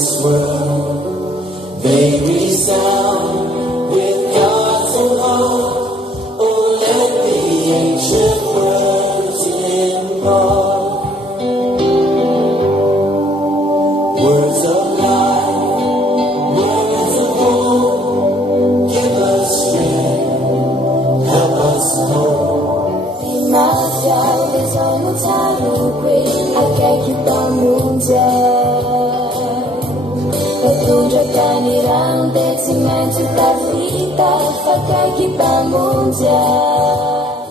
this world, they resound with God's own heart. Oh, let the ancient words impart words of life, words of hope. Give us strength, help us hope.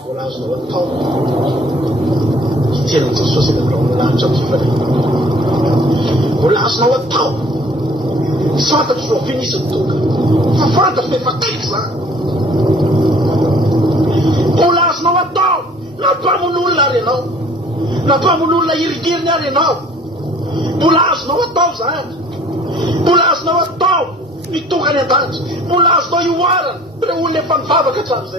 我老是我套，这样子说是个龙啦，这几分。我老是我套，啥的说非你是多的，不发的没法对子。我老是我套，那把我弄来了喏，那把我弄来一点点了喏。我老是我套噻，我老是我套。你多看点单子，我老是到一晚了，不然我连饭饭都给吃不着。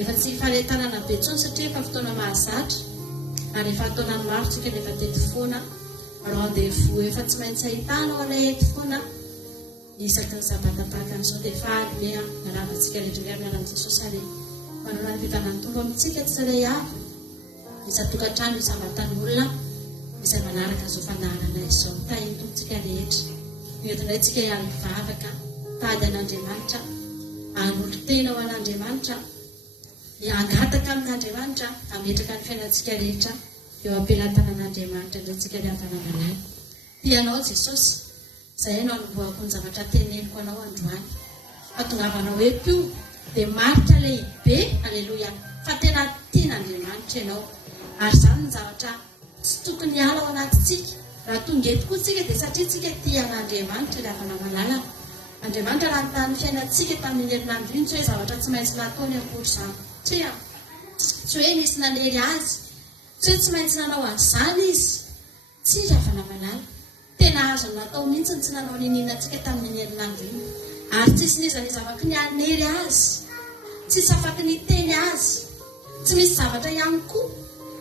Efa tsy faharetanana be tsony satria efa fotoana mahazatra ary efa taonany maro tsika rehefa teto foana rendez-vous efa tsy maintsy ahitanao ilay eto foana isaky ny sabata tahaka an'izao dia faly miaravantsika rehetra miara amin'i Jesosy ary manao ny fitanantombo amintsika tsy ilay avy isa-tokantrano isambatan'olona izay manaraka izao fandaharana izao tahintontsika rehetra entinay tsika ihany mivavaka tady an'Andriamanitra an'olo tena ho an'Andriamanitra angataka amin'Andriamanitra ametraka ny fiainantsika rehetra eo am-pelantanan'Andriamanitra indray tsika ilay havanana tianao Jesosy izay ianao anombohako ny zavatra teneniko anao androany fahatongavanao eto io dia marika lehibe aleloia fa tena tian'Andriamanitra ianao ary izany ny zavatra tsy tokony hiala ao anatintsika raha tonga eto koa tsika dia satria tsika tian'Andriamanitra ilay havana malalana Andriamanitra raha notany fiainantsika tamin'ny herinandro iny tsy hoe zavatra tsy maintsy nataony akory izany tria tsy hoe nisy nanery azy tsy hoe tsy maintsy nanao an'izany izy tsy ravana malala tena azo natao mihitsy tsy nanao nininantsika tamin'ny herinandro iny ary tsisy nizany zavaky ny anery azy tsisy afaky ny teny azy tsy misy zavatra ihany koa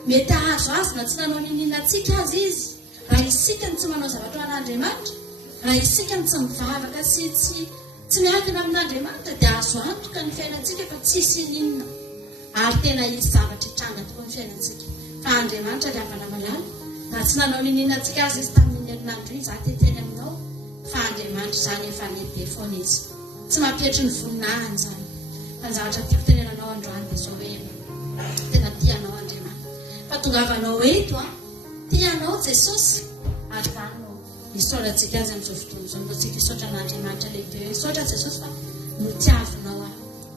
mety ahazo azy na tsy nanao nininantsika azy izy raha isika ny tsy manao zavatra ho an'Andriamanitra raha isika ny tsy mivavaka sy tsy miankina amin'Andriamanitra dia azo antoka ny fiainantsika fa tsisy ninona ary tena izy zavatra hitranga tokoa ny fiainantsika fa Andriamanitra ilay havana malala na tsy nanao nininantsika azy izy tamin'ny herinandro iny za teteny aminao fa Andriamanitra izany efa nety foana izy tsy mampietry ny voninahiny izany fa ny zavatra tiako tenenanao androany dia izao hoe tena tianao Andriamanitra fa tongavanao eto tianao Jesosy ary zany isaorantsika azy amin'izao fotoana izao mbotsika isaotra an'Andriamanitra lehibe hoe isaotra Jesosy fa notiavinao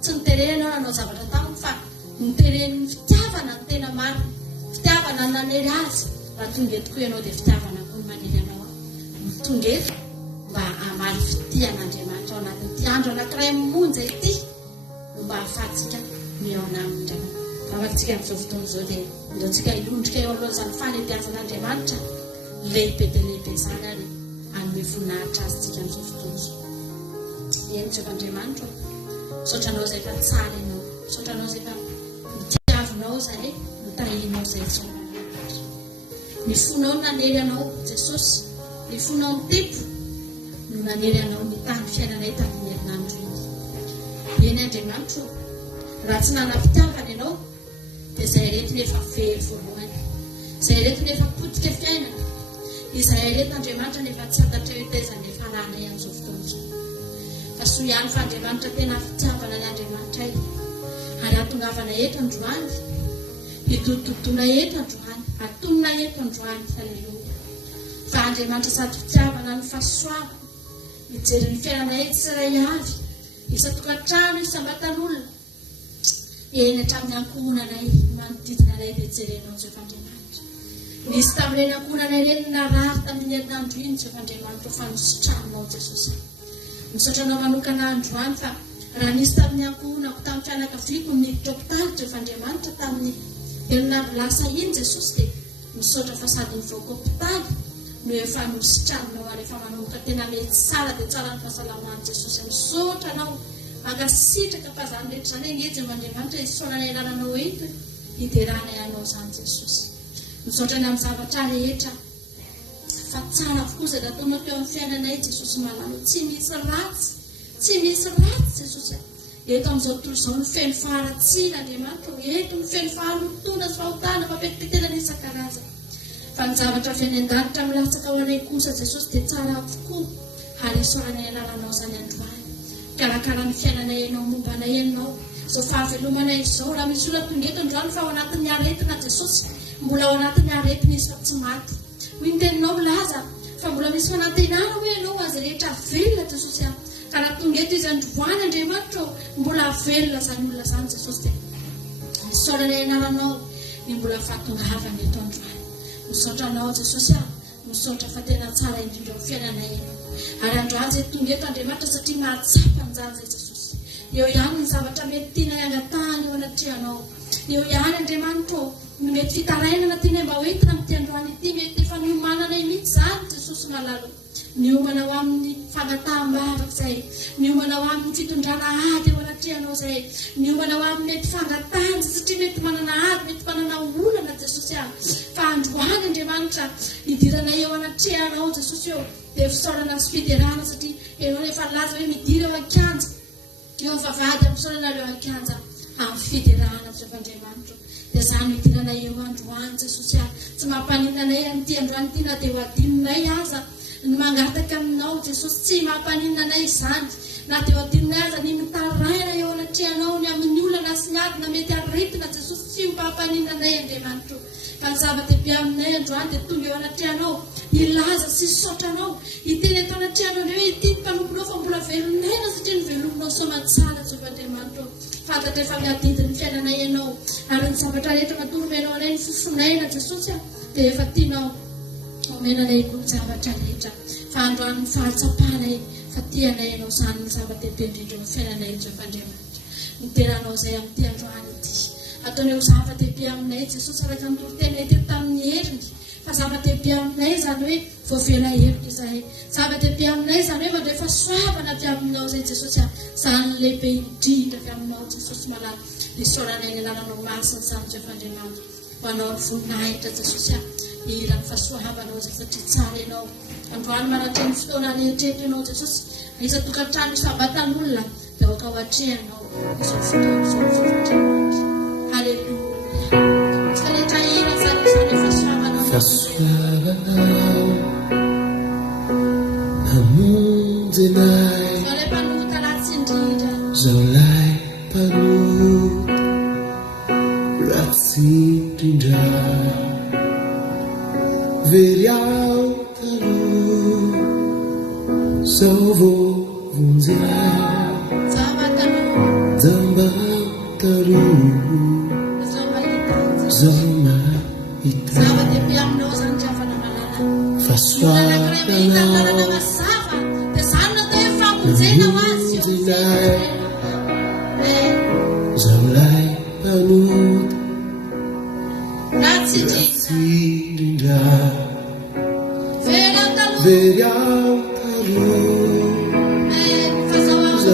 tsy niterenao nanao zavatra tamiko fa nitereny fitiavana ny tena marina fitiavana nanery azy raha tonga eto koa ianao dia fitiavana koa ny manery anao tonga eto mba hamaly fitian'Andriamanitra ao anatin'ity andro anankiray mimonja ity no mba hahafahantsika miaona amindray vavakantsika amin'izao fotoana izao dia ndaontsika ilondrika eo alohan'izany fanebiazan'Andriamanitra lehibe dia lehibe izany ary hanome voninahitra azy tsika amin'izao fotoana izao eny Jehovah'Andriamanitra misaotranao izay efa tsara ianao, misaotranao izay efa mitiavinao izay mitahinao izay Jehovah'Andriamanitra. Ny fonao nanery anao Jesosy, ny fonao ny tempo no nanery anao ny tany fiainanay tamin'ny herinandro iny. Eny Andriamanitra, raha tsy nanam-pitiavana ianao dia izay rehetra efa very voalohany, izay rehetra efa potika fiainana, izay rehetra Andriamanitra nefa tsy fantatra hoe taizany efa ranay amin'izao fotoana izao. Fa soa ihany fa Andriamanitra tena fitiavana ny Andriamanitra iny, ary atongavana eto androany, hitototona eto androany, atonina eto androany. Halleluja. Fa Andriamanitra sady fitiavana ny fahasoavana, mijery ny fiainanay tsiray avy, isa-tokantrano, isam-batan'olona, eny hatramin'ny ankohonanay manodidina anay dia jerenao Jehovah'Andriamanitra. Nisy tamin'ireny ankohonanay ireny narary tamin'ny herinandro iny Jehovah'Andriamanitra fa nositranonao Jesosy. Misaotranao manokana androany fa raha nisy tamin'ny ankohonako tamin'ny fianakaviako miditra hopitaly Jehovah'Andriamanitra tamin'ny herinandro lasa iny Jesosy dia misaotra fa sady nivoaka hopitaly no efa nositranonao ary efa manomboka tena mety tsara dia tsara ny fahasalamany Jesosy. Misaotranao mankasitraka fa zany rehetra zany ange Jehovah'Andriamanitra isaonany anaranao eto hiderana ianao zany Jesosy. Misaotrany amin'ny zavatra rehetra fa tsara avokoa izay nataonao teo amin'ny fiainanay Jesosy malalo, tsy misy ratsy, tsy misy ratsy Jesosy. Eto amin'izao tontolo izao ny feno faharatsiana Andriamanitra, eto ny feno fahalotona sy fahotana mampetipetena isan-karazany. Fa ny zavatra avy any an-danitra milatsaka ho anay kosa Jesosy dia tsara avokoa ary isaonany anaranao zany androany. Karakara ny fiainanay ianao mombanay ianao, izao fahavelomanay izao, raha misy olona tonga eto androany fa ao anatin'ny aretina Jesosy, mbola ao anatin'ny aretina izy fa tsy maty. Hoy ny teninao milaza fa mbola misy fanantenana hoe ianao azy rehetra velona Jesosy ahy. Ka raha tonga eto izy androany Andriamanitra mbola velona zany olona zany Jesosy dia isaonany anaranao ny mbola fahatongavana eto androany. Misaotranao Jesosy ahy, misaotra fa tena tsara indrindra amin'ny fiainanay ianao. Ary androany izay tonga eto Andriamanitra satria mahatsapa an'izany izay Jesosy. Eo ihany ny zavatra mety tiana iangatahany eo anatrehanao. Eo ihany Andriamanitra no mety fitarainana tiana mba hoentina amin'ity androany ity, mety efa niomananay mihitsy zany Jesosy malalo. Niomana ho amin'ny fangataham-bavaka izay, niomana ho amin'ny fitondrana ady eo anatrehanao izay, niomana ho amin'ny mety fangatahana satria mety manana ady, mety manana olana Jesosy ahy. Fa androany Andriamanitra hidiranay eo anatrehanao Jesosy eo dia fisaorana sy fiderana satria ianao efa laza hoe midira eo an-kianja, eo vavady amin'ny fisaorana eo an-kianja amin'ny fiderana Jehovah'Andriamanitra. Dia izany hidiranay eo androany Jesosy ahy, tsy mampaninanay amin'ity androany ity na dia ho adininay aza ny mangataka aminao Jesosy, tsy mampaninanay izany na dia ho adininay aza ny mitaraina eo anatrehanao ny amin'ny olana sy ny adina mety aretina Jesosy, tsy mampaninanay Andriamanitra. Fa ny zava-dehibe aminay androany dia tonga eo anatrehanao ilaza sy saotranao, hiteny eto anatrehanao hoe ity ny mpanomponao fa mbola velonaina satria ny velominao soamantsara Jehovah'Andriamanitra. Fantatra efa miadidi ny fiainanay ianao ary ny zavatra rehetra mahatonga ianao anay ny fofonaina Jesosy dia efa tianao omenanay koa ny zavatra rehetra. Fa androany ny fahatsapanay fa tianay ianao zany ny zava-dehibe indrindra ny fiainanay Jehovah'Andriamanitra. Niteranao izay amin'ity androany ity, ataonao zava-dehibe aminay Jesosy araka ny torotenay teto tamin'ny heriny. Fa zava-dehibe aminay zany hoe voavela herika izay, zava-dehibe aminay zany hoe mandray fahasoavana avy aminao izay Jesosy ahy, zany lehibe indrindra avy aminao Jesosy malala. Dia isaoranay ny anaranao masina zany Jehovah'Andriamanitra ho anao ny voninahitra Jesosy ahy, ilan'ny fahasoavanao izay satria tsara ianao. Androany manatrea ny fotoana rehetrrehetra ianao Jesosy, isa-tokantrano isabatan'olona dia aoka ho atrehanao izao fotoana izao Jehovah'Andriamanitra. Halleluja. Tsika rehetra ira zany izany fahasoavanao namonjy anay izao ilay mpanota ratsy indrindra, zao lay mpanota ratsy indrindra, very aho taloha zao vovonjay zava-taloha damba taloha izao mahita zao mahita zava-dehibe aminao zany javana malala. fahasoavanao Lalana mazava dia zany natao hoe famonjena ho azy io. zao lay mpanota Ratsy indrindra, very aho taloha very aho taloha fa zao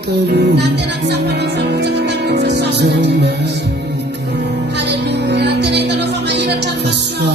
tanong Natin ang sapanosan mo sa katanong sa sa natin. mahita. Hallelujah. Natin ay tanong pa mahirap ang masya.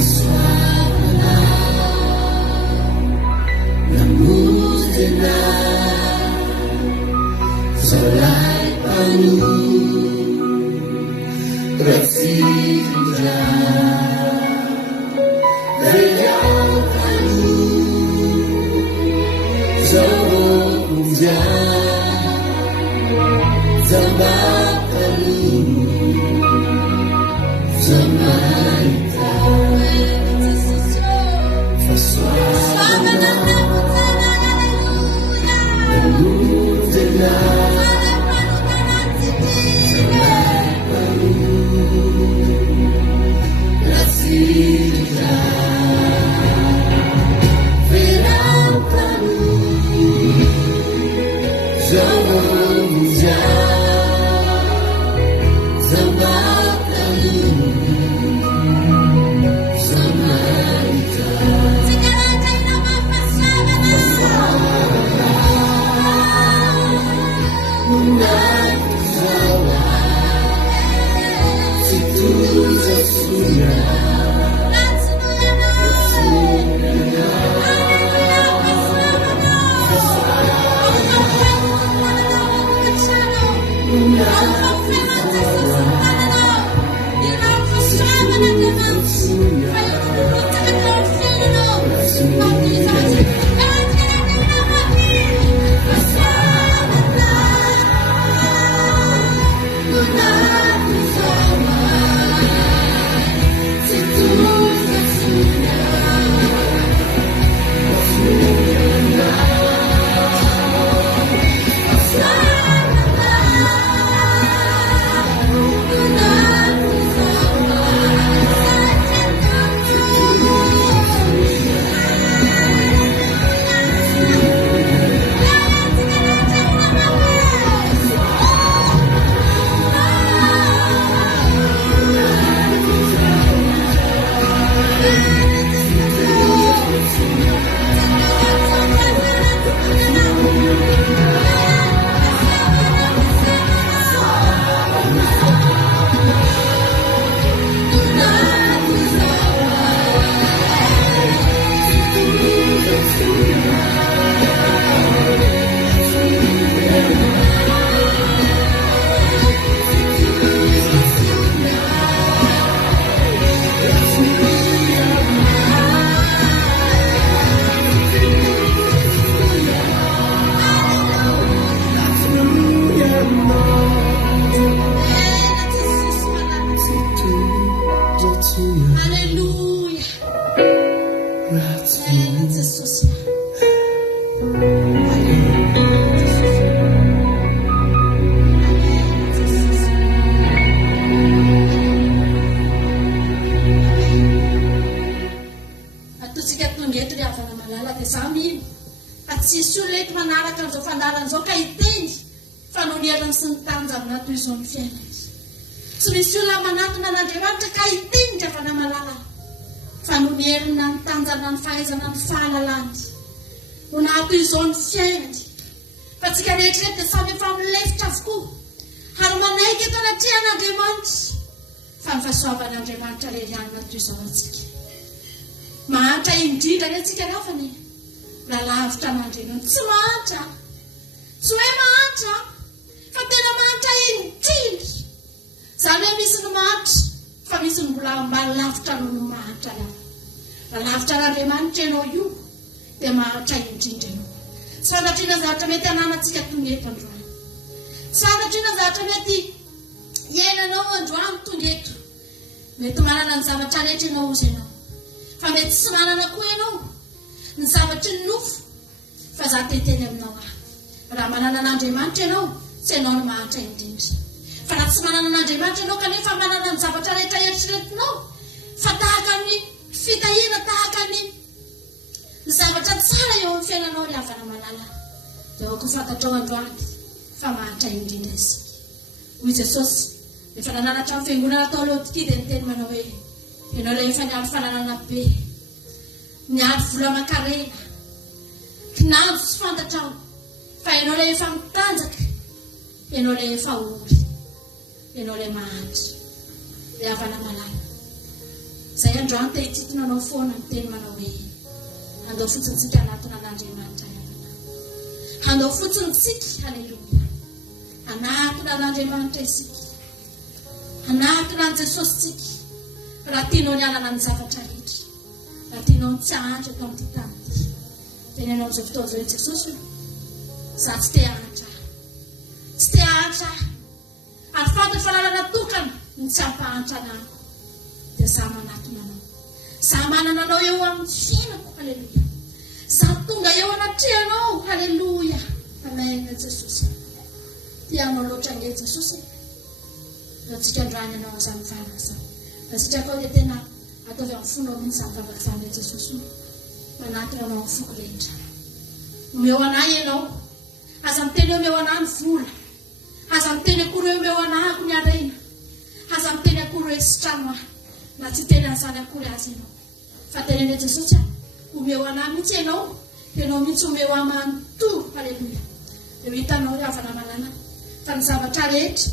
Paswapanaw Mabuti na Zalay panunod at sintindaw Veryang talim sa bundiyaw manaraka an'izao fandaran'izao ka hiteny fanonierany sy ny tanjana toy izao ny fiaina izy. Tsy misy olona manatona an'Andriamanitra ka hiteny ny avana malala fanonierina ny tanjana ny fahaizana ny fahalalany ho nato izao ny fiainany. Fa tsika rehetra dia samy efa milefitra avokoa ary manaiky eto anaty an'Andriamanitra fa ny fahasoavan'Andriamanitra rerianina toy izao antsika. Mahantra indrindra ny antsika rafany raha lavitra an'Andriamanitra. Tsy mahantra, tsy hoe mahantra fa tena mahantra indrindra. Zany hoe misy ny mahantra fa misy ny mbola ambany lavitra noho ny mahantra raha. Raha lavitra an'Andriamanitra ianao io dia mahantra indrindra ianao. Tsy fantatrina zavatra mety ananantsika tonga eto androany. Tsy fantatrina zavatra mety iainanao androany tonga eto. Mety manana ny zavatra rehetra ianao ozy ianao. Fa mety tsy manana koa ianao ny zavatra ny nofo. Fa za teteny aminao aho. Raha manana an'Andriamanitra ianao, tsy ianao ny mahantra indrindra. Fa raha tsy manana an'Andriamanitra ianao kanefa manana ny zavatra rehetra eritreretinao, fa tahaka ny fitahiana, tahaka ny zavatra tsara eo amin'ny fiainanao ry havana malala, dia aoko fantatrao androany fa mahantra indrindra isika. Hoy Jesosy rehefa nananatra amin'ny fiangonana tao Laodikea dia niteny manao hoe ianao ilay efa niady fananana be, niady vola aman-karena, kinanjo tsy fantatrao, fa ianao ilay efa mitanjaka, ianao ilay efa ory, ianao ilay mahantra ry havana malala. Izay androany tehitsitona anao foana niteny manao hoe andao fotsiny tsika anatona an'Andriamanitra iavana. Andao fotsiny tsika, haleluia, anatona an'Andriamanitra isika, anatona an' Jesosy tsika. Raha tianao ny anana ny zavatra rehetra, raha tianao ny tsy ahatra eto amin'ity tany ity, teny anao amin'izao fotoana izao Jesosy hoe za tsy te ahatra, tsy te ahatra ary fantatra fa lalana tokana ny tsy ampahatra anako. Dia za manatona anao, za manana anao eo amin'ny fiainako, haleluia, za tonga eo anatrehanao, haleluia, amen Jesosy. Tianao loatra nge Jesosy, ratsika androany anao izany vavaka izany. Ratsika koa dia tena ataovy amin'ny fonao mihitsy izany vavaka izany Jesosy, manatona anao amin'ny foko rehetra. Omeo anahy ianao, aza miteny omeo anahy ny vola, aza miteny akory omeo anahako ny arena, aza miteny akory hoe sitrano ahy, na tsy teny an'izany akory azy ianao. Fa tenene Jesosy omeo anahy mihitsy ianao, ianao mihitsy omeo ahy manontoro, haleluia. Dia hitanao ry havana malala fa ny zavatra rehetra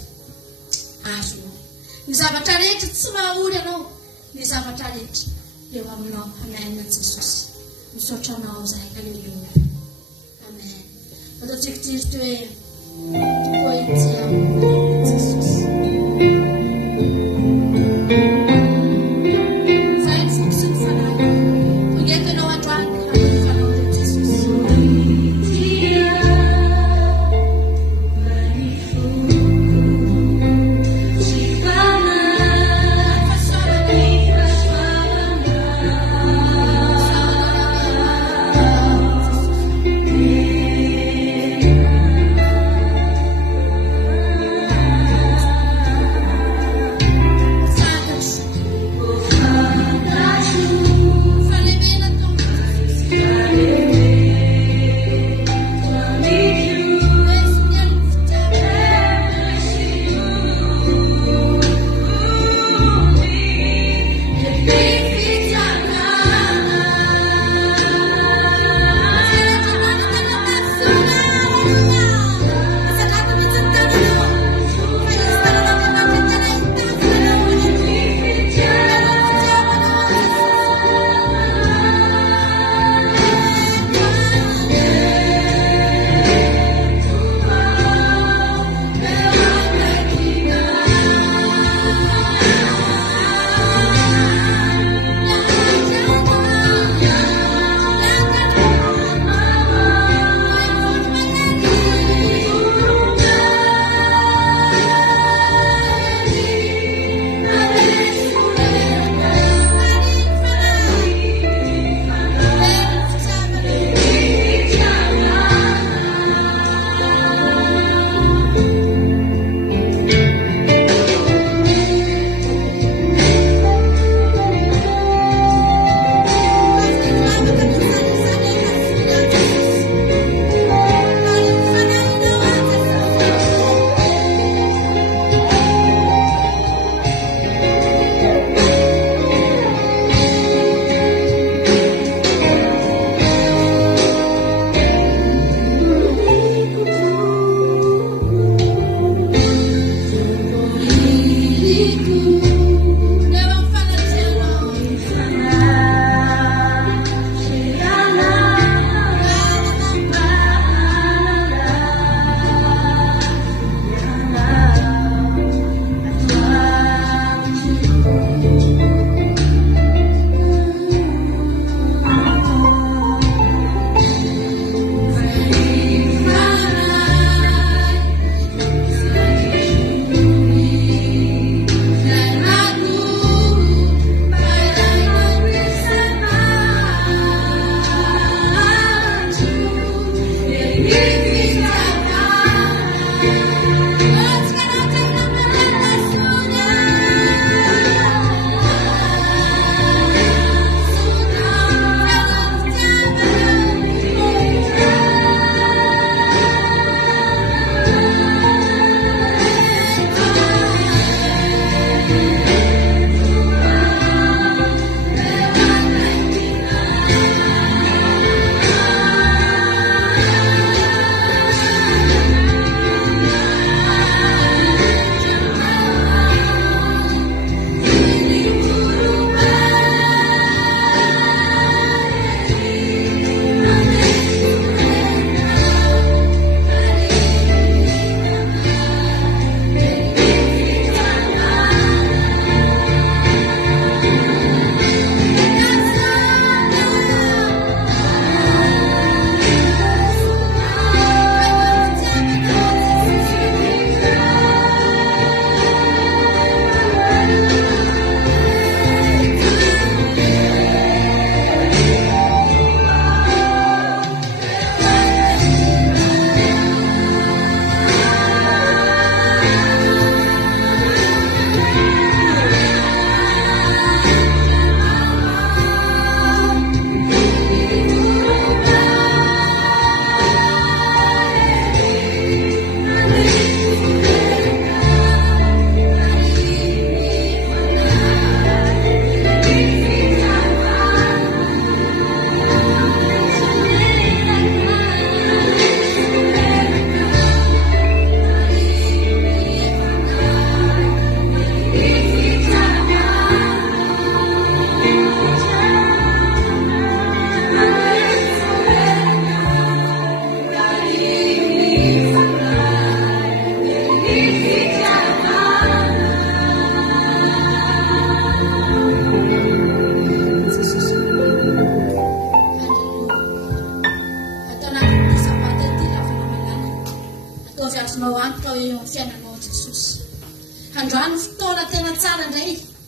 azo, ny zavatra rehetra tsy mahaory ianao, ny zavatra rehetra eo aminao, amen Jesosy. Misaotra anao zahay, haleluia, amen. Ataontsika tiry toe poetia Jesosy. Thank you.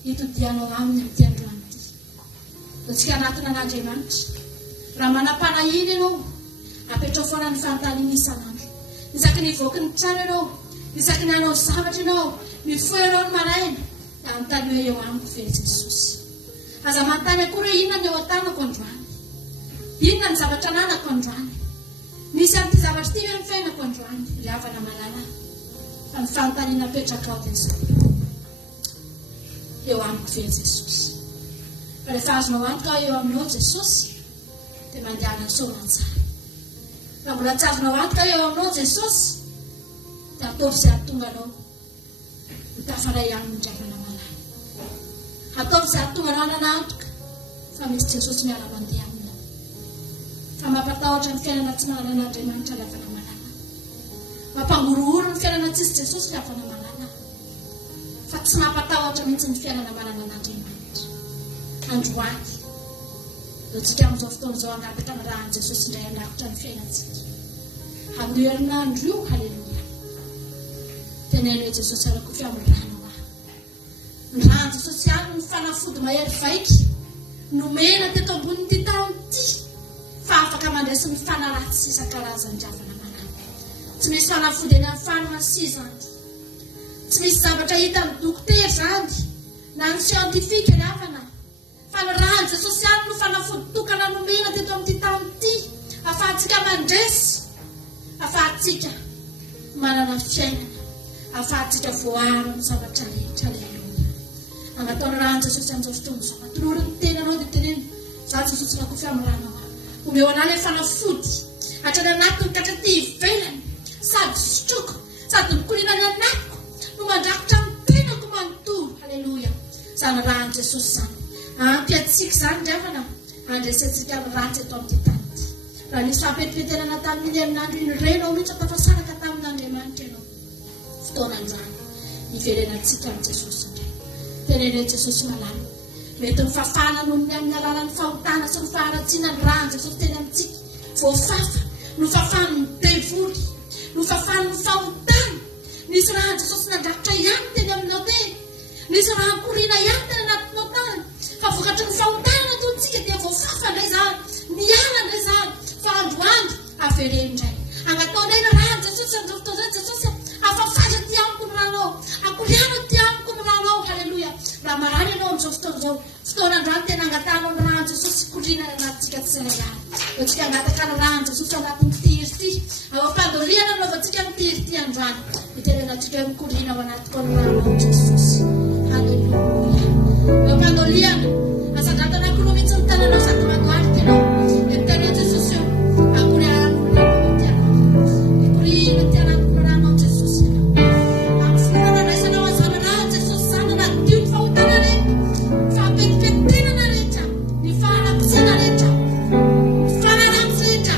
hitodianao aminy amin'ity androany ity. Antsika anatina an'Andriamanitra. Raha manam-panahiny ianao, apetrao foana ny fanontaniana isan'andro. Isaky ny voky ny trano ianao, isaky ny hanao zavatra ianao, mifoy ianao ny maraina, da anontany hoe eo amiko ve Jesosy. Aza manontany akory hoe inona ny eo an-tanako androany, inona ny zavatra ananako androany, nisy amin'ity zavatra ity hoe ny fiainako androany, ry havana malala. Fa ny fanontaniana apetraka ao dia izao, eo amiko ve Jesosy. Fa rehefa azonao antoka eo aminao Jesosy, dia mandehana soamantsara. Raha mbola tsy azonao antoka eo aminao Jesosy, dia ataovy izay hahatonga anao ho tafaray aminy ry havana malala. Ataovy izay hahatonga anao nanantoka fa misy Jesosy miala mandeha aminao. Fa mampatahotra ny fiainana tsy manana an'Andriamanitra ry havana malala. Mampangorohoro ny fiainana tsisy Jesosy ry havana malala. Fa tsy mampatahotra mihitsy ny fiainana manana an'Andriamanitra. Androany, tsika amin'izao fotoana izao angapitra ny rahan'i Jesosy indray andakotra ny fiainantsika. Amin'ny herinandro io, haleluia. Teneno hoe Jesosy arako fiamin'ny rano aho. Ny rahan'i Jesosy ihany ny fanafody mahery vaiky, nomena teto ambonin'ity tany ity, fa afaka mandresy ny fanaratsy isan-karazany ry havana malala. Tsy misy fanafody eny amin'ny farmasia zany. Tsy misy zavatra hita ny dokotera zany, na ny siantifika ny havana. Fa ny rahan'i Jesosy ihany no fanafody tokana nomena teto amin'ity tany ity, ahafahantsika mandresy, ahafahantsika manana fiainana, ahafahantsika voaro amin'ny zavatra rehetra. Haleluia. Anataony rahan'i Jesosy amin'izao fotoana izao. Atolory ny tenanao dia teneno, za Jesosy nakofy amin'ny rano aho. Omeo anao ilay fanafody, hatrany anatiny ka hatraty ivelany, sady sotroko, sady mikorina ny anako, no mandrakotra ny tenako manontolo. Haleluia. Zany rahan'i Jesosy zany. Ampy atsika zany ry havana, andresentsika ny ratsy eto amin'ity tany ity. Raha nisy fampetimpetenana tamin'ny herinandro iny ireny ao mihitsy tafasaraka tamin'Andriamanitra ianao. Fotoana androany, iverenantsika amin'ny Jesosy indray. Teneneo Jesosy malala. Mety ny fafana noho ny amin'ny alalan'ny fahotana sy ny faharatsiana ny rahan'i Jesosy teny amintsika. Voafafa, no fafana ny devoly, no fafana ny fahotana. Nisy rahan'i Jesosy nandrakotra ihany teny aminao teny. Nisy rahan-korina ihany teny anatinao tany. Fa vokatry ny fahotana nataontsika dia voafafa indray zany, niala indray zany. Fa androany avereny indray. Angatao indray ny rahan'i Jesosy amin'izao fotoana izao Jesosy afafaza ty amiko ny ranao, akoriana ty amiko ny ranao. Haleluia. Raha marary ianao amin'izao fotoana izao, fotoana androany tena angatanao ny rahan'i Jesosy korina anatintsika tsirairay. Tsika angataka ny rahan'i Jesosy anatin'ny tiry ity. Ao am-pandoliana anaovantsika ny tiry ity androany. Iterenantsika mikorina ao anaty koa ny ranao Jesosy. Haleluia. Ao am-pandoliana, asandrantana koa mihitsy ny tananao sady madoarika ianao. Teneneo Jesosy io, akoriana ny ranao ty anao. Mikorina ty anaty ranao Jesosy. Amin'ny fikorana raisanao azany rahan'i Jesosy zany anadio ny fahotana rehetra, fampetipetenana rehetra, ny fahanapitsena rehetra, ny fanaratsy rehetra,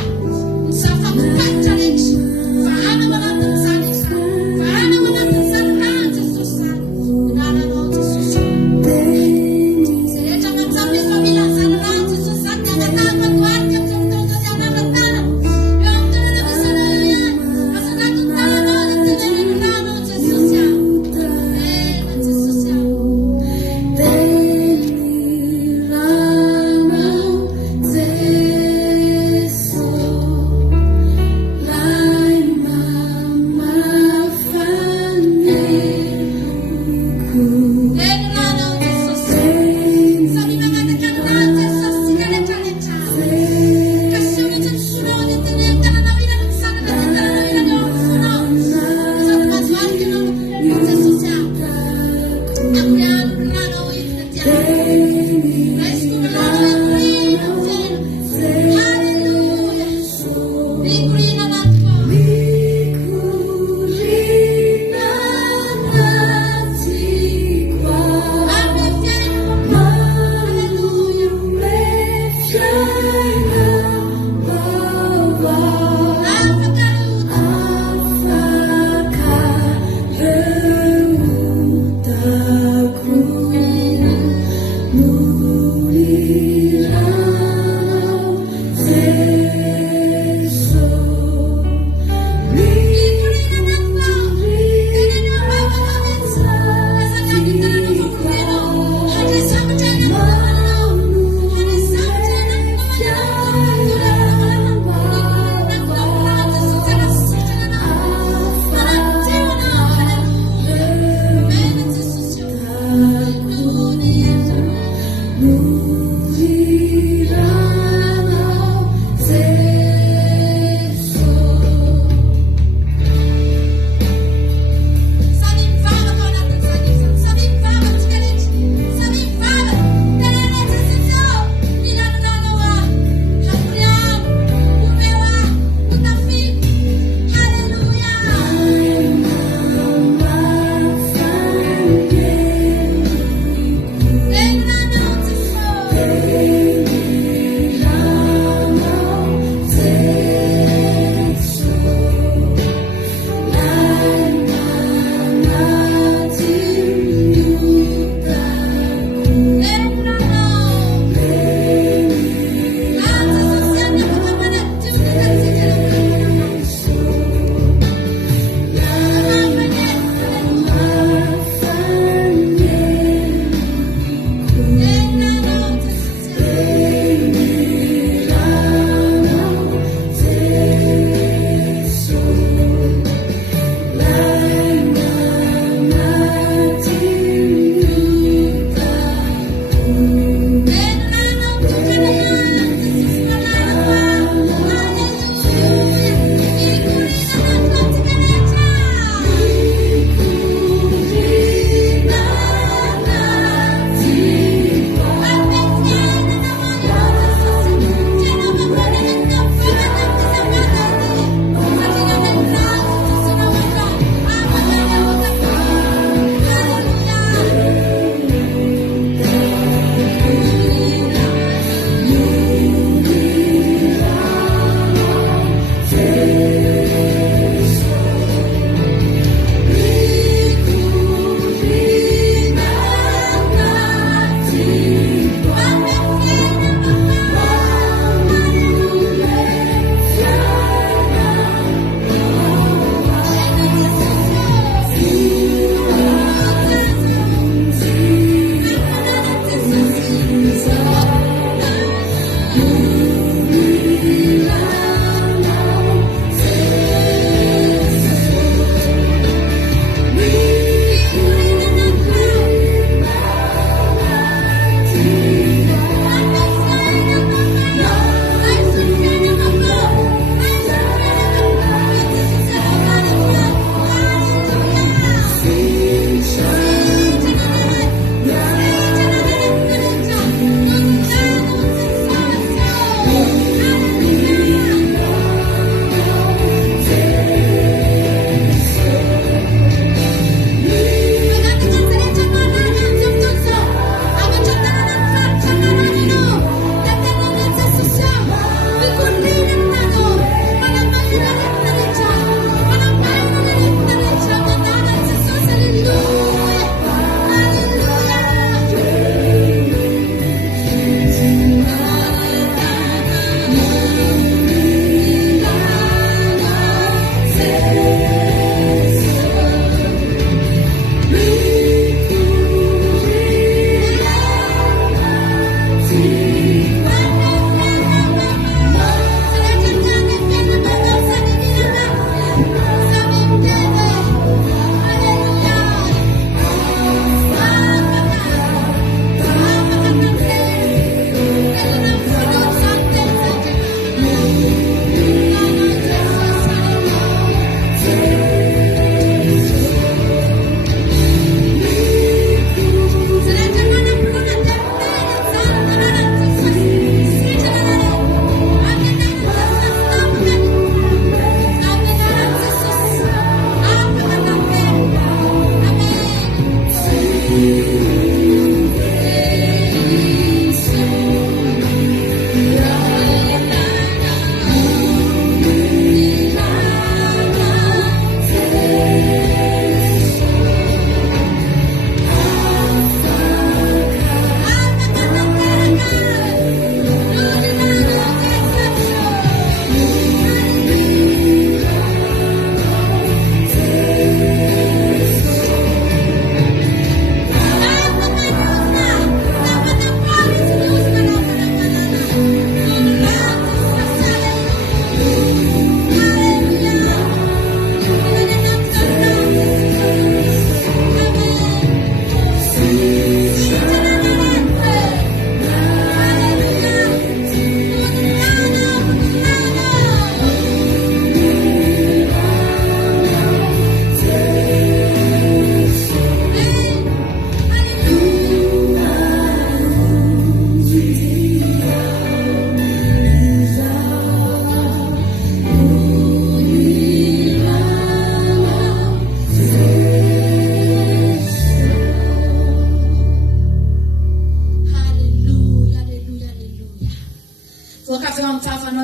ny zava-kopatra rehetra. Vahana manatin'izany izany, vahana manatin'izany rahan'i Jesosy zany. Inananao Jesosy. Zay rehetra manjary hoe familan'izany rahan'i Jesosy zany dia angatahany madoarika amin'izao fotoana izao dia anangatana. Eo amin'ny toerana misy anao ihany, asandrato ny tananao dia teneneny ranao Jesosy aho. Ena Jesosy aho. Ena ranao Jesosy. Samy mangataka ny rahan'i Jesosy sika rehetrarehetra. Kasi mihitsy ny sonao dia teneny tananao ilany ny sanana dia tananao ilany eo amin'ny fonao. Sady madoarika ianao no Jesosy aho. Akoriano ny ranao iny ty aho. Raisiko ny ranao ikorina ny fiainana. Haleluia. Mikorina anatiko aho. Ame fiainako. Haleluia. Afaka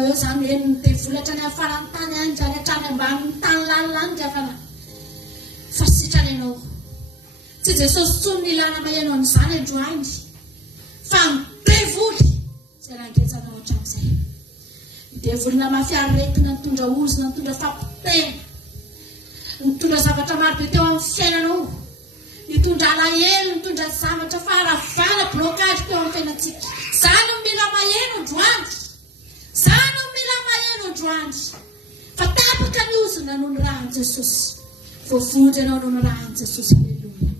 eo zany hoe nydevolatra ny afarany tany any zany hatrany ambanin'ny tany lalilany afana fa sitrany ianao tsy Jesosy tsony ny ilana maheno an'izany androany fa midevoly zay raha ngetsanao hatramin'izay midevolina mafiaretina nitondra ozina nitondra fampitena nitondra zavatra maro be teo amin'ny fiainanao nitondra alahelo nitondra zavatra faharavana blocage teo amin'ny fiainantsika zany mila maheno androany zany mila maheno androany fa tapaka ny ozina noho ny rahan'i Jesosy voavody ianao noho ny rahan'i Jesosy aleluia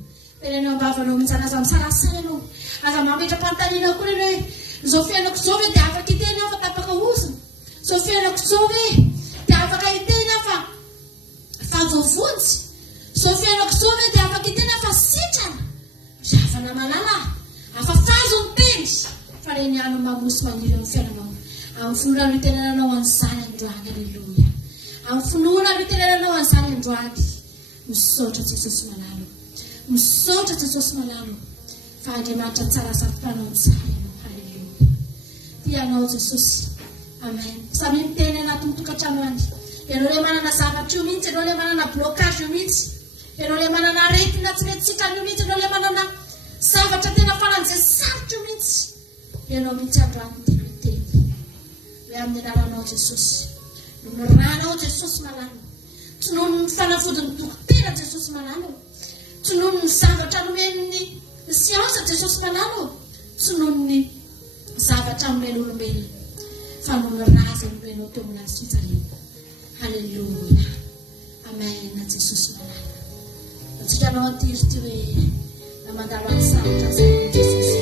tenenao ambavanao mintsana aza misarasara ianao aza mametra-panontaniana koa hoe zao fiainako zao hoe dia afaka hiteny aho fa tapaka ozina zao fiainako zao hoe dia afaka hiteny aho fa voavody zao fiainako zao hoe dia afaka hiteny aho fa sitrana zavana malala afafazo ny teny fa reny ano mamosy maniry amin'ny fiainanao amin'ny finoana no itenenanao an'izany androany aleluia amin'ny finoana no itenenanao an'izany androany misaotra Jesosy malalo misaotra Jesosy malalo fa Andriamanitra tsara safitanao tsara ianao aleluia tianao Jesosy amen samy miteny anaty tokantrano any ianao le manana zavatra io mihitsy ianao le manana blocage io mihitsy ianao le manana aretina tsy mety sitrany io mihitsy ianao le manana zavatra tena faran'izay sarotra io mihitsy ianao mihitsy androany teny hoe amin'ny anaranao Jesosy noho ny ranao Jesosy malalo tsy noho ny fanafodiny dokotera Jesosy malalo tsy noho ny zavatra nomen'ny siansa Jesosy malalo tsy noho ny zavatra nomeny olombelona fa noho ny raza nomenao teo amin'ny azy fitsarena halleluia amen Jesosy malalo atsika anao antiry ty hoe namandalo any sarotra zay Jesosy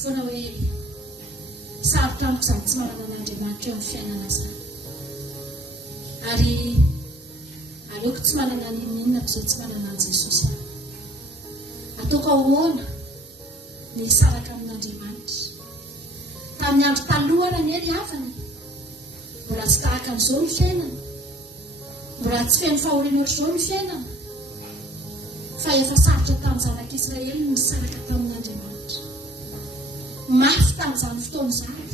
foana hoe sarotra amiko izany tsy manana an'Andriamanitra eo amin'ny fiainana izany. Ary aleoko tsy manana ninona toy izay tsy manana an' Jesosy aho. Ataoko ahoana ny saraka amin'Andriamanitra. Tamin'ny andro talohana ny ery havana, mbola tsy tahaka an'izao ny fiainana, mbola tsy feno fahoriana ohatr'izao ny fiainana, fa efa sarotra tamin'ny zanak'Israely ny misaraka tamin'Andriamanitra. Mafy tamin'izany fotoana izany.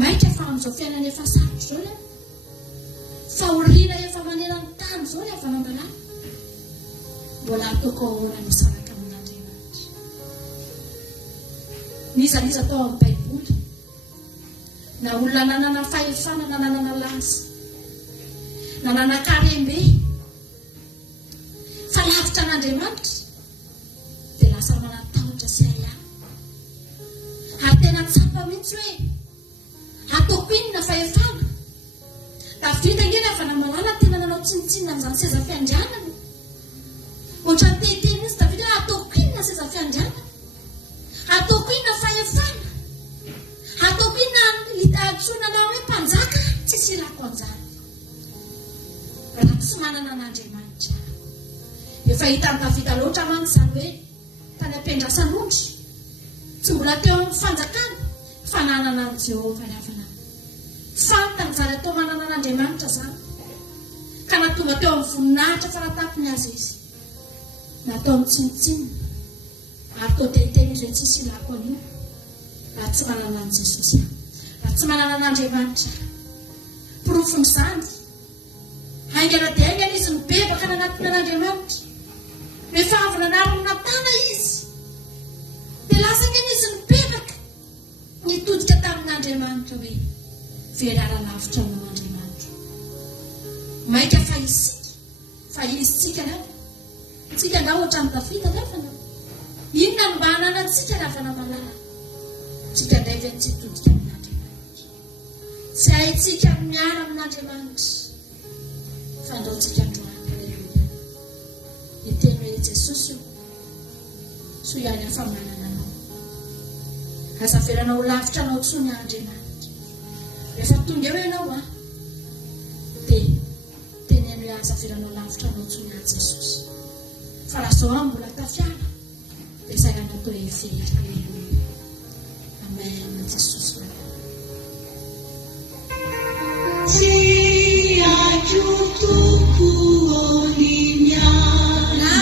Maitra fa amin'izao fiainana efa sarotra izao ilay fahoriana efa manera ny tany izao ilay avy an'Andalana. Mbola ataoko ahoana misaraka amin'Andriamanitra. Nizaniza tao amin'ny Baiboly, na olona nanana fahefana na nanana laza, nanana karembe, fa lavitra an'Andriamanitra dia lasa manatahotra sy ahiahy. Ary tena tsapa mihitsy hoe ataoko inona fahefana. Davida ingeny avy namalala tena nanao tsinitsinina amin'izany seza fiandrianana. Ohatra ny tehiteny mihitsy Davida hoe ataoko inona seza fiandrianana, ataoko inona fahefana, ataoko inona antsonana hoe mpanjaka, tsisy ilako an'izany. Raha tsy manana an'Andriamanitra. Efa hitan'ny Davida loatra mantsy izany hoe tany ampiandrasan'ondry tsy mbola teo amin'ny fanjakana fa nanana an' Jehovah ravina. Fantany zany atao manana an'Andriamanitra izany, ka natonga teo amin'ny voninahitra faratapony azy izy. Natao mitsinitsinina ary tao tehiteny izy hoe tsisy ilako an'io raha tsy manana an' Jesosy aho, raha tsy manana an'Andriamanitra. Porofon'izany haingana dia haingana izy mibebaka nanatiny an'Andriamanitra. Rehefa avy nanariny natana izy dia lasa ngeny izy mibebaka nitodika tamin'Andriamanitra hoe velara lavitra amin'Andriamanitra. Maika fa isika, fa izy tsika nefa. Tsika nga ohatra ny Davida nefa na inona no mba hananantsika raha namalala. Tsika indray ve tsy hitodika amin'Andriamanitra. Tsy haitsika miara amin'Andriamanitra. Fandaontsika androany. Aleluia. Iteny hoe Jesosy io so ihany afa manana anao. Azaveranao lavitra anao tsony Andriamanitra. Rehefa tonga eo ianao dia teneno hoe azaveranao lavitra anao tsony a Jesosy. Fa raha izao mbola tafiana dia izay anatao hevery. Aleluia. Amen. Jesosy lavitra la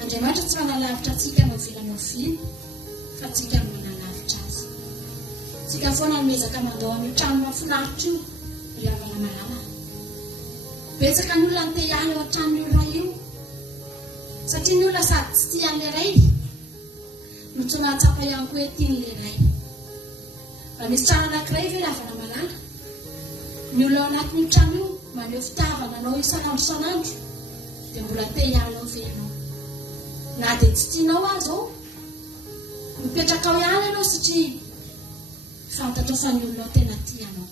Andriamanitra tsy manalavitra antsika no filanofina fa tsika no manalavitra azy. Tsika foana nomezaka mandao amin'ny trano mahafinaritra io ilavana malala. Betsaka ny olona ny te-hiala eo an-tranon'io iray io satria ny olona sady tsy tia an'ilay iray no tsy nahatsapa ihany koa hoe tian'ilay iray. Raha misy trano anankiray ve ilavana malala, ny olona ao anatin'io trano io maneho fitiavana anao isan'andro isan'andro dia mbola te-hiala ao ve ianao. Na dia tsy tianao azy ao, mipetraka ao ihany ianao satria fantatra fa ny olona ao tena tianao.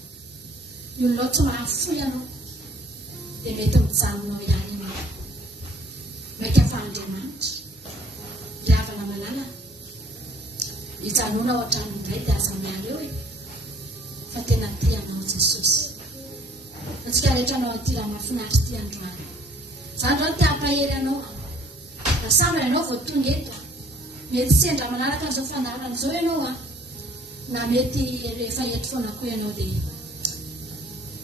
Ny olona ao tsy mahafoy ianao dia mety mijanonao ihany ianao. Maika fa Andriamanitra ilavana malala hijanona ao an-trano indray dia aza miala eo fa tena tianao Jesosy. Antsika rehetra anao an'ity raha mahafinaritra ity androany. Izany izao te-hampahery anao. Samy ianao vao tonga eto, mety sendra manaraka an'izao fanarana izao ianao na mety rehefa eto foana koa ianao dia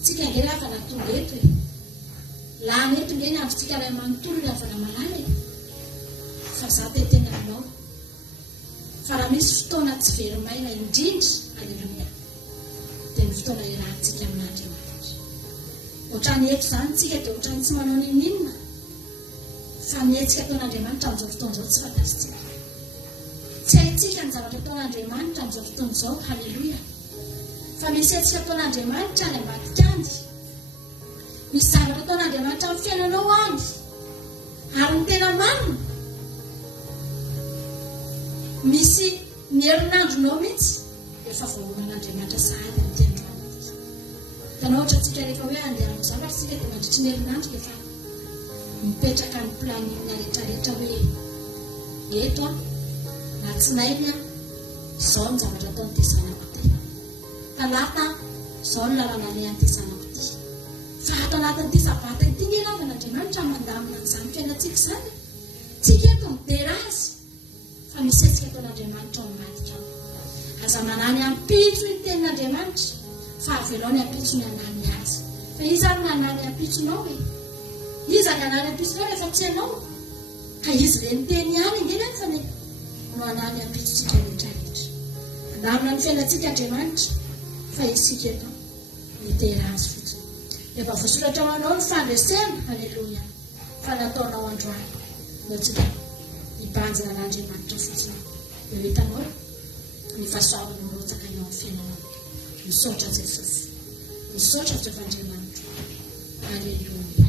tsika nge afana tonga eto lany eto nge ny androntsika ray manontolo ny avana malala fa za teteny aminao. Fa raha misy fotoana tsy verimaina indrindra, aleluia, dia ny fotoana irahantsika amin'Andriamanitra. Ohatrany eto izany tsika dia ohatrany tsy manao ninina. Fa mihetsika ataon'Andriamanitra amin'izao fotoana izao tsy fantasitsika. Tsy haitsika ny zavatra ataon'Andriamanitra amin'izao fotoana izao, halleluia. Fa misy hetsika ataon'Andriamanitra any ambadika any. Misy zavatra ataon'Andriamanitra amin'ny fiainanao any. Ary ny tena marina. Misy ny herinandronao mihitsy efa voahoman'Andriamanitra sahady amin'ity androany ity. Tanao ohatra tsika rehefa hoe andeha amin'ny zavatra tsika dia mandritry ny herinandro efa mipetraka ny planina rehetrarehetra hoe eto na tsinainy izao ny zavatra ataon'ity zanako ity, talata izao ny lalana ny an'ity zanako ity. Fa ato anatin'ity sabata ity ny elavan'Andriamanitra mandamina n'izany fiainantsika izany. Tsika eto midera azy fa misy hetsika ataon'Andriamanitra ao ambadika ao. Aza manany ampitso ny tenin'Andriamanitra fa avelao ny ampitso ny anany azy. Fa izy ary nanany ampitsonao izy any anany ampisonao rehefa tsy ianao ka izy le niteny ihany ingeny fa no anany ampitsontsika rehetrarehetra. Andamina ny fiainantsika Andriamanitra fa isika eto mitera azy fotsiny. Efa voasoratra ao anao ny fandresena, halleluia, fa nataonao androany no tsika hibanjina an'Andriamanitra fotsiny. Eo hitanao ny fahasoavana mirotsaka eo amin'ny fiainanao. Misaotra Jesosy, misaotra Jehovah-Andriamanitra, halleluia.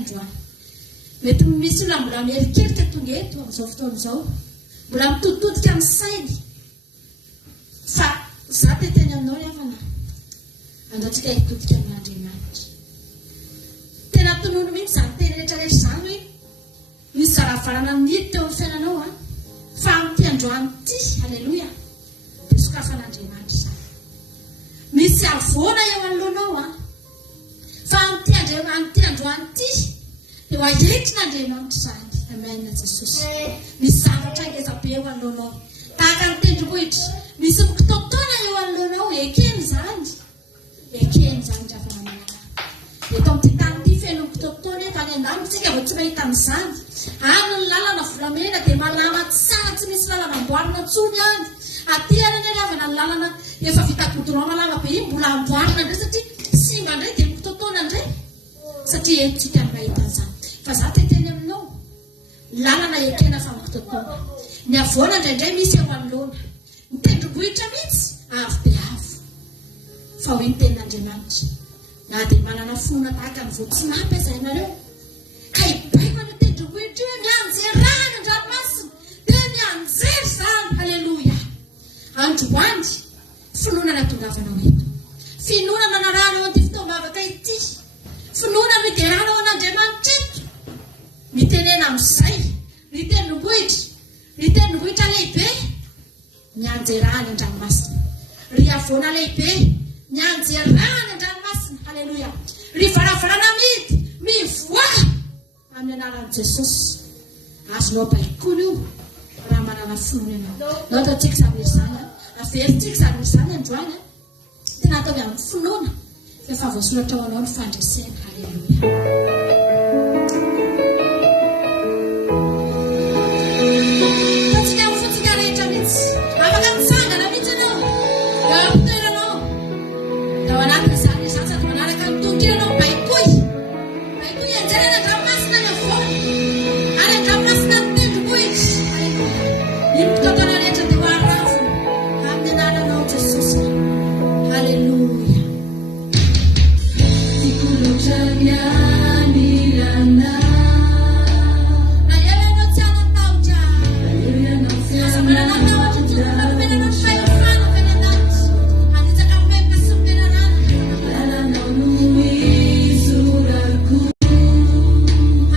androany. Mety misy olona mbola mierikerika tonga eto amin'izao fotoan'izao, mbola mitoditodika amin'ny sainy. Fa za teteny aminao avana, andatsika hitodika amin'Andriamanitra. Tena tonono mihitsy izany teny rehetrarehetra izany hoe misy zaravarana mity teo amin'ny fiainanao fa amin'ity androany ity, halleloia, dia sokafan'Andriamanitra izany. Misy avoana eo anoloanao fa amin'ity androany ity dia ho ahetin'Andriamanitra izany. Amen, Jesosy. Misy zavatra ngeza be eo anoloanao, tahaka ny tendrombohitra, misy mikitotoana eo anoloanao, ekeny izany ravanamana. Eto amin'ity tany ity feno mikitotoana eto any an-danitsika vao tsy mahita an'izany. Any ny lalana volamena dia malama tsara, tsy misy lalana amboarina intsony any. Aty arany ravana ny lalana efa vita godorona malama be iny mbola amboarina indray satria simba indray dia mikitotoana indray, satria entsika ny mahita an'izany. Fa za teteny aminao, lalana ekena fa mikitotoana. Ny avoana indraindray misy eo anoloana, ny tendrombohitra mihitsy avo dia avo. Fa hoy ny tenin'Andriamanitra, na dia manana fonona tahaka ny voatsinapy aza ianareo, ka hibaiko ny tendrombohitra io, ny anjerany an-dranomasina, dia ny anjery izany. Halleloia. Androany finoana natongavanao eto, finoana nanaranao an'ity fotoam-bavaka ity, finoana mideranao an'Andriamanitra eto, mitenena amin'izay ny tendrombohitra lehibe, ny anjerany an-dranomasina, ry avoana lehibe, ny anjerany an-dranomasina. Halleloia. Ry varavarana midy mivoaka amin'ny anaran'i Jesosy. Azonao baikoana io raha manana finoana ianao. Nao ataontsika izany izany, averintsika izany izany androany, tena atao amin'ny finoana, efa voasoratra ao anao ny fandresena. Halleloia.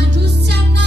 Andus siapa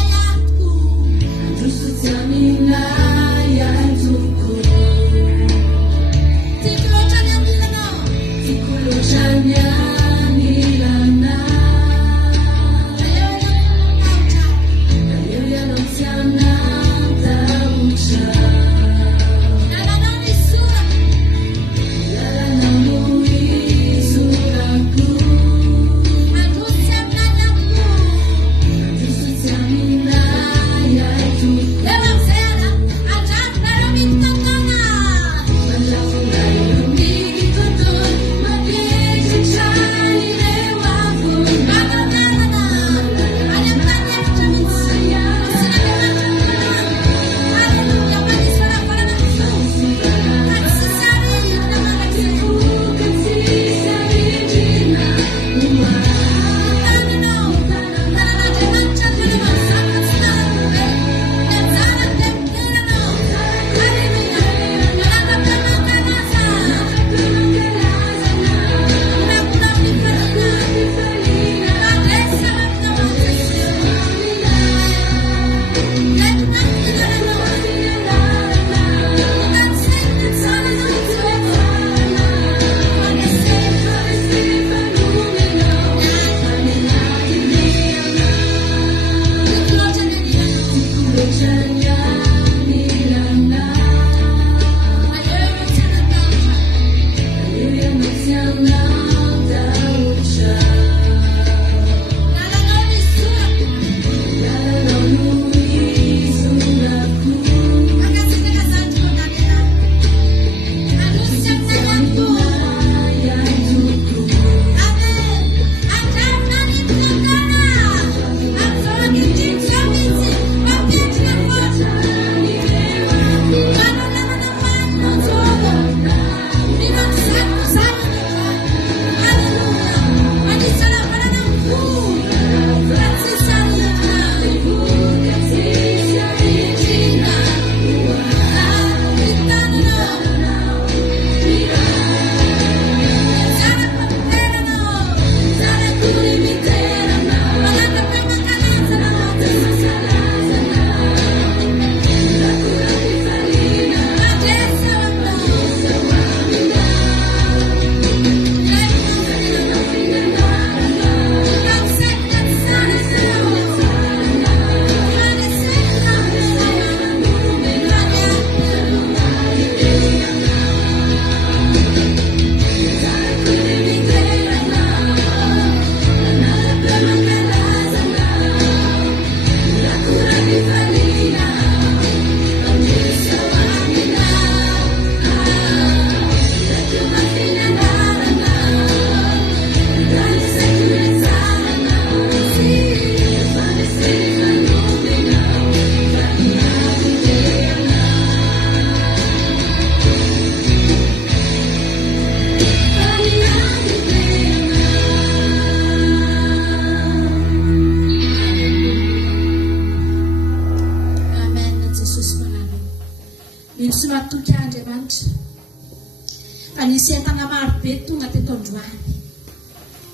Fa nisy entana maro be tonga teto androany.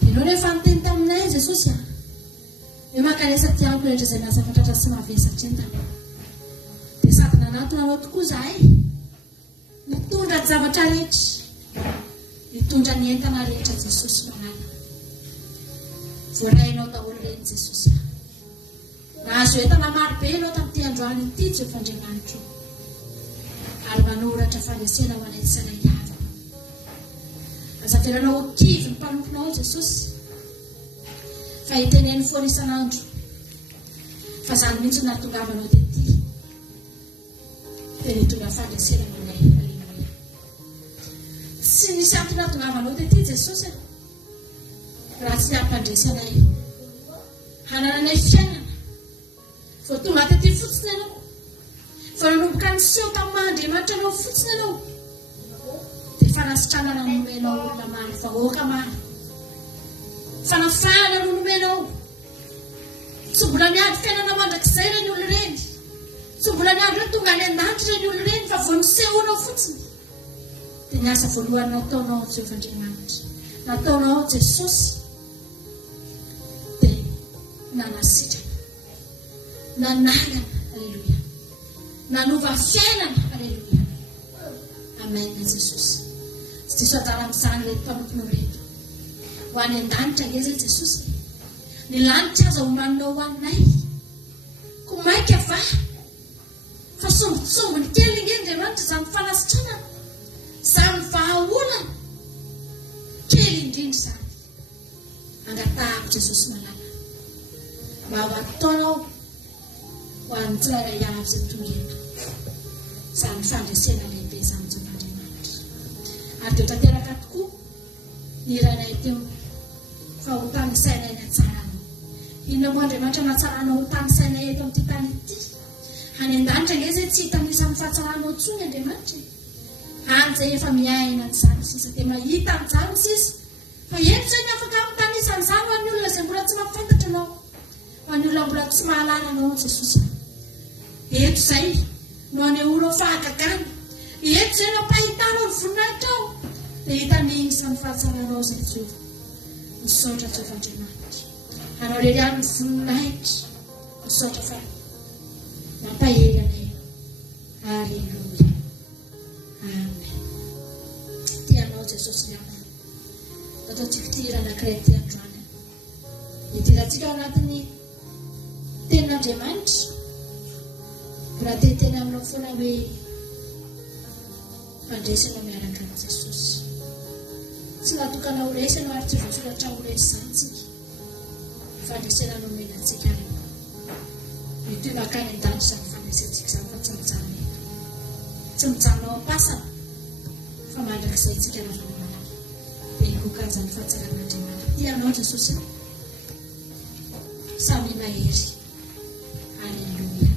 Ianao rehefa niteny taminay Jesosy hoe mankalesa tiako rehetra izay miasa fantratra sy mavesatra entana. Dia sady nanatona anao tokoa izahay mitondra ny zavatra rehetra, mitondra ny entana rehetra Jesosy manala. Voarainao daholo reny Jesosy. Nahazo entana maro be ianao tamin'ity androany ity Jehovah Andriamanitra, ary manoratra fanesena ho anay tsara iavana. Azavelanao ho kivy ny mpanomponao Jesosy, fa hiteneny foana isan'andro fa izany mihitsy no nahatongavanao tety, dia nitondra fanesena ho anay. Aleluia. Tsy misy antony nahatongavanao tety Jesosy raha tsy hampandresy anay hanananay fiainana. Vao tonga tety fotsiny ianao, vao nanomboka niseho tamin'ny Mahandriamanitra anao fotsiny ianao, dia fanasitranana no nomenao olona maro, vahoaka maro, fanafahana no nomenao. Tsy mbola niady fiainana mandrakizay ireny olona ireny, tsy mbola niady hoe tonga any an-danitra ireny olona ireny, fa vao nisehonao fotsiny dia ny asa voalohany nataonao Jehovah Andriamanitra, nataonao Jesosy, dia nanasitrana, nanangana, aleluia, nanova fiainana, aleluia. Amen Jesosy. Tsy diso adala amin'izany reto mpanomponao reto ho any an-danitra nge zay Jesosy. Ny lanitra aza homaninao ho anay, ko maika va fa sombonsombony kely inge Andriamanitra izany fanasitranana, izany vahaolana kely indrindra izany. Angatahako Jesosy malala mba ho ataonao ho an'ny tsirairay avy izay tonga eto, izany fandresena lehibe izany Jehovah Andriamanitra. Ary dia tanteraka tokoa ny iranay teo fa ho tany sainay ny atsaranao. Inona moa Andriamanitra natsaranao ho tany sainay eto amin'ity tany ity? Any an-danitra nge zay tsy hitanisan'ny fahatsaranao tsony Andriamanitra, any izay efa miaina n'izany sisa, dia mahita n'izany sisa. Fa ento izay ny afaka mitanisan'izany ho an'ny olona izay mbola tsy mahafantatra anao, ho an'ny olona mbola tsy mahalala anao Jesosy. Eto izay no anehoanao fahagagana, eto izay no ampahitanao ny voninahitra ao, dia hitaniny isany fahatsaranao izay Jehova. Misaotra Jehovah Andriamanitra, anao leriany ny voninahitra, misaotra fa mampahely anay. Aleluia. Amen. Tianao Jesosy ny amana, ataontsika tira anankiray ty androany, hitirantsika ao anatin'ny tenin'Andriamanitra. Mbola teteny aminao foana hoe fandresanao miaraka amin'ny Jesosy. Tsy natokana ho resy ianao ary tsy voasoratra ho resy izany tsika. Fandresena no menantsika rehefa mitoy makany an-danitra izany fandresantsika izany, fa tsy mijanona eto, tsy mijanona ao am-pasana, fa mandrakizay tsika raha malala. Dia hiloka an'izany fahatsaran'Andriamanitra. Tianao Jesosy, samy mahery. Aleluia.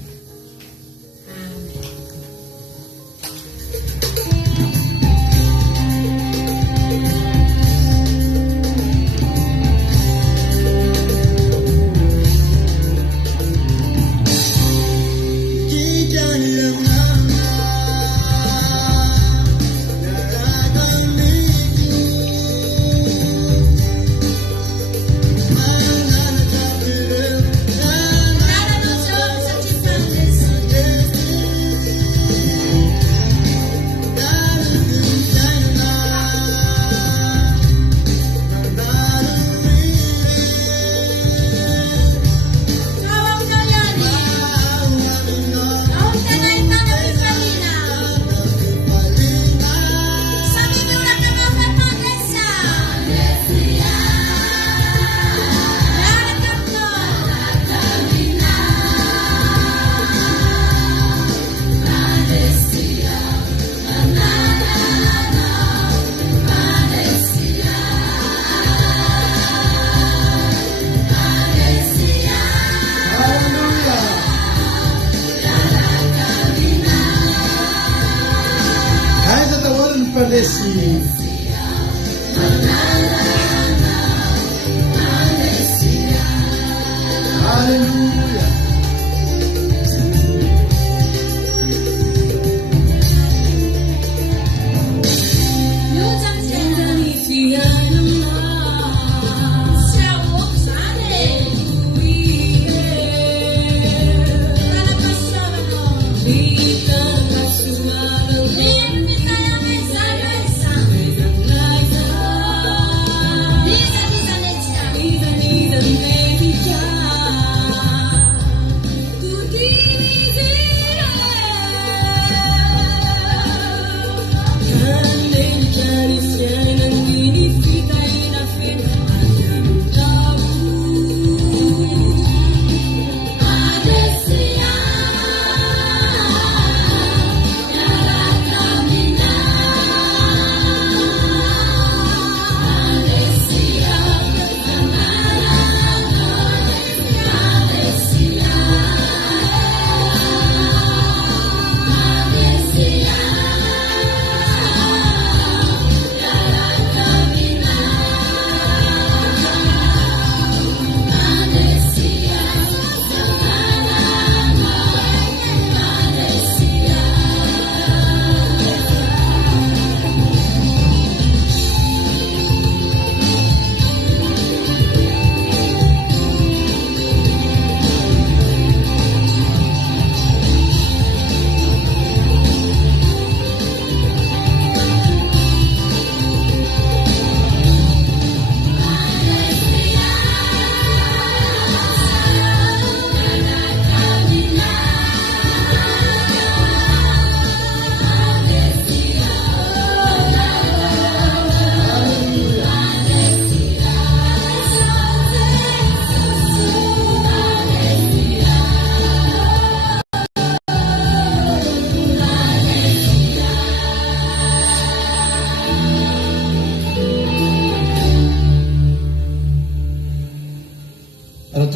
Hallelujah.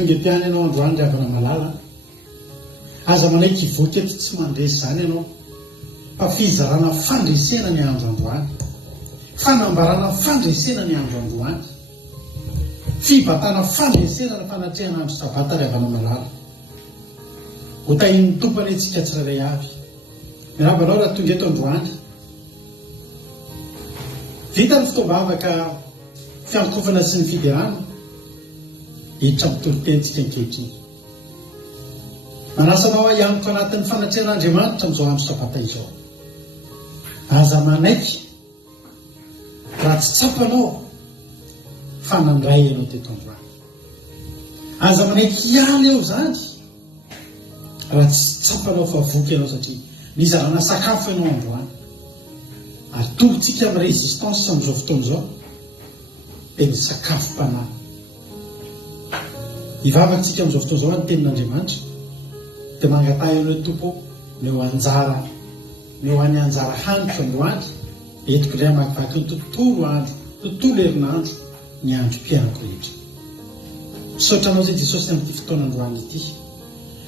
tonga mpiany ianao androany ry havana malala, aza manaiky hivoaka eto tsy mandresy zany ianao, fa fizarana fandresena ny andro androany, fanambarana fandresena ny andro androany, fibatana fandresena ny fanatrehana andro sabata ry havana malala. Ho tahin'ny tompany antsika tsirairay avy. Mirabanao raha tonga eto androany, vita ny fitaovavaka fiankofana sy ny fiderana, hiditra mitolo-tentsika ankehitriny. Manasanao aho ianiko anatin'ny fanatrehan'Andriamanitra amin'izao andro sabata izao. Aza manaiky raha tsy tsapanao fanandray ianao teto androany. Aza manaiky hiala eo zany raha tsy tsapanao fa voky ianao, satria mizarana sakafo ianao androany. Ary tolotsika amin'ny résistance amin'izao fotoana izao dia ny sakafom-panahy. Hivavatsika amin'izao fotoana izao ny tenin'Andriamanitra dia mangatah ianao tompo neo anjara, neo any anjara hanitra androany, entiko indray amakivaky ny tontolo andro, tontolo herinandro, ny androm-piainako rehetra. Misaotranao izay Jesosy amin'ity fotoana androany ity.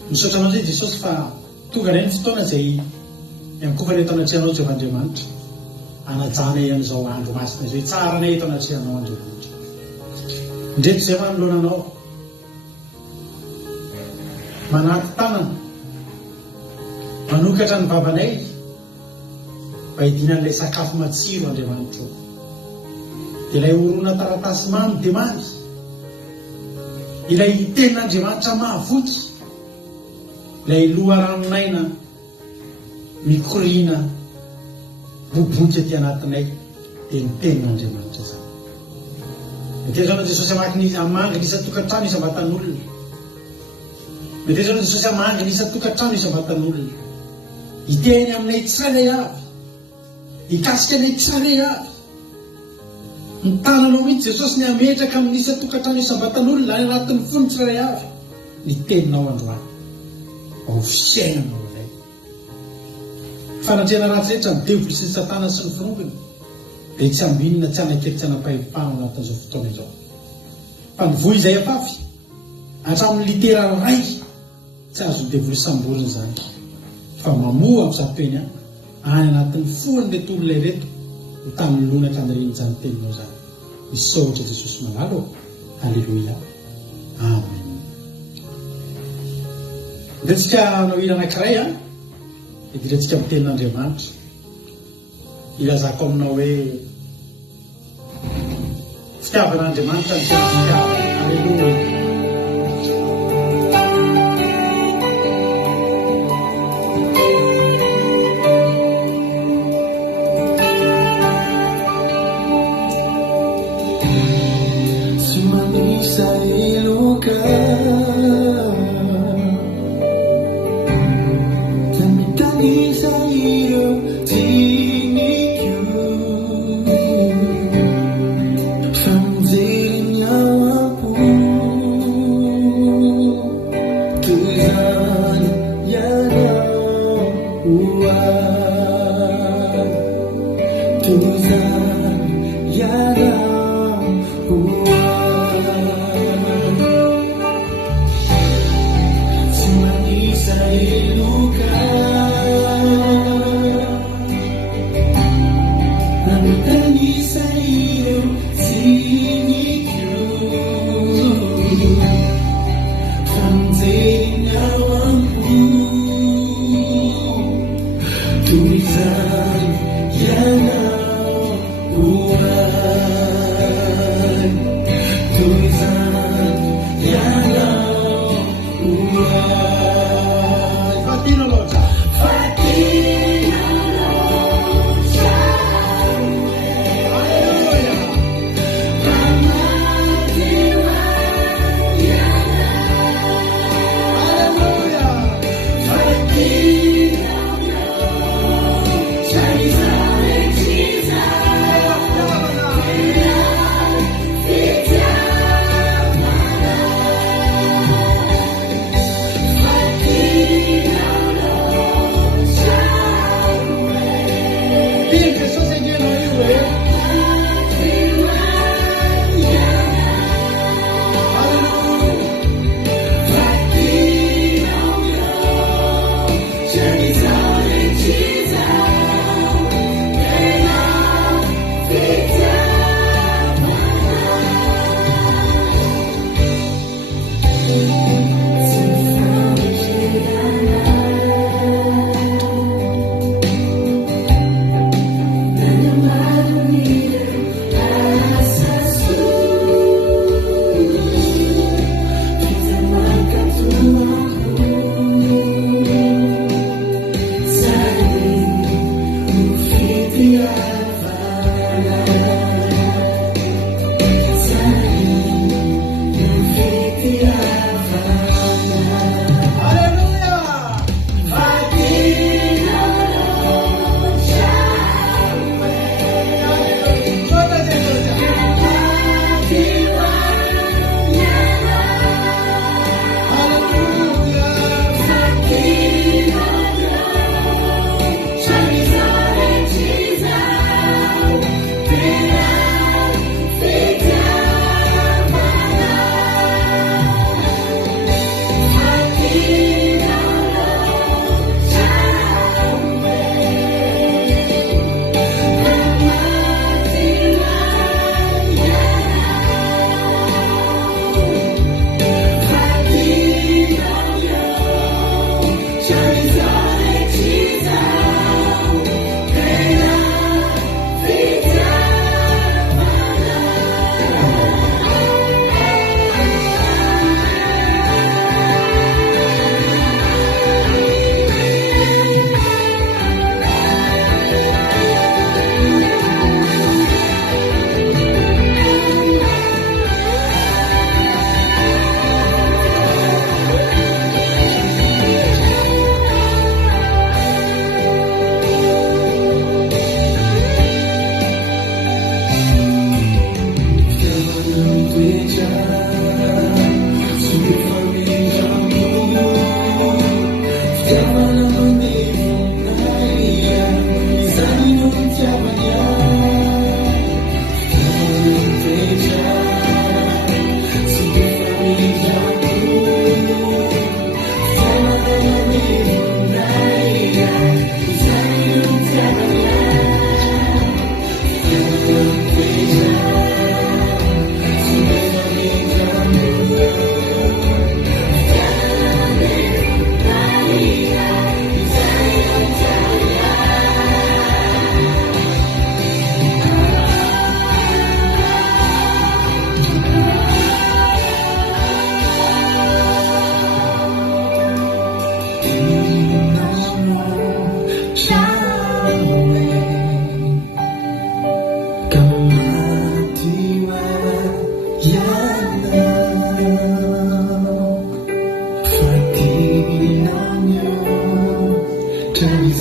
Misaotranao izay Jesosy fa tonga indray ny fotoana izay miankofana eto anatrehanao Jehovah Andriamanitra, anajana amin'izao andro masina izay tsara nay eto anatrehanao Andriamanitra. Ndreto izay manoloananao, manaky tanana, manokatra ny vavanay mba hidinan'ilay sakafo matsiro Andriamanitra. Dia ilay orona taratasy mamy dia mamy, ilay tenin'Andriamanitra mahavoky, ilay loha ranonaina mikorina boboky aty anatinay dia ny tenin'Andriamanitra zany. Mety zao Jesosy amanginy isa-tokantrano isam-batan'olona. Mety zao Jesosy amanginy isa-tokantrano isam-batan'olona. Hiteny aminay tsirairay avy, hikasika anay tsirairay avy. Ny tananao mihitsy Jesosy ny ametraka amin'ny isa-tokantrano isam-batan'olona any anatin'ny fony tsirairay avy. Ny teninao androany ao fisainanao ilay fanatrehana ratsy rehetra ny devily sy ny satana sy ny firongony, dia tsy ambinina, tsy anankely, tsy anapahipahana anatin'izao fotoana izao. Fa nivoy izay afafy hatramin'ny litera ray tsy azo devily samboriny zany, fa mamoa amin'ny zapeny any anatin'ny foan'ilay tolon'ilay reto ho tamin'ny lonaka anireny zany teninao zany. Misaotra Jesosy malalo. Halleluia, amen. Ndratsika anao hira anankiray idirantsika amin'ny tenin'Andriamanitra, ilazako aminao hoe fitiavan'Andriamanitra ny tenintsika. Halleluia. From the hour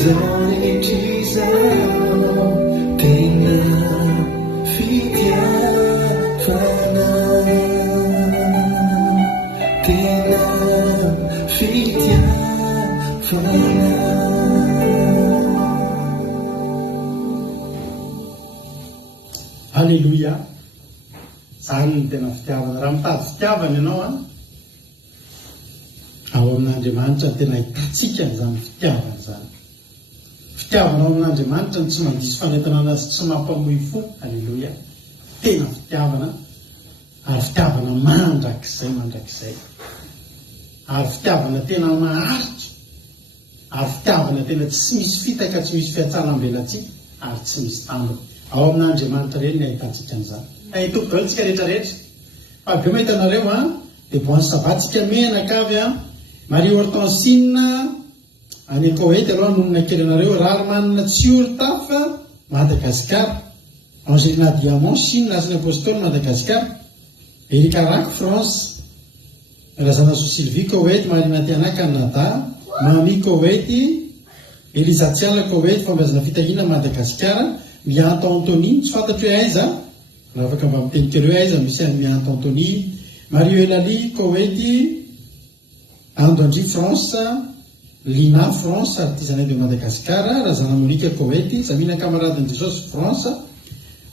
Zao rehetr'izao tena fitiavana, tena fitiavana. Halleloia. Zany ny tena fitiavana. Raha mitady fitiavana ianao ao amin'Andriamanitra tena hitantsika zany fitiavana zany. Fitiavana ao amin'Andriamanitra ny tsy mandiso fanentanana azy, tsy mampamoy fo. Halleloia. Tena fitiavana, ary fitiavana mandrakizay. Ary fitiavana tena maharitra, ary fitiavana tena tsy misy fitaka, tsy misy fiatsalam-belatsika, ary tsy misy tambiny. Ao amin'Andriamanitra reny ny ahitantsika an'izany. Tompo daholo tsika rehetrarehetra. Fa be mahitanareo dia boan'ny sabatsika menakavy Marie Hortensine any Koweït aloha nomina kely anareo. Rarmanina Tsiortaf Madagasikara. Angelina Diamant Chine lasiny apôstôly Madagasikara. Erika Rak France. Razana Sylvie Koweït, Marina Tiana Canada. Mami Koweït, Elisa Tsiala Koweït, fambazana fitahina Madagasikara. Mianto Antony, tsy fantatro hoe aiza, raha afaka mba miteny kely hoe aiza misy Mianto Antony. Mario Elali Koweït, Andandry France, Lina France, artisanat de Madagasikara. Razana Monika Koweït, Samina Camarade Jesosy France,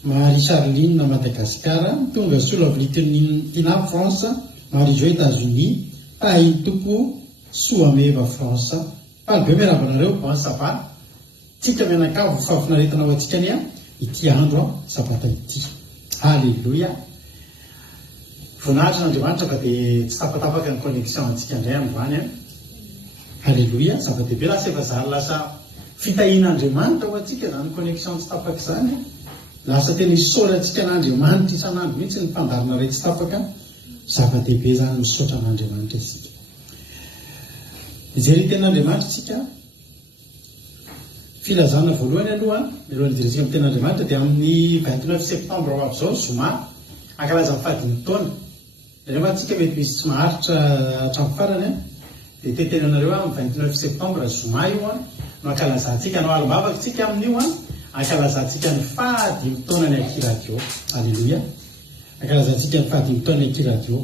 Marie Charline Madagasikara. Tonga Sola Tina France, Marie Jo États-Unis, Pahin Toko Soameva France. Palbe meravanareo boan saba. Tsika menakavo fafinaretana ho antsika ny ity andro sabata ity. Halleloia. Voninahitra n'Andriamanitra fa dia tsy tapatapaka ny connexion antsika indray amin'izany. Halleloia. Zava-dehibe lasa efa zany lasa fitahian'Andriamanitra ho antsika zany connexion tsy tapaka izany. Lasa tena hisaora antsika n'Andriamanitra isan'andro mihitsy ny fandarina iray tsy tapaka. Zava-dehibe zany misaotra n'Andriamanitra isika. Ijery ten'Andriamanitra tsika. Filazana voalohany aloha ijerisika amin'ny ten'Andriamanitra dia amin'ny 29 septembre ho avy izao zoma ankalaza ny fahadimy taona. Rehefa tsika mety misy tsy maharitra hatramin'ny farany dia tetenanareo amin'ny 29 septembre zoma io no ankalazantsika no alimbavaka tsika amin'io ankalazantsika ny fahadimy taona ny Aki Radio. Alleluia. Ankalazantsika ny fahadimy taona ny Aki Radio.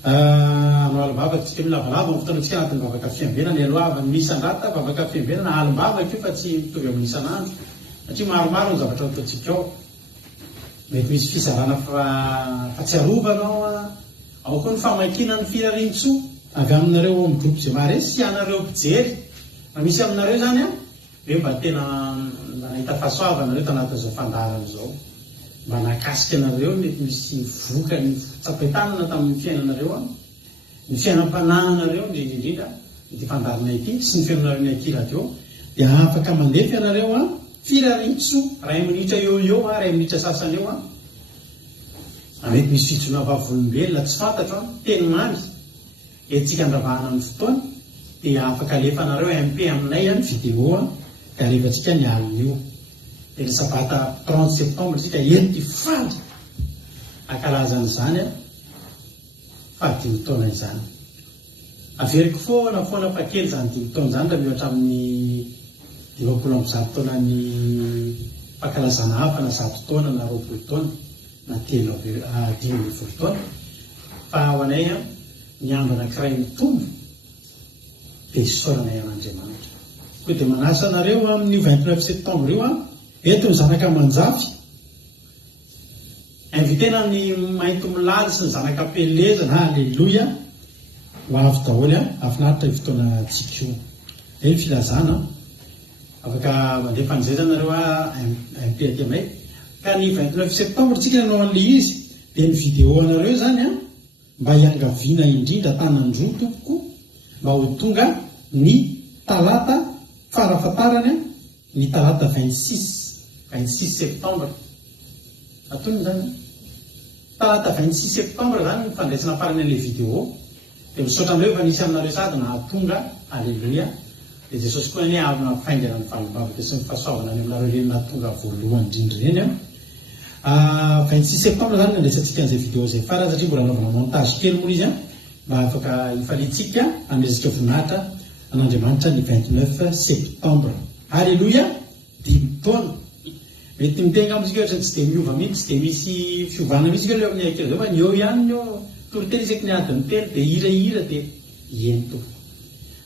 No alimbavaka tsika milavalava fotoana tsika anatin'ny vavaka fiambena ny aloha avy nisan-drata vavaka fiambena na alimbavaka io fa tsy mitovy amin'ny isan'andro satria maromaro ny zavatra ataontsika ao. Mety misy fizarana fahatsiarovanao ao koa ny famakiana ny firarian-tsoa avy aminareo amin'ny groupe izay mare sy anareo mpijery. Misy aminareo zany hoe mba tena nahita fahasoavanareo tanatin'izao fandarana izao, mba nakasika anareo mety misy voka ny tsapaitanana tamin'ny fiainanareo ny fiainam-panahynareo indrindra ity fandarana ity sy ny fiainanareo ny Aki Radio dia afaka mandefy anareo firarian-tsoa 1 minitra eo ray minitra sasany eo mety misy fitsona vavolombelona tsy fantatro teny mamy etsika andravahana ny fotoana dia afaka alefa anareo MP aminay vidéo ka alefantsika ny alina io. Dia ny sabata 30 septembre tsika ety faly ankalazan'izany fahadimy taona izany. Averiko foana fa kely zany 10 taona zany raha miohatra amin'ny 20 taona ny fankalazana hafa na 100 taona na 20 taona na 10 taona. Fa ao anay ny andro anankiray mitombo dia isaoranay an'Andriamanitra. Koa dia manasa anareo amin'ny 29 septembre io eto ny zanaka manjafy. Invitena ny mainto milady sy ny zanaka pelezana. Halleloia. Ho avy daholo afinaritra ny fotoana tsika io. Ny filazana afaka mandefa an'izay nareo MP anay. Ka ny 29 septembre tsika nanao an'ilay izy dia ny vidéo anareo zany mba hiangaviana indrindra tanandroa tompoko mba ho tonga ny talata farafatarany ny talata 26 septembre. Atony zany talata 26 septembre zany ny fandraisana farany an'ilay vidéo. Dia misaotra anareo fa nisy aminareo sady nahatonga. Alleluia. Dia Jesosy koa ny avy nafaingana ny fahalimbavaka sy ny fahasoavana ny aminareo reny nahatonga voalohany indrindra reny 26 septembre zany nandraisantsika an'izay vidéo zay farany satria mbola anaovana montage kely moa izy mba afaka ifalitsika amezika voninahitra an'Andriamanitra ny 29 septembre. Alleloia, 5 taona. Mety miteny amintsika ohatra tsy dia miova mihitsy, tsy dia misy fiovana mihitsy leo amin'ny akira zao fa ny eo ihany ny toriteny isaky ny adiny telo dia hirahira dia ento.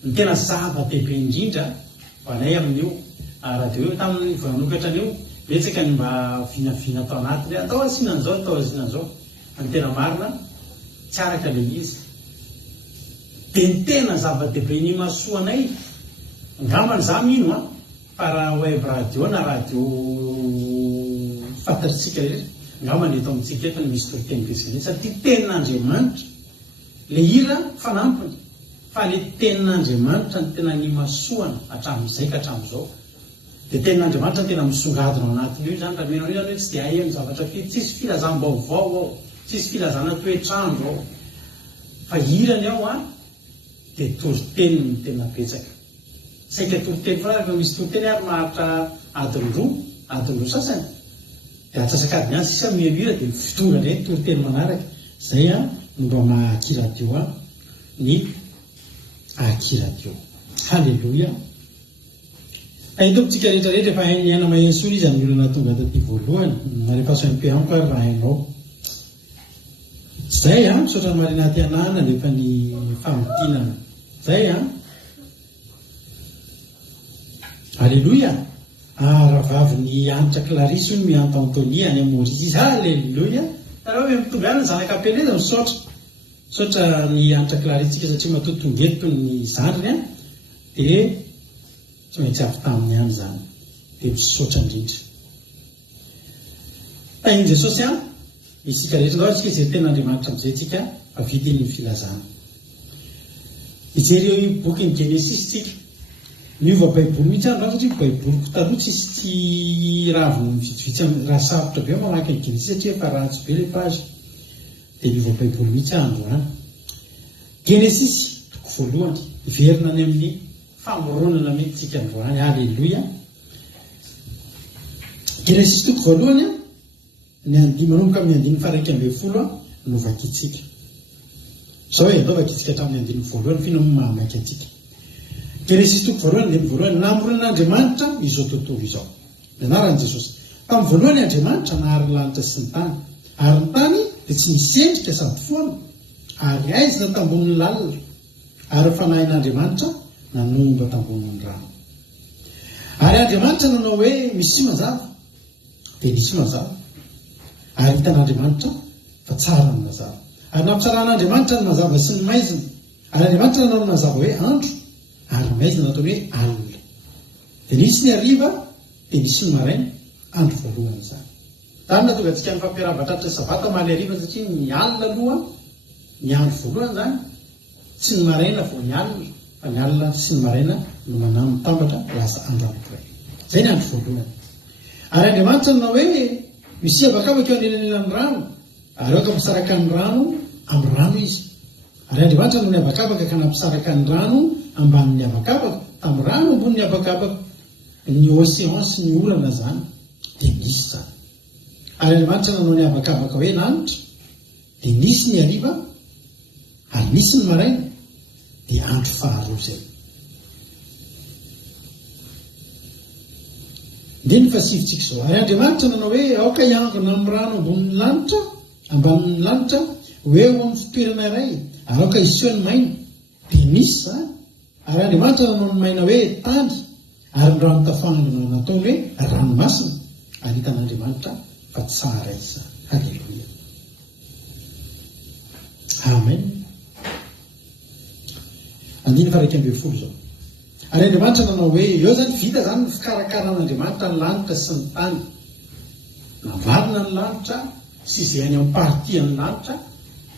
Ny tena zava-dehibe indrindra ho anay amin'io raha dia hoe tamin'ny voanokatra an'io betsaka ny mba vinavina atao anatiny atao asinan'izao atao asinan'izao. Ny tena marina tsy araka ilay izy. Dia ny tena zava-dehibe ny masoanay ngambany za mino fa raha web radio na radio fantatritsika rehetra ngambany eto amintsika eto ny misy toriteny besiny satria tenin'Andriamanitra le hira fanampiny fa le tenin'Andriamanitra ny tena ny masoana hatramin'izay ka hatramin'izao. Dia tenin'Andriamanitra ny tena misongadina ao anatiny io zany raha menao io zany hoe tsy dia hay amin'ny zavatra firy, tsisy filazam-baovao ao, tsisy filazana toetrandro ao, fa hirany ao dia toriteny ny tena betsaka. Saika toriteny fa rehefa misy toriteny ary maharitra adiny roa sasany dia atsasakadiny ihany sisa mihira dia fitonga indray toriteny manaraka. Zay no mba mahakiradio ny akiradio. Halleloia. Ahitokotsika rehetrarehetra efa hainy aina mahesory izy amin'ny olona tonga taty voalohany rehefa soimpe amiko ary raha hainao. Zay misaotra ny marinaty anahana nefa ny famidinana. Zay Alleloia. Rahavavy ny Anitra Clarisse ny mianto Antony any Maurice. Halleloia. Tarao hoe mitovy ihany ny zanak'Apeleza misaotra ny Anitra Clarisse satria matotongeto ny zandriny dia tsy maintsy avy taminy ihany zany dia misaotra indrindra. Tahin' Jesosy isika rehetra zao isika izay ten'Andriamanitra amin'izay tsika avidiny ny filazana. Ijery eo boky ny Genesis tsika miova baiboly mihitsy andro satria baiboly taloha tsy raviny vitsivitsy raha sarotra be mamaky ny Genesis satria efa ratsy be ilay page dia miova baiboly mihitsy andro Genesis toko voalohany verina any amin'ny famoronana mihitsy tsika androany. Halleloia. Genesis toko voalohany manomboka amin'ny andiny faraika ambe folo no vakitsika. Sao hoe andao vakitsika hatramin'ny andiny voalohany fino mahamaky atsika. Genesis toko voalohany dia voalohany namoronan'Andriamanitra izao tontolo izao. Ianaran'i Jesosy. Tamin'ny voalohany Andriamanitra nahary ny lanitra sy ny tany. Ary ny tany dia tsy misy endrika sady foana ary aizina tambonin'ny lalina ary fanahin'Andriamanitra nanomba tambonin'ny rano. Ary Andriamanitra nanao hoe misy mazava dia nisy mazava. Ary hitan'Andriamanitra fa tsara ny mazava. Ary nampitsarahan'Andriamanitra ny mazava sy ny maizina. Ary Andriamanitra nanao ny mazava hoe andro ary maizina natao hoe alina. Dia nisy ny hariva dia nisy ny maraina andro voalohany izany. Zany natonga antsika ny fampiarahavatratra sabata maly hariva satria ny alina aloha ny andro voalohany zany tsy ny maraina vao ny alina fa ny alina sy ny maraina no manano mitambatra lasa andro anankiray. Zay ny andro voalohany. Ary Andriamanitra nanao hoe misy avakavaka eo anelanelany rano ary aoka misaraka ny rano amin'ny rano izy. Ary Andriamanitra no ny avakavaka ka nampisaraka ny rano ambanin'ny avakavaka tamin'ny rano ambony ny avakavaka ny océan sy ny orana zany dia nisy zany. Ary Andriamanitra nanao ny avakavaka hoe lanitra dia nisy ny hariva ary nisy ny maraina dia andro faharoa zay. Ndiny fasivitsika izao. Ary Andriamanitra nanao hoe aoka hiangona amin'ny rano ambonin'ny lanitra ambanin'ny lanitra hoe eo amin'ny fitoerana iray ary aoka iseho ny maina dia nisy zany. Ary Andriamanitra nanao ny maina hoe tany ary ny rano tafangana natao hoe ranomasina ary hitan'Andriamanitra fa tsara izy. Halleloia. Amen. Andiny faraika ambe folo zao. Ary Andriamanitra nanao hoe eo zany vita zany ny fikarakarana ny lanitra sy ny tany. Navarina ny lanitra sy izay any amin'ny party ny lanitra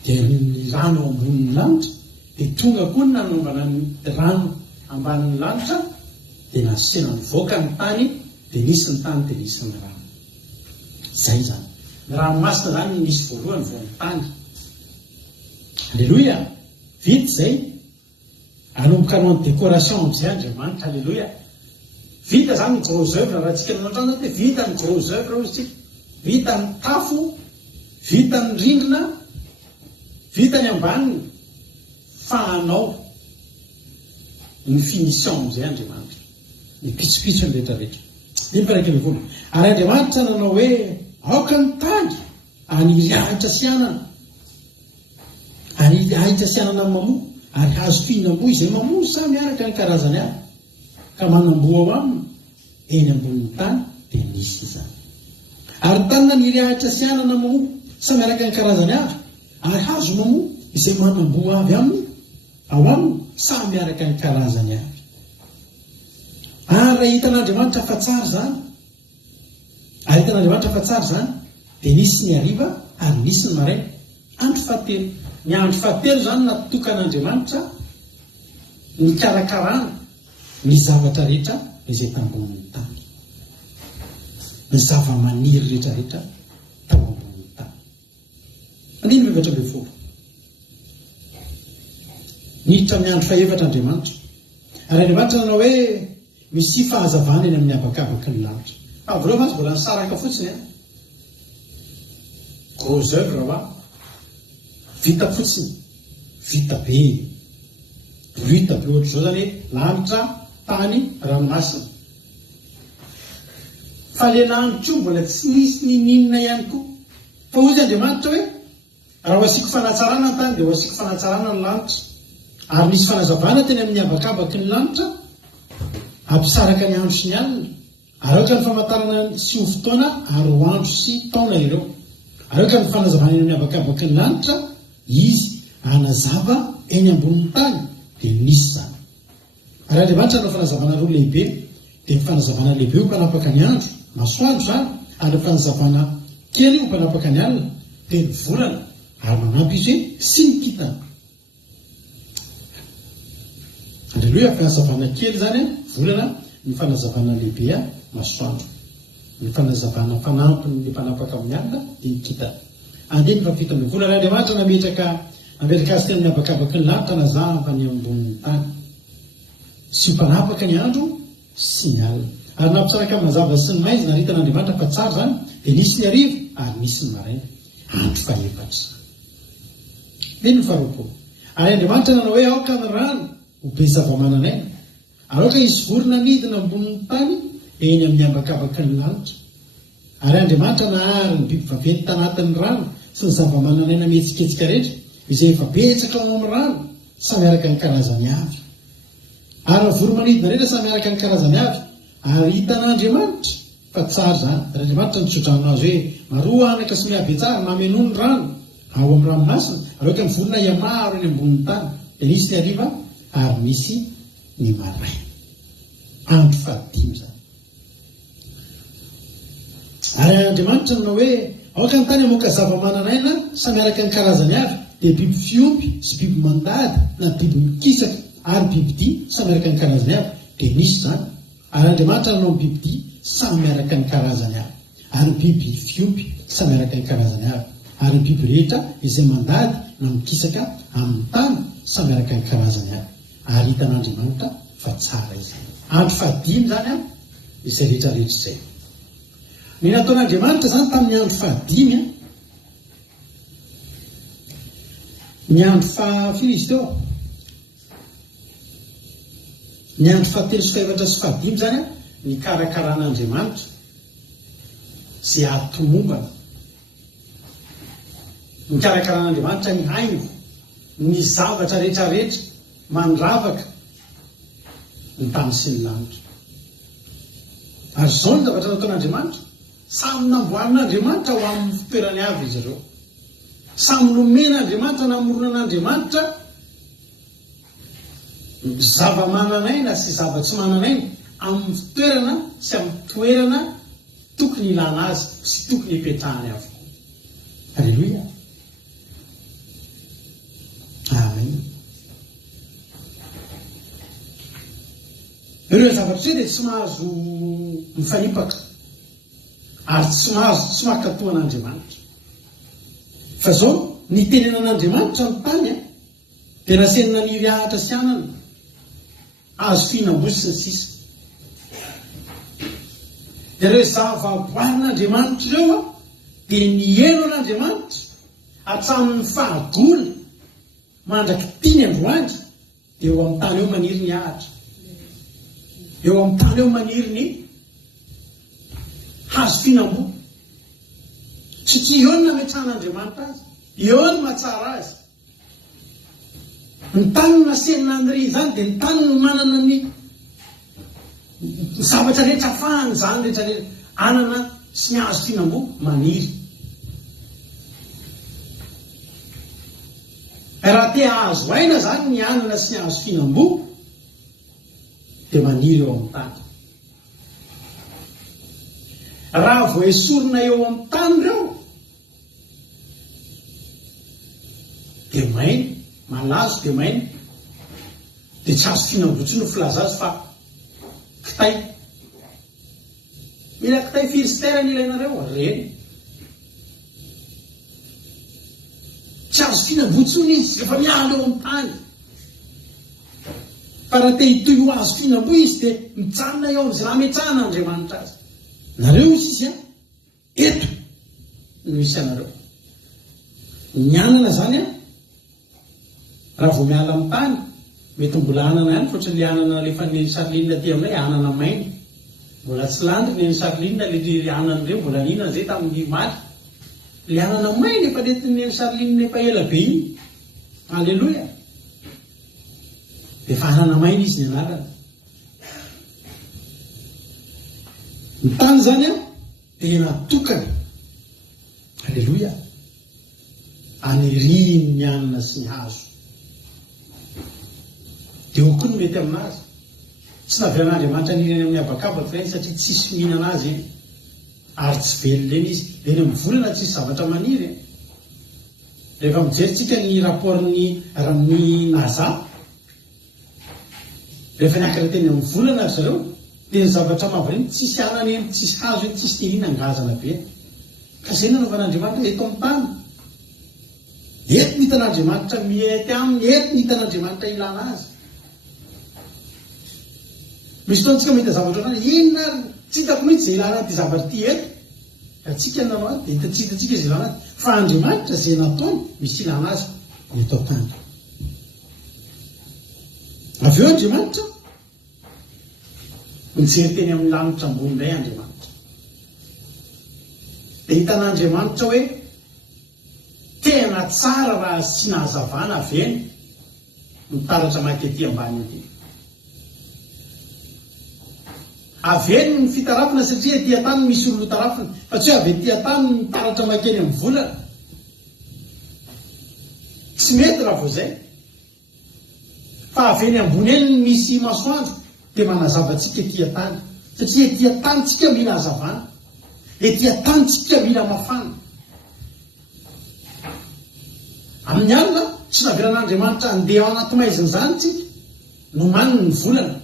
dia ny rano ambonin'ny lanitra dia tonga koa ny nanaovana ny rano ambanin'ny lanitra dia nasena nivoaka ny tany dia nisy ny tany dia nisy ny rano. Zay zany. Ny ranomasina zany nisy voalohany vao ny tany. Halleloia. Vita zay. Anomboka hanao ny décoration amin'izay Andriamanitra. Halleloia. Vita zany ny gros œuvre raha tsika nanao trano dia vita ny gros œuvre ozy tsika. Vita ny tafo, vita ny rindrina, vita ny ambaniny, fanao. ny finition zay andriamanitra ny pitsopitso ny rehetrarehetra iny paraky ny vola ary andriamanitra nanao hoe aoka ny tany any ahitra sy anana ary ahitra sy anana mamoa ary hazo fihinam-boa izay mamoa sa miaraka ny karazany avy ka manamboa ao aminy eny ambonin'ny tany dia nisy izany ary tanina niry ahitra sy anana mamoa sa miaraka ny karazany avy ary hazo mamoa izay manamboa avy aminy ao aminy sa miaraka ny karazany avy ary hitan'andriamanitra fa tsara zany ary hitan'andriamanitra fa tsara zany dia nisy ny hariva ary nisy ny maraina andro fahatelo ny andro fahatelo zany natokan'andriamanitra ny karakarana ny zavatra rehetra izay tambonin'ny tany ny zava-maniry rehetrarehetra tao ambonin'ny tany andiny mivatra be folo niditra amin'ny andro faefatra andriamanitra ary andriamanitra nanao hoe misy fahazavana eny amin'ny habakabaka ny lanitra voaloha mazy mbola nisaraka fotsiny a gros œuvre va vita fotsiny vita be ohatr'izao zany hoe lanitra tany ranomasina fa le lanitra io mbola tsy nisy nininona ihany koa fa ozy andriamanitra hoe raha ho asiko fanatsarana ny tany dia ho asiko fanatsarana ny lanitra ary nisy fanazavana teny amin'ny habakabaky ny lanitra ampisaraka ny andro sy ny alina ary aoka ny famantarana sy ho fotoana ary ho andro sy taona ireo ary aoka ny fanazavana eny amin'ny habakabaky ny lanitra izy anazava eny ambonin'ny tany dia nisy zany ary andriamanitra no fanazavana roa lehibe dia ny fanazavana lehibe ho mpanapaka ny andro masoandro zany ary ny fanazavana kely ho mpanapaka ny alina dia ny volana ary manampy izy hoe sy ny kitana alleloia fanazavana kely zany volana ny fanazavana lehibe masoandro ny fanazavana fanampiny ny mpanapaka amin'ny alina dia ny kitana andiny fafito amin'ny volana andriamanitra nametraka azy teny amin'ny habakabaky ny lanitra nazava ny ambonin'ny tany sy mpanapaka ny andro sy ny alina ary nampisaraka amin'ny mazava sy ny maizina ary hitan'andriamanitra fa tsara zany dia nisy ny hariva ary nisy ny maraina andro faefatra eny ny faharoapolo ary andriamanitra nanao hoe aoka ny rano ho be zava-mananaina ary aoka isy vorona nidina ambonin'ny tany eny amin'ny habakabaky ny lanitra ary andriamanitra nahary ny biby vaventy tanatin'ny rano sy ny zava-mananaina mihetsiketsika rehetra izay efa betsaka ao amin'ny rano samy araka ny karazany avy ary ny voromanidina rehetra samy araka ny karazany avy ary hitan'andriamanitra fa tsara zany ary andriamanitra nitsodrano azy hoe maroa anaka sy miabe tsara mameno ny rano ao amin'ny ranomasina ary aoka ny vorona iamaro eny ambonin'ny tany dia nisy ny hariva ary misy ny maraina andro fahadimy zany ary andriamanitra nanao hoe aoka ny tany amoaka zava-mananaina samy araka ny karazany avy dia biby fiompy sy biby mandady na biby mikisaka ary bibidia samy araka ny karazany avy dia nisy zany ary andriamanitra nanao ny bibidia samy araka ny karazany avy ary biby fiompy samy araka ny karazany avy ary biby rehetra izay mandady na mikisaka amin'ny tany samy araka ny karazany avy ary hitan'andriamanitra fa tsara izy andro fahadimy zany izay rehetrarehetra izay ny nataon'andriamanitra zany tamin'ny andro fahadimy ny andro fafilo izy teo ny andro fahatelo sy faefatra sy fahadimy zany ny karakaran'andriamanitra zay atomombana ny karakaran'andriamanitra ny haingo ny zavatra rehetrarehetra mandravaka ny tany sy ny lanitra ary zao ny zavatra nataon'andriamanitra samy namboarin'andriamanitra ho amin'ny fitoerany avy izy ireo samy nomen'andriamanitra namoronan'andriamanitra zava-mananaina sy zava-tsy mananaina amin'ny fitoerana sy amin'ny toerana tokony ilana azy sy tokony hipetrahany avokoa alleloia amen ireo zavatra zay dia tsy mahazo mifanipaka ary tsy mahazo tsy makatoan'andriamanitra fa zao ny tenenan'andriamanitra ny tany dia nasenina niry ahatra sy anana azo fihinam-bosy sy ny sisa dia ireo zava-boarin'andriamanitra ireo dia nieno an'andriamanitra hatramin'ny fahagola mandraky tiany androandry dia eo amin'ny tany eo maniry ny ahatra eo amin'ny tany eo maniry ny hazo fihinam-bo satria eo ny nametrahan'Andriamanitra azy, eo ny mahatsara azy. Ny tany no nasenina Andry izany dia ny tany no manana ny zavatra rehetra afahany zany rehetra rehetra anana sy ny hazo fihinam-bo maniry. Raha te hahazo aina zany ny anana sy ny hazo fihinam-bo dia maniry eo amin'ny tany. Raha vao esorina eo amin'ny tany ireo dia mainy, malazo dia mainy, dia tsy hazo fihinam-bo tsy no filaza azy fa kitay. Mila kitay filistera ny ilainareo reny. Tsy azo fihinam-botsony izy rehefa miala eo amin'ny tany. Fa raha te hitoy ho azo fihinam-bo izy dia mijanona eo amin'izay nametrahan'Andriamanitra azy. Nareo izy eto no misy anareo. Ny anana zany raha vao miala amin'ny tany mety mbola anana ihany fa ohatran'ilay anana lefa ny Sarolinina ty aminay anana mainy. Mbola tsy landry ny Sarolinina le anan'ireo mbola ninana zay tamin'ny maty. Le anana mainy efa nentin'ny Sarolinina efa ela be iny. Alleloia. Dia efa anana mainy izy ny anarany. Ny tany zany dia natokana. Alleloia. Aniriny ny anana sy ny hazo. Dia eo koa no mety aminazy. Tsy naveran'Andriamanitra ninany amin'ny habakabaka fa satria tsisy mihinana azy iny. Ary tsy velona izy. Eny amin'ny volana tsisy zavatra maniry. Rehefa mijerytsika ny raport'ny NASA, rehefa niakatra teny amin'ny volana ry zareo, dia ny zavatra mahavariana tsisy anana eny, tsisy hazo eny, tsisy tehinangazana be. Ka izay nanaovan'Andriamanitra eto amin'ny tany. Eto ny hitan'Andriamanitra miety aminy, eto ny hitan'Andriamanitra ilana azy. Misy fotoana tsika mahita zavatra ohatrany, inona ary tsy hitako mihitsy izay ilana ty zavatra ty eto. Atsika nanao azy dia tsy hitatsika izay ilana azy. Fa Andriamanitra izay nataony misy ilana azy ny atao tany. Avy eo Andriamanitra mijery teny amin'ny lanitra ambony indray Andriamanitra. Dia hitan'Andriamanitra hoe tena tsara raha sy nahazavana avy eny mitaratra maika ety ambany ety. Avy eny ny fitarafina satria ety an-tany misy olona tarafina, fa tsy hoe avy ety an-tany mitaratra maika eny amin'ny volana. Tsy mety raha vao izay. Fa avy eny ambony eny misy masoandro dia manazava antsika ety an-tany. Satria ety an-tany tsika mila hazavana. Ety an-tany tsika mila mafana. Amin'ny alina tsy naveran'Andriamanitra andeha ao anaty maizina zany tsika no maniny ny volana.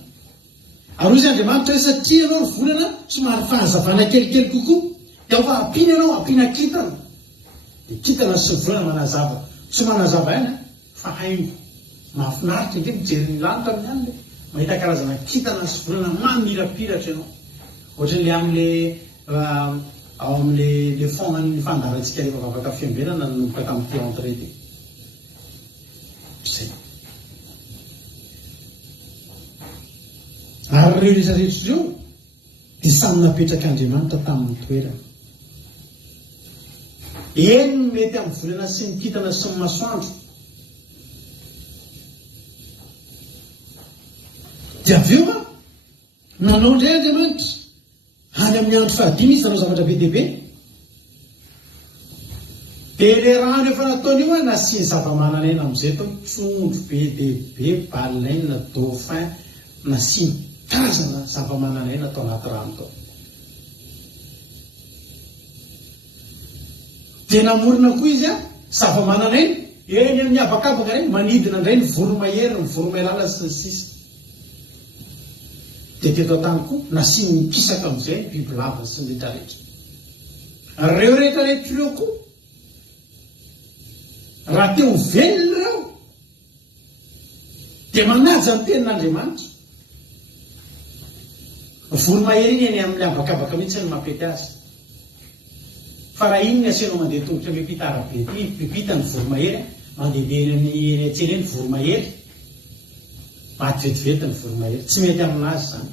Ary izy Andriamanitra hoe satria ianao ny volana somary fahazavana kelikely kokoa, dia ao fa ampiana ianao, ampiana kintana. Dia kintana sy ny volana manazava. Tsy manazava ihany fa haingo. Mahafinaritra indray mijery ny lanitra amin'ny alina. Mahita karazana kintana sy volana mamirapiratra ianao. Ohatran'ilay amin'ilay ao amin'ilay fognan'ny fandarantsika rehefa vavaka fiambenana nanomboka tamin'ity entrée ty. Zay. Ary ireo rehetrarehetra ireo dia samy napetraka Andriamanitra tamin'ny toerana. Eny no mety amin'ny volana sy ny kintana sy ny masoandro. Dia avy eo nanao indray Andriamanitra any amin'ny andro fahadimy izy nanao zavatra be dia be. Dia ilay rano efa nataony io nasiany zava-manan'aina amin'izay tao, trondro be dia be, baleine, dauphin, nasiany karazana zava-manan'aina atao anaty rano tao. Dia namorona koa izy zava-manan'aina eny amin'ny habakabaka reny, manidina indray ny voromahery, ny voromailala sy ny sisa. Dia teto an-tany koa nasiany mikisaka amin'izay bibilava sy ny rehetrarehetra. Ireo rehetrarehetra ireo koa raha teo velona ireo dia manaja ny tenin'Andriamanitra. Voromahery iny eny amin'ny habakabaka mihitsy ny mampety azy. Fa raha iny ny asianao mandeha tongotra mipita arabe ty, mipita ny voromahery, mandehandeha eny an-tsena eny voromahery, maty vetivety ny voromahery, tsy mety aminazy zany.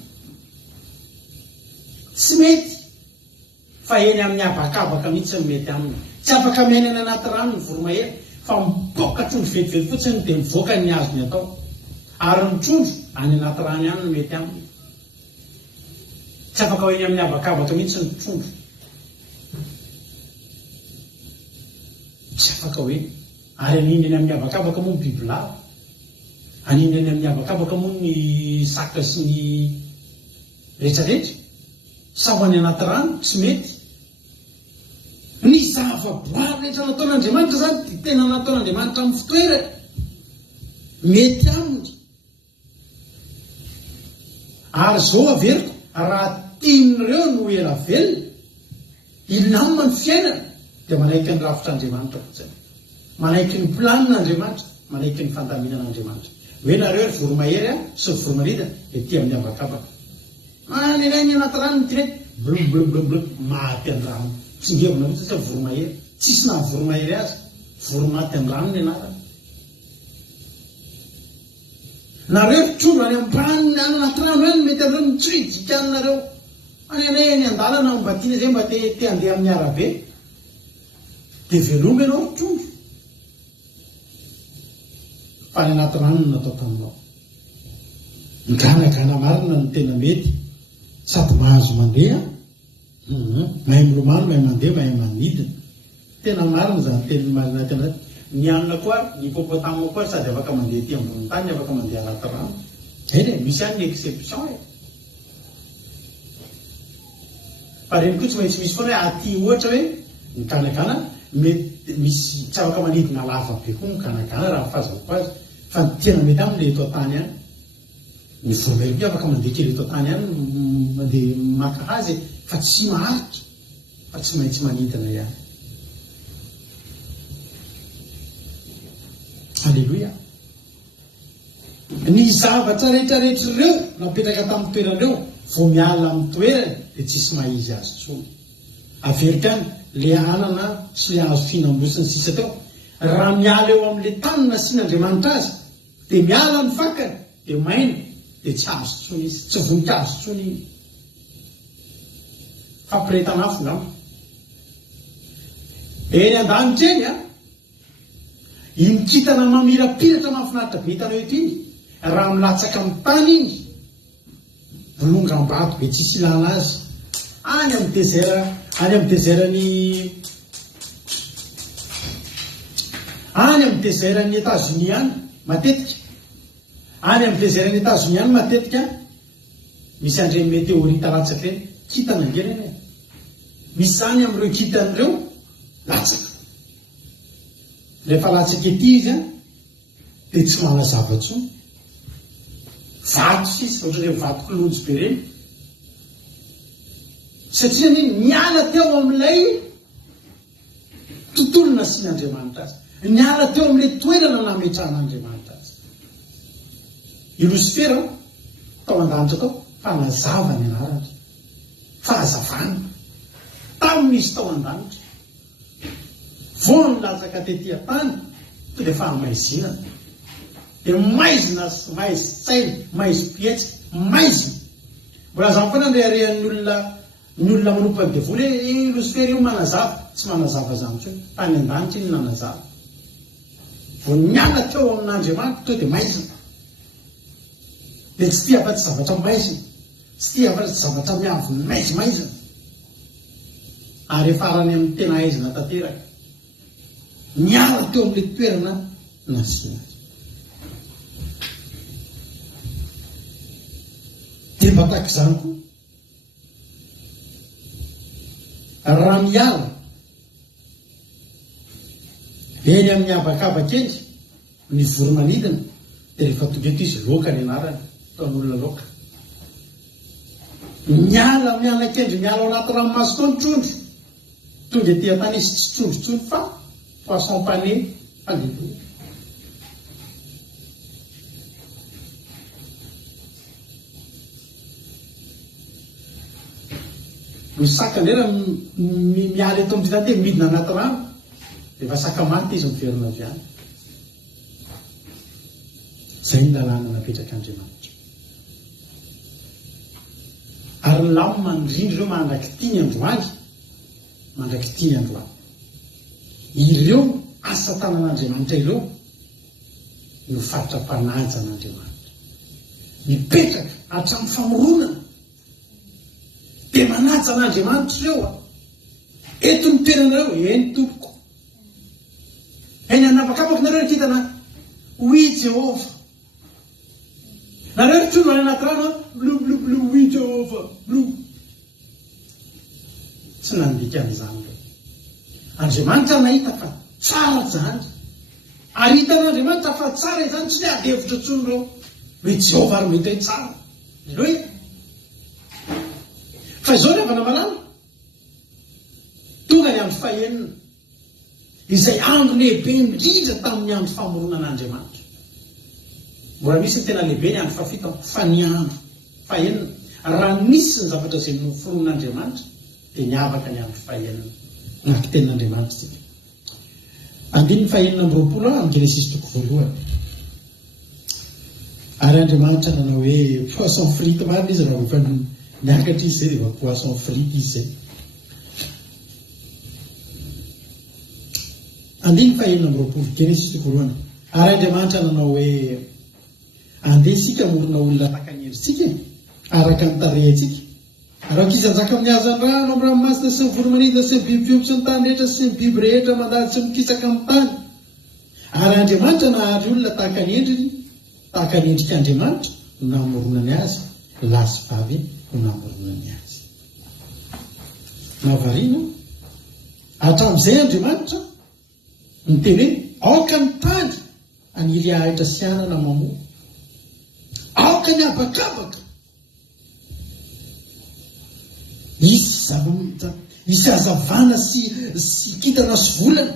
tsy mety fa eny amin'ny abakabaka mihitsy ny mety aminy. Tsy afaka miainana anaty rano ny voromahery fa mipoka trondro vetivety fotsiny dia mivoaka ny azony atao, ary ny trondro any anaty rano ihany no mety aminy. Tsy afaka ho eny amin'ny abakabaka mihitsy ny trondro, tsy afaka hoe. Ary aniny eny amin'ny abakabaka moa ny bibilava, aniny eny amin'ny abakabaka moa ny saka sy ny rehetrarehetra, sa ho any anaty rano tsy mety. Ny zavaboary rehetra nataon'Andriamanitra zany dia tena nataon'Andriamanitra amin'ny fitoerany mety aminy. Ary zao averiko, raha tian'ireo no ela velona ilamina ny fiainana dia manaiky ny rafitr'Andriamanitra fotsiny, manaiky ny planin'Andriamanitra, manaiky ny fandaminan'Andriamanitra. Hoe nareo ry voromahery sy ny voromaridana dia tia amin'ny abakabaka, manenany anaty rano ny tirety blum maty any rano, tsy ngevina mihitsy satria voromahery, tsisy na voromahery azy, voromaty any rano ny anarany. Nareo ry trondro any ambany any anaty rano any mety anareo mitsoidika anareo anenay any an-dalana mba tiana zay mba te handeha amin'ny arabe dia velomby ianao ry trondro, fa ny anaty rano no natao taminao. Miganagana marina no tena mety, sady mahazo mandeha, mahay milomano, mahay mandeha, mahay manidina. Tena marina zany teny marina tena. Ny anona koa, ny hipopotamo koa sady afaka mandeha ty ambony tany, afaka mandeha anaty rano. Eny misy any ny exception e. Fa reny koa tsy maintsy misy foana hoe aty ohatra hoe miganagana mety misy tsy afaka manidina lava be koa miganagana raha fazako azy, fa tena mety aminy le eto tany any. Ny voromahery koa afaka mandeha kely eto tany any, mandeha maka azy fa tsy maharitra, fa tsy maintsy manidina ihany. Alleluia. Ny zavatra rehetrarehetra ireo napetraka tamin'ny toeran'ireo vao miala amin'ny toerany dia tsisy mahizy azy tsony. Averika any le anana sy le hazo fihinam-bosiny sisa teo, raha miala eo amin'le tany nasian'Andriamanitra azy dia miala ny fakany dia maina dia tsy azo tsony izy, tsy voninkazo tsony iny. Fampiretanafo ngamba eny an-danitra eny a, imikitana mamirapiratra mahafinaritra be hitanao eto iny, raha milatsaka amin'ny tany iny bolongam-bato be tsisy ilana azy any amin'ny désert, any amin'ny désert'ny États-Unis any matetika, any amin'ny désert'ny États-Unis any matetika misy andreny météorite latsaka reny, kitana angena eny, misy zany amin'ireo kitan'ireo latsaka. Rehefa latsaka ety izy dia tsy manazava intsony, vato sisa ohatran'ireo vato kolonjy be reny, satria niala teo amin'ilay tontolo nasian'Andriamanitra azy, niala teo amin'ilay toerana nametrahan'Andriamanitra azy. I Lucifera tao an-danitra tao fanazava ny anarany, fahazavana tamin'izy tao an-danitra. Vao ny latsaka tetỳ tany to dia fahamaizinana, dia maizina sy maizy tsaina, maizy pietsika, maizina. Mbola zany foana ndeharehan'ny olona manompo ny devoly hoe Lucifera io manazava, tsy manazava zany koa, tany an-danitra iny nanazava. Vao niala teo amin'Andriamanitra to dia maizina, dia tsy tia afa-tsy zavatra maizina, tsy tia afa-tsy zavatra miavony maizimaizina. Ary efa arany amin'ny tena aizina tanteraka, miala teo amin'ilay toerana nasiana. Dia mba tahaka izany koa, raha miala eny amin'ny habakabaka eny ny voromanidina dia rehefa tonga eto izy loaka ny anarany, ataon'olona loaka. Miala mianakendry, miala ao anaty ranomasy tao ny trondro, tonga etỳ tany izy tsy trondro tsony fa poisson pané. Alleluia. Ny saka ndrena miala eto amin'ny tany midina anaty rano, efa saka maty izy miverina avy any. Zay ny lalàna napetraka Andriamanitra. ary ny lamina indrindra ireo mandraky tia ny androany, mandraky tia ny androany. Ireo asa tanan'Andriamanitra ireo no fatra-panaja an'Andriamanitra, mipetraka hatramin'ny famoronana dia manaja an'Andriamanitra ireo a. Eto ny toeranareo, eny tompoko, eny anapakapaka nareo hitana oui Jehova. Nareo ritro any anaty rano blu oui Jehova blu. Tsy nandika an'izany reo. Andriamanitra nahita fa tsara zany, ary hitan'Andriamanitra fa tsara izany, tsy dia adevitra tsony reo hoe Jehova ary mety hoe tsara hoe. Fa izao ny avana malala tonga ny andro fahenina, izay andro lehibe indrindra tamin'ny andro famoronan'Andriamanitra. Mbola misy ny tena lehibe ny andro fafito, fa ny andro fahenina raha misy ny zavatra izay noforon'Andriamanitra dia niavaka ny andro fahenina naky tenin'Andriamanitra tsika. Andiny fahenina amby roapolo amin'ny Genesis toko voalohany. Ary Andriamanitra nanao hoe poisson frite marina izy raha efa niakatra izy zay dia efa poisson frite izy zay. Andiny fahenina amby roapolo, Genesis toko voalohany. Ary Andriamanitra nanao hoe andeha isika morona olona tahaka ny endritsika araka ny tarehintsika, araka izy anjaka amin'ny hazan-drano, amin'ny ranomasina sy ny voromanidina sy ny biby fiompy sy ny tany rehetra sy ny biby rehetra mandady sy mikisaka amin'ny tany. Ary Andriamanitra nahary olona tahaka ny endriny, tahaka ny endrik'Andriamanitra no namoronany azy, lahy sy vavy no namoronany azy. Nahavariana hatramin'izay Andriamanitra miteny hoe aoka ny tany aniry ahitra sy anana mamoa, aoka ny abakabaka isy hazavana sy kitana sy volana,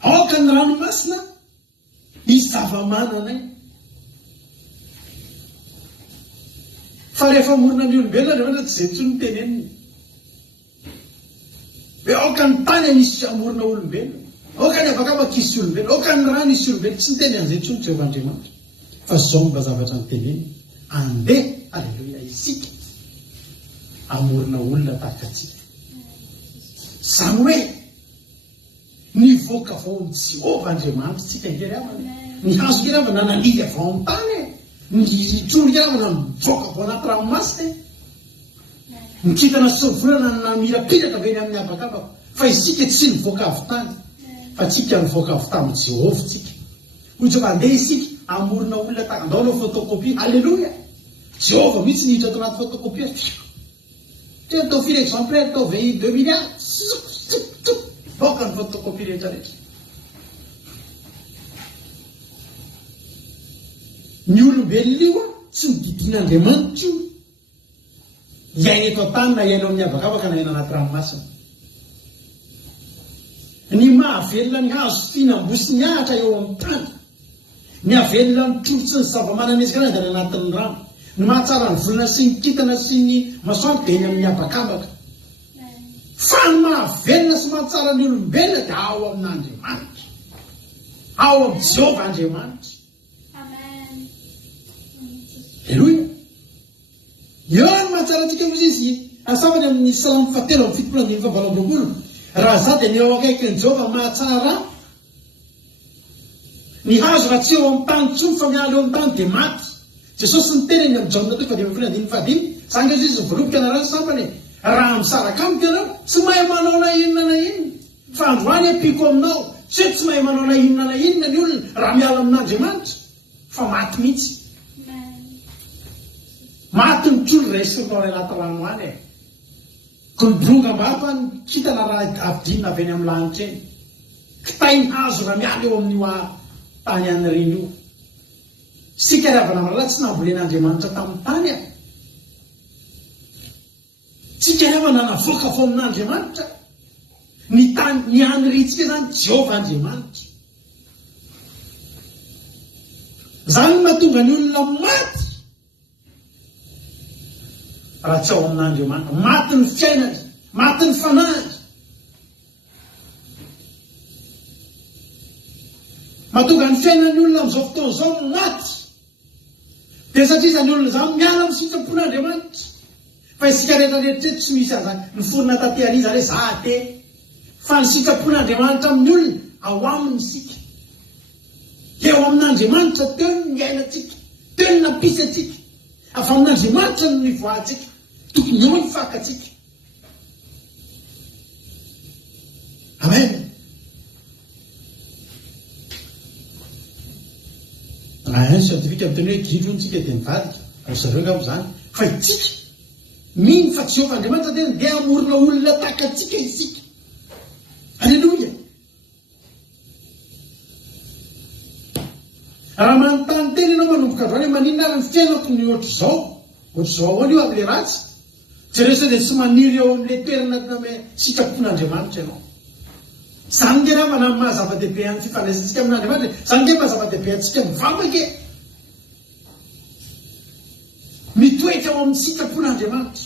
aoka ny ranomasina isy zavamanana. Fa rehefa morona ny olombelona Andriamanitra tsy zay tsony teneniny hoe aoka ny tany anisy amorona olombelona, aoka ny abakabaka isy olombelona, aoka ny rano isy olombelona. Tsy niteny an'izay tsony Jehovah Andriamanitra, fa zao mba zavatra niteneny, andeha aleluia isika amorona olona tahaka atsika. Zany hoe nivoaka avao amin'ny Jehovah Andriamanitra tsika ngery avana, ny hazo ngery avana nanalidy avao amin'ny tany, ny trondro ngery avana mivoaka avao anaty ranomasina, ny kitana sy ny volana namirapiraka be ny amin'ny abakabaka. Fa isika tsy nivoaka avy tany, fa tsika nivoaka avy tamin'ny Jehovah tsika. Hoy Jehovah andeha isika amorona olona tahaka, andao anao photocopie, alleluia. Jehovah mihitsy nihitra ato anaty photocopie. Te atao firy exemplaire, atao ve 2 milliards, voaka ny photocopie rehetra rehetra. Ny olombelona io tsy mididin'Andriamanitra io, iaina eto an-tany na iaina amin'ny abakabaka na iaina anaty ranomasina. Ny mahavelona ny hazo fihinam-bosy ny ahatra eo amin'ny tany, ny havelona ny trondro sy ny zava-manan'ezika anazy any anatin'ny rano, ny mahatsara ny volana sy ny kitana sy ny masoandro dia eny amin'ny abakabaka. Fa ny mahavelona sy mahatsara ny olombelona dia ao amin'Andriamanitra, ao amin'ny Jehovah Andriamanitra. Alleluia. Eo ny mahatsara antsika moa izy asavany amin'ny Salamo 7:7-8 raha za dia ny eo akaiky ny Jehovah mahatsara. Ny hazo raha tsy eo amin'ny tany tsony fa miala eo amin'ny tany dia maty. Jesosy niteneny amin'ny Jaona 2:15 zany izy voaloboka anarany sampany, raha misaraka amiko ianao tsy mahay manao na inona na inona, fa androany ampiko aminao, tsy mahay manao na inona na inona ny olona raha miala amin'Andriamanitra, fa maty mihitsy. Maty ny trondro raha esorinao anaty rano any e. Ko ny bolongam-bava ny kitana raha avidinina avy any amin'ny lanitra eny, kitay ny hazo raha miala eo amin'io tany any reny io. Sika ravana malala tsy nambolen'Andriamanitra tamin'ny tany a. Sika ravana navoaka avao amin'Andriamanitra. Ny tany ny any ritsika zany Jehovah Andriamanitra. Zany mahatonga ny olona maty raha tsy ao amin'Andriamanitra, maty ny fiainany, maty ny fanahany. Mahatonga ny fiainan'ny olona amin'izao fotoana izao maty. Dia satria izany olona izany miala amin'ny sitrapon'Andriamanitra, fa isika rehetrarehetra tsy misy azany ny forona tateariza re za te fa ny sitrapon'Andriamanitra amin'ny olona ao aminy isika eo amin'Andriamanitra teo ny ainatsika teo ny nampisy atsika afa amin'Andriamanitra no nivoatsika tokony eo ny fakatsika. Amen. Raha scientifique amin'ny teny hoe gidro ntsika dia mivadika ry zareo ngabo zany fa itsika mino fa tsy Jehovah-Andriamanitra tena dia amorona olona takatsika isika. Alleluia. Raha manontany tena ianao manomboka androany maninona ary ny fiainako ny ohatr'izao ao anio amin'ilay ratsy tsy resa dia tsy maniry eo amin'ilay toerana sitrapon'Andriamanitra ianao. Zany nge raha manamy mahazava-dehibe amin'ny fifandraisantsika amin'Andriamanitra. Zany nge mahazava-dehibe antsika mivavaka mitoetra ao amin'ny sitrapon'Andriamanitra.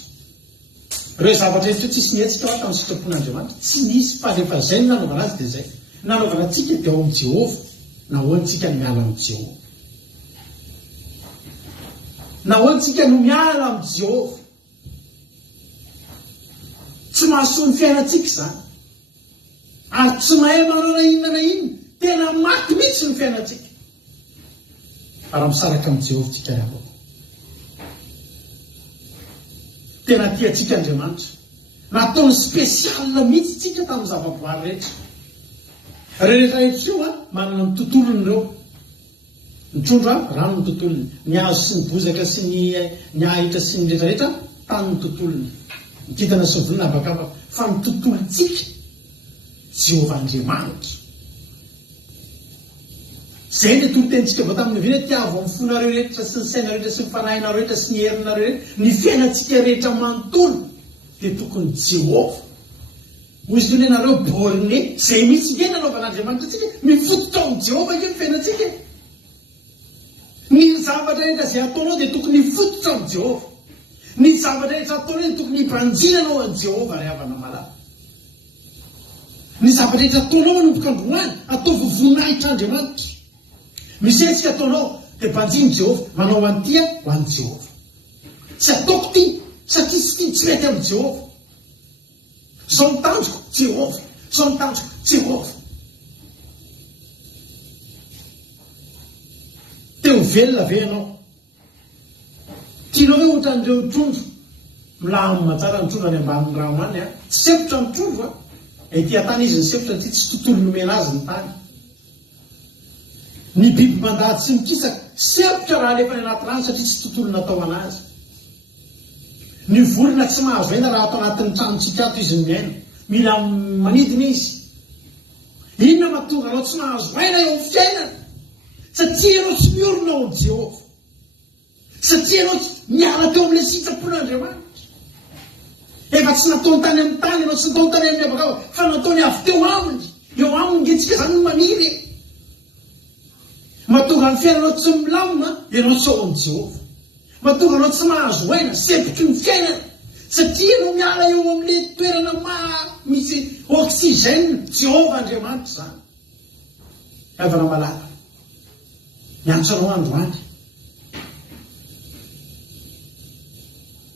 Ireo zavatra efitra tsisy niatsika ao tamin'ny sitrapon'Andriamanitra tsy nisy fa rehefa zay no nanaovana azy dia zay. Nanaovana antsika dia ao amin'ny Jehova na hoantsika no miala amin'ny Jehova. Na hoantsika no miala amin'ny Jehova. Tsy mahasoa ny fiainantsika zany. Ary tsy mahay manao na inona na inona. Tena maty mihitsy ny fiainantsika. Raha misaraka amin'ny Jehova tsika ihany. Tena tiantsika Andriamanitra. Nataony spesialina mihitsy tsika tamin'ny zavaboary rehetra. Rehetra io manana ny tontolony ireo. Ny trondro rano ny tontolony. Ny hazo sy ny bozaka sy ny ahitra sy ny rehetrarehetra tany ny tontolony. Ny kintana sy ny volona abakabaka. Fa ny tontolontsika Jehovah-Andriamanitra. Zay ny tolotentsika vao tamin'ny vina tiavo amin'ny fonareo rehetra sy ny saina rehetra sy ny fanahinareo rehetra sy ny herinareo rehetra. Ny fiainantsika rehetra manontolo dia tokony Jehova. Hoy izy toy nareo borné zay mihitsy nge nanaovan'Andriamanitra atsika mifototra ao amin'ny Jehova nge ny fiainantsika. Ny zavatra rehetra izay ataonao dia tokony mifototra amin'ny Jehova. Ny zavatra rehetra ataonao dia tokony hibanjinanao amin'ny Jehova ray havana malala. Ny zavatra rehetra ataonao manomboka androany ataovy voninahitra Andriamanitra. Misy etsika ataonao dia banjiny Jehova, manao an'ity ho an'i Jehova. Tsy ataoko ity satria tsy mety amin'ny Jehova. Zao ny tanjoko Jehova, zao ny tanjoko Jehova. Teo velona ve ianao? Tianao hoe ohatran'ireo trondro milamina tsara ny trondro any ambanin'ny rano any tsy sepotra ny trondro ety an-tany izy ny sepotra ty tsy tontolo nomena azy ny tany. Ny biby mandady sy mikisaka sepotra raha alefa ny anaty rano satria tsy tontolo natao anazy. Ny vorona tsy mahazo aina raha atao anatin'ny tranontsika ato izy ny miaina. Mila manidina izy. Inona mahatonga anao tsy mahazo aina eo amin'ny fiainana? Satria ianao tsy miorona ao amin'ny Jehova. Satria ianao miala teo amin'ilay sitrapon'Andriamanitra. Efa tsy nataony tany amin'ny tany ianao tsy nataony tany amin'ny abakava fa nataony avy teo aminy. Eo aminy ngentsika zany no maniry. Mahatonga ny fiainanao tsy milamina ianao tsy ao amin'ny Jehova. Mahatonga anao tsy mahazo aina sepotry ny fiainana satria ianao miala eo amin'ilay toerana misy oxygène Jehova Andriamanitra zany. Havana malala. Miantso anao androany.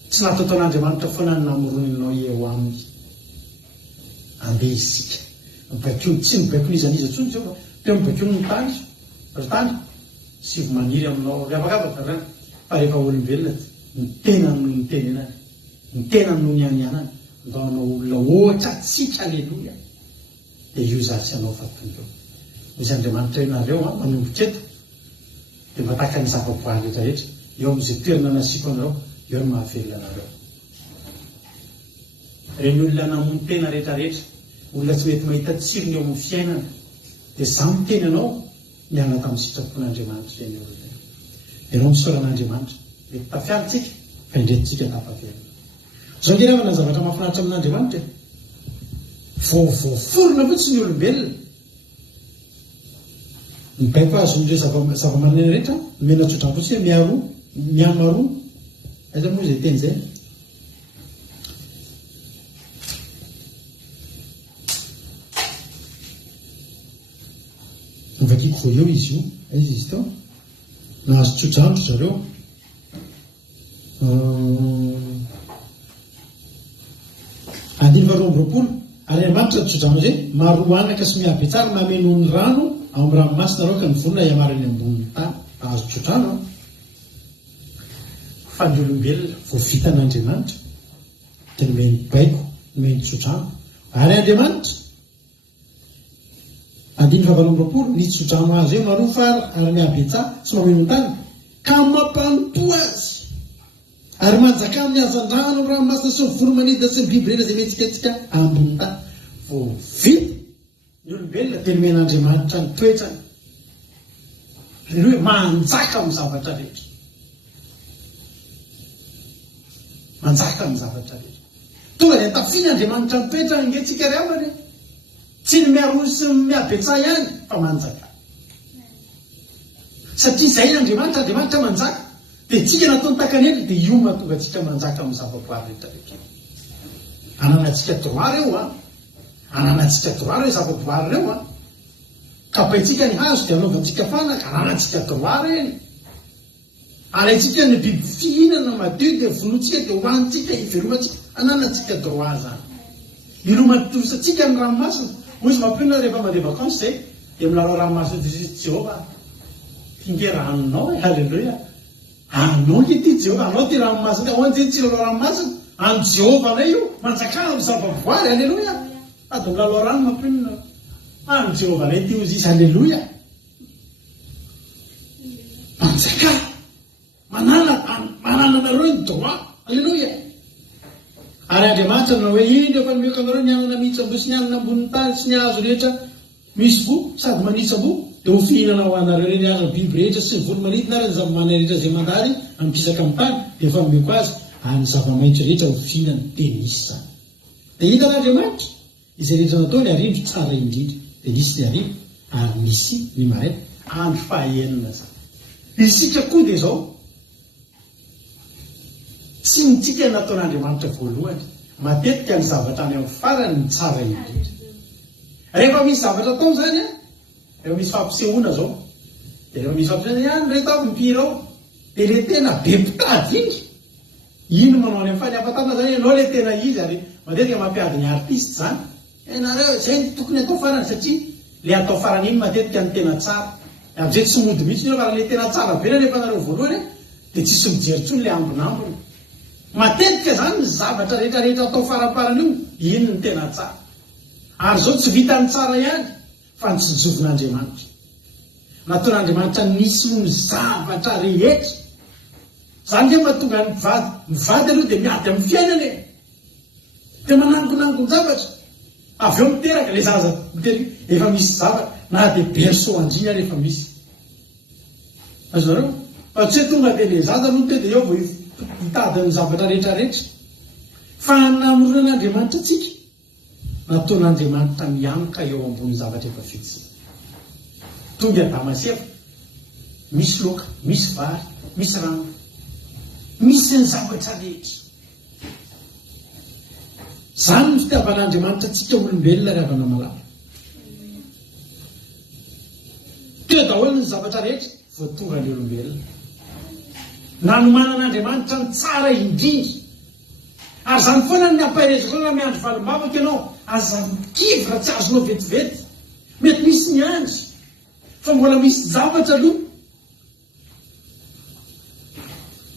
Tsy natao taon'Andriamanitra foana ny namoronanao eo aminy. Andeha isika. Mibaikono tsy mibaikono izaniza intsony Jehova. Teo mibaikono ny tany. Tany sy maniry aminao riavakavaka rany. Fa rehefa olombelona ny tena no ny tenenany. Ny tena no ny anianany. Ndaonao olona ohatra tsika aleluia. Dia io zatsy anao faton'ireo. Misy Andriamanitra ianareo manomboka eto. Dia mataka ny zavaboary rehetrarehetra. Eo amin'izay toerana nasiko anareo. Eo no mahavelona anareo. Reny olona namono tena rehetrarehetra. Olona tsy mety mahita tsirony eo amin'ny fiainana. Dia izany no tenanao miala tamin'ny sitrapon'Andriamanitra eny eo. Ianao misaoran'Andriamanitra. Mety tafiarintsika fa indretintsika tapavelona. Zao nge rehefa zavatra mahafinaritra amin'Andriamanitra. Voaforona fotsiny ny olombelona. Mibaiko azo n'ireo zava-manana rehetra mena tsotra fotsiny miamaroa. Aiza moa izay teny izay? Nivakiko vo eo izy io. Aiza izy tao? Nahazo tsodrandro zareo. 2020 ary Andriamanitra tsodrano zay maroanaka sy miabe tsara mameno ny rano amin'ny ranomasina reo ka nivorona iamarany amboniny tany azo tsodrano fa ny olombelona vao vitan'Andriamanitra dia nomeny baiko nomeny tsodrano ary Andriamanitra 2020 ny tsodrano azy eo marofa ary miabe tsara sy mameno ny tany ka mampanto azy ary manjaka amin'ny hazan-drano ranomasina sy ny voromanidina sy ny biby rena zay metsiketsika ambony tany vao vita ny olombelona dia nomen'Andriamanitra ny toetrany ny hoe manjaka amin'ny zavatra rehetra manjaka amin'ny zavatra rehetra tonga dia tafian'Andriamanitra ny toetrany ngentsika ry amany tsy ny miaroy sy ny miabetsa ihany fa manjaka satria izay n'Andriamanitra Andriamanitra manjaka dia tsika nataony takanely dia io mahatonga tsika manjaka amin'ny zavaboary rehetrarehetra ananatsika droit reo ananatsika droit reo zavaboary reo kapaitsika ny hazo dia anaovantsika fanaka ananatsika droit reny alaitsika ny biby fihinana madio dia vonotsika dia hoanitsika ivelomatsika ananatsika droit zany ilomatorosatsika ny ranomasina mozy mampina rehefa mandeha vakansy zay dia milalao ranomasina Jehovah finge ranonao halleluia anao ity Jehovah anao ty ranomasina hoanjeny tsy lalao ranomasina any Jehovah anay io manjakana amin'ny zavaboary halleluia ady milalao rano mampinona any Jehovah anay ty ozy izy halleluia manjaka manananareo ny droit halleluia ary Andriamanitra na hoe iny efa nomeko anareo ny anana mitsambo sy ny anana ambonin'ny tany sy ny hazo rehetra misy bo sady manitsambo dia ho fihinana ho anareo reny azo biby rehetra sy ny voromanidina ary ny zava-manay rehetra zay mandary mipisaka amin'ny tany dia efa nomeko azy ary ny zava-maitso rehetra ho fihinana dia nisy zany dia hitan'Andriamanitra izay rehetra nataony arivo tsara indrindra dia nisy ny arivo ary nisy ny maraina andro fahaenina zany isika koa dia izao tsy nitsika nataon'Andriamanitra voalohany matetika ny zavatra any amin'ny farany ny tsara indrindra rehefa misy zavatra tao zany rehefa misy fampisehoana zao dia rehefa misy fampisehoana ihany reto avy mipira ao dia le tena be mpitady iny manao any amin'ny fanafatana zany ianao le tena izy ary matetika mampiady ny artiste zany nareo zay tokony atao farany satria le atao farany iny matetika ny tena tsara am'izay tsy mody mihitsy io fa le tena tsara be rehefa nareo voalohany dia tsisy mijery tsony le ambonambony matetika zany ny zavatra rehetrarehetra atao faraparany io iny ny tena tsara ary zao tsy vitan'ny tsara ihany fa ny tsy jovin'Andriamanitra nataon'Andriamanitra nisy ny zavatra rehetra zany dia mahatonga ny mivady aloha dia miady amin'ny fiainana dia manangonango ny zavatra avy eo miteraka le zaza miteraka efa misy zavatra na dia berceau andrina rehefa misy azonareo fa tsy hoe tonga dia le zaza aloha te dia eo vao hitady ny zavatra rehetrarehetra fa namoronan'Andriamanitra tsika nataon'Andriamanitra mianka eo ambony zavatra efa fitsy tonga Damasefa misy loka misy vary misy rano misy ny zavatra rehetra zany ny fitiavan'Andriamanitra tsika olombelona ry havana malala teo daholo ny zavatra rehetra vao tonga ny olombelona nanomanan'Andriamanitra ny tsara indrindra ary zany foana ny ampaherezako na miandro valimbavaka ianao aza mikivy raha tsy azonao vetivety mety misy ny andry fa mbola misy zavatra aloha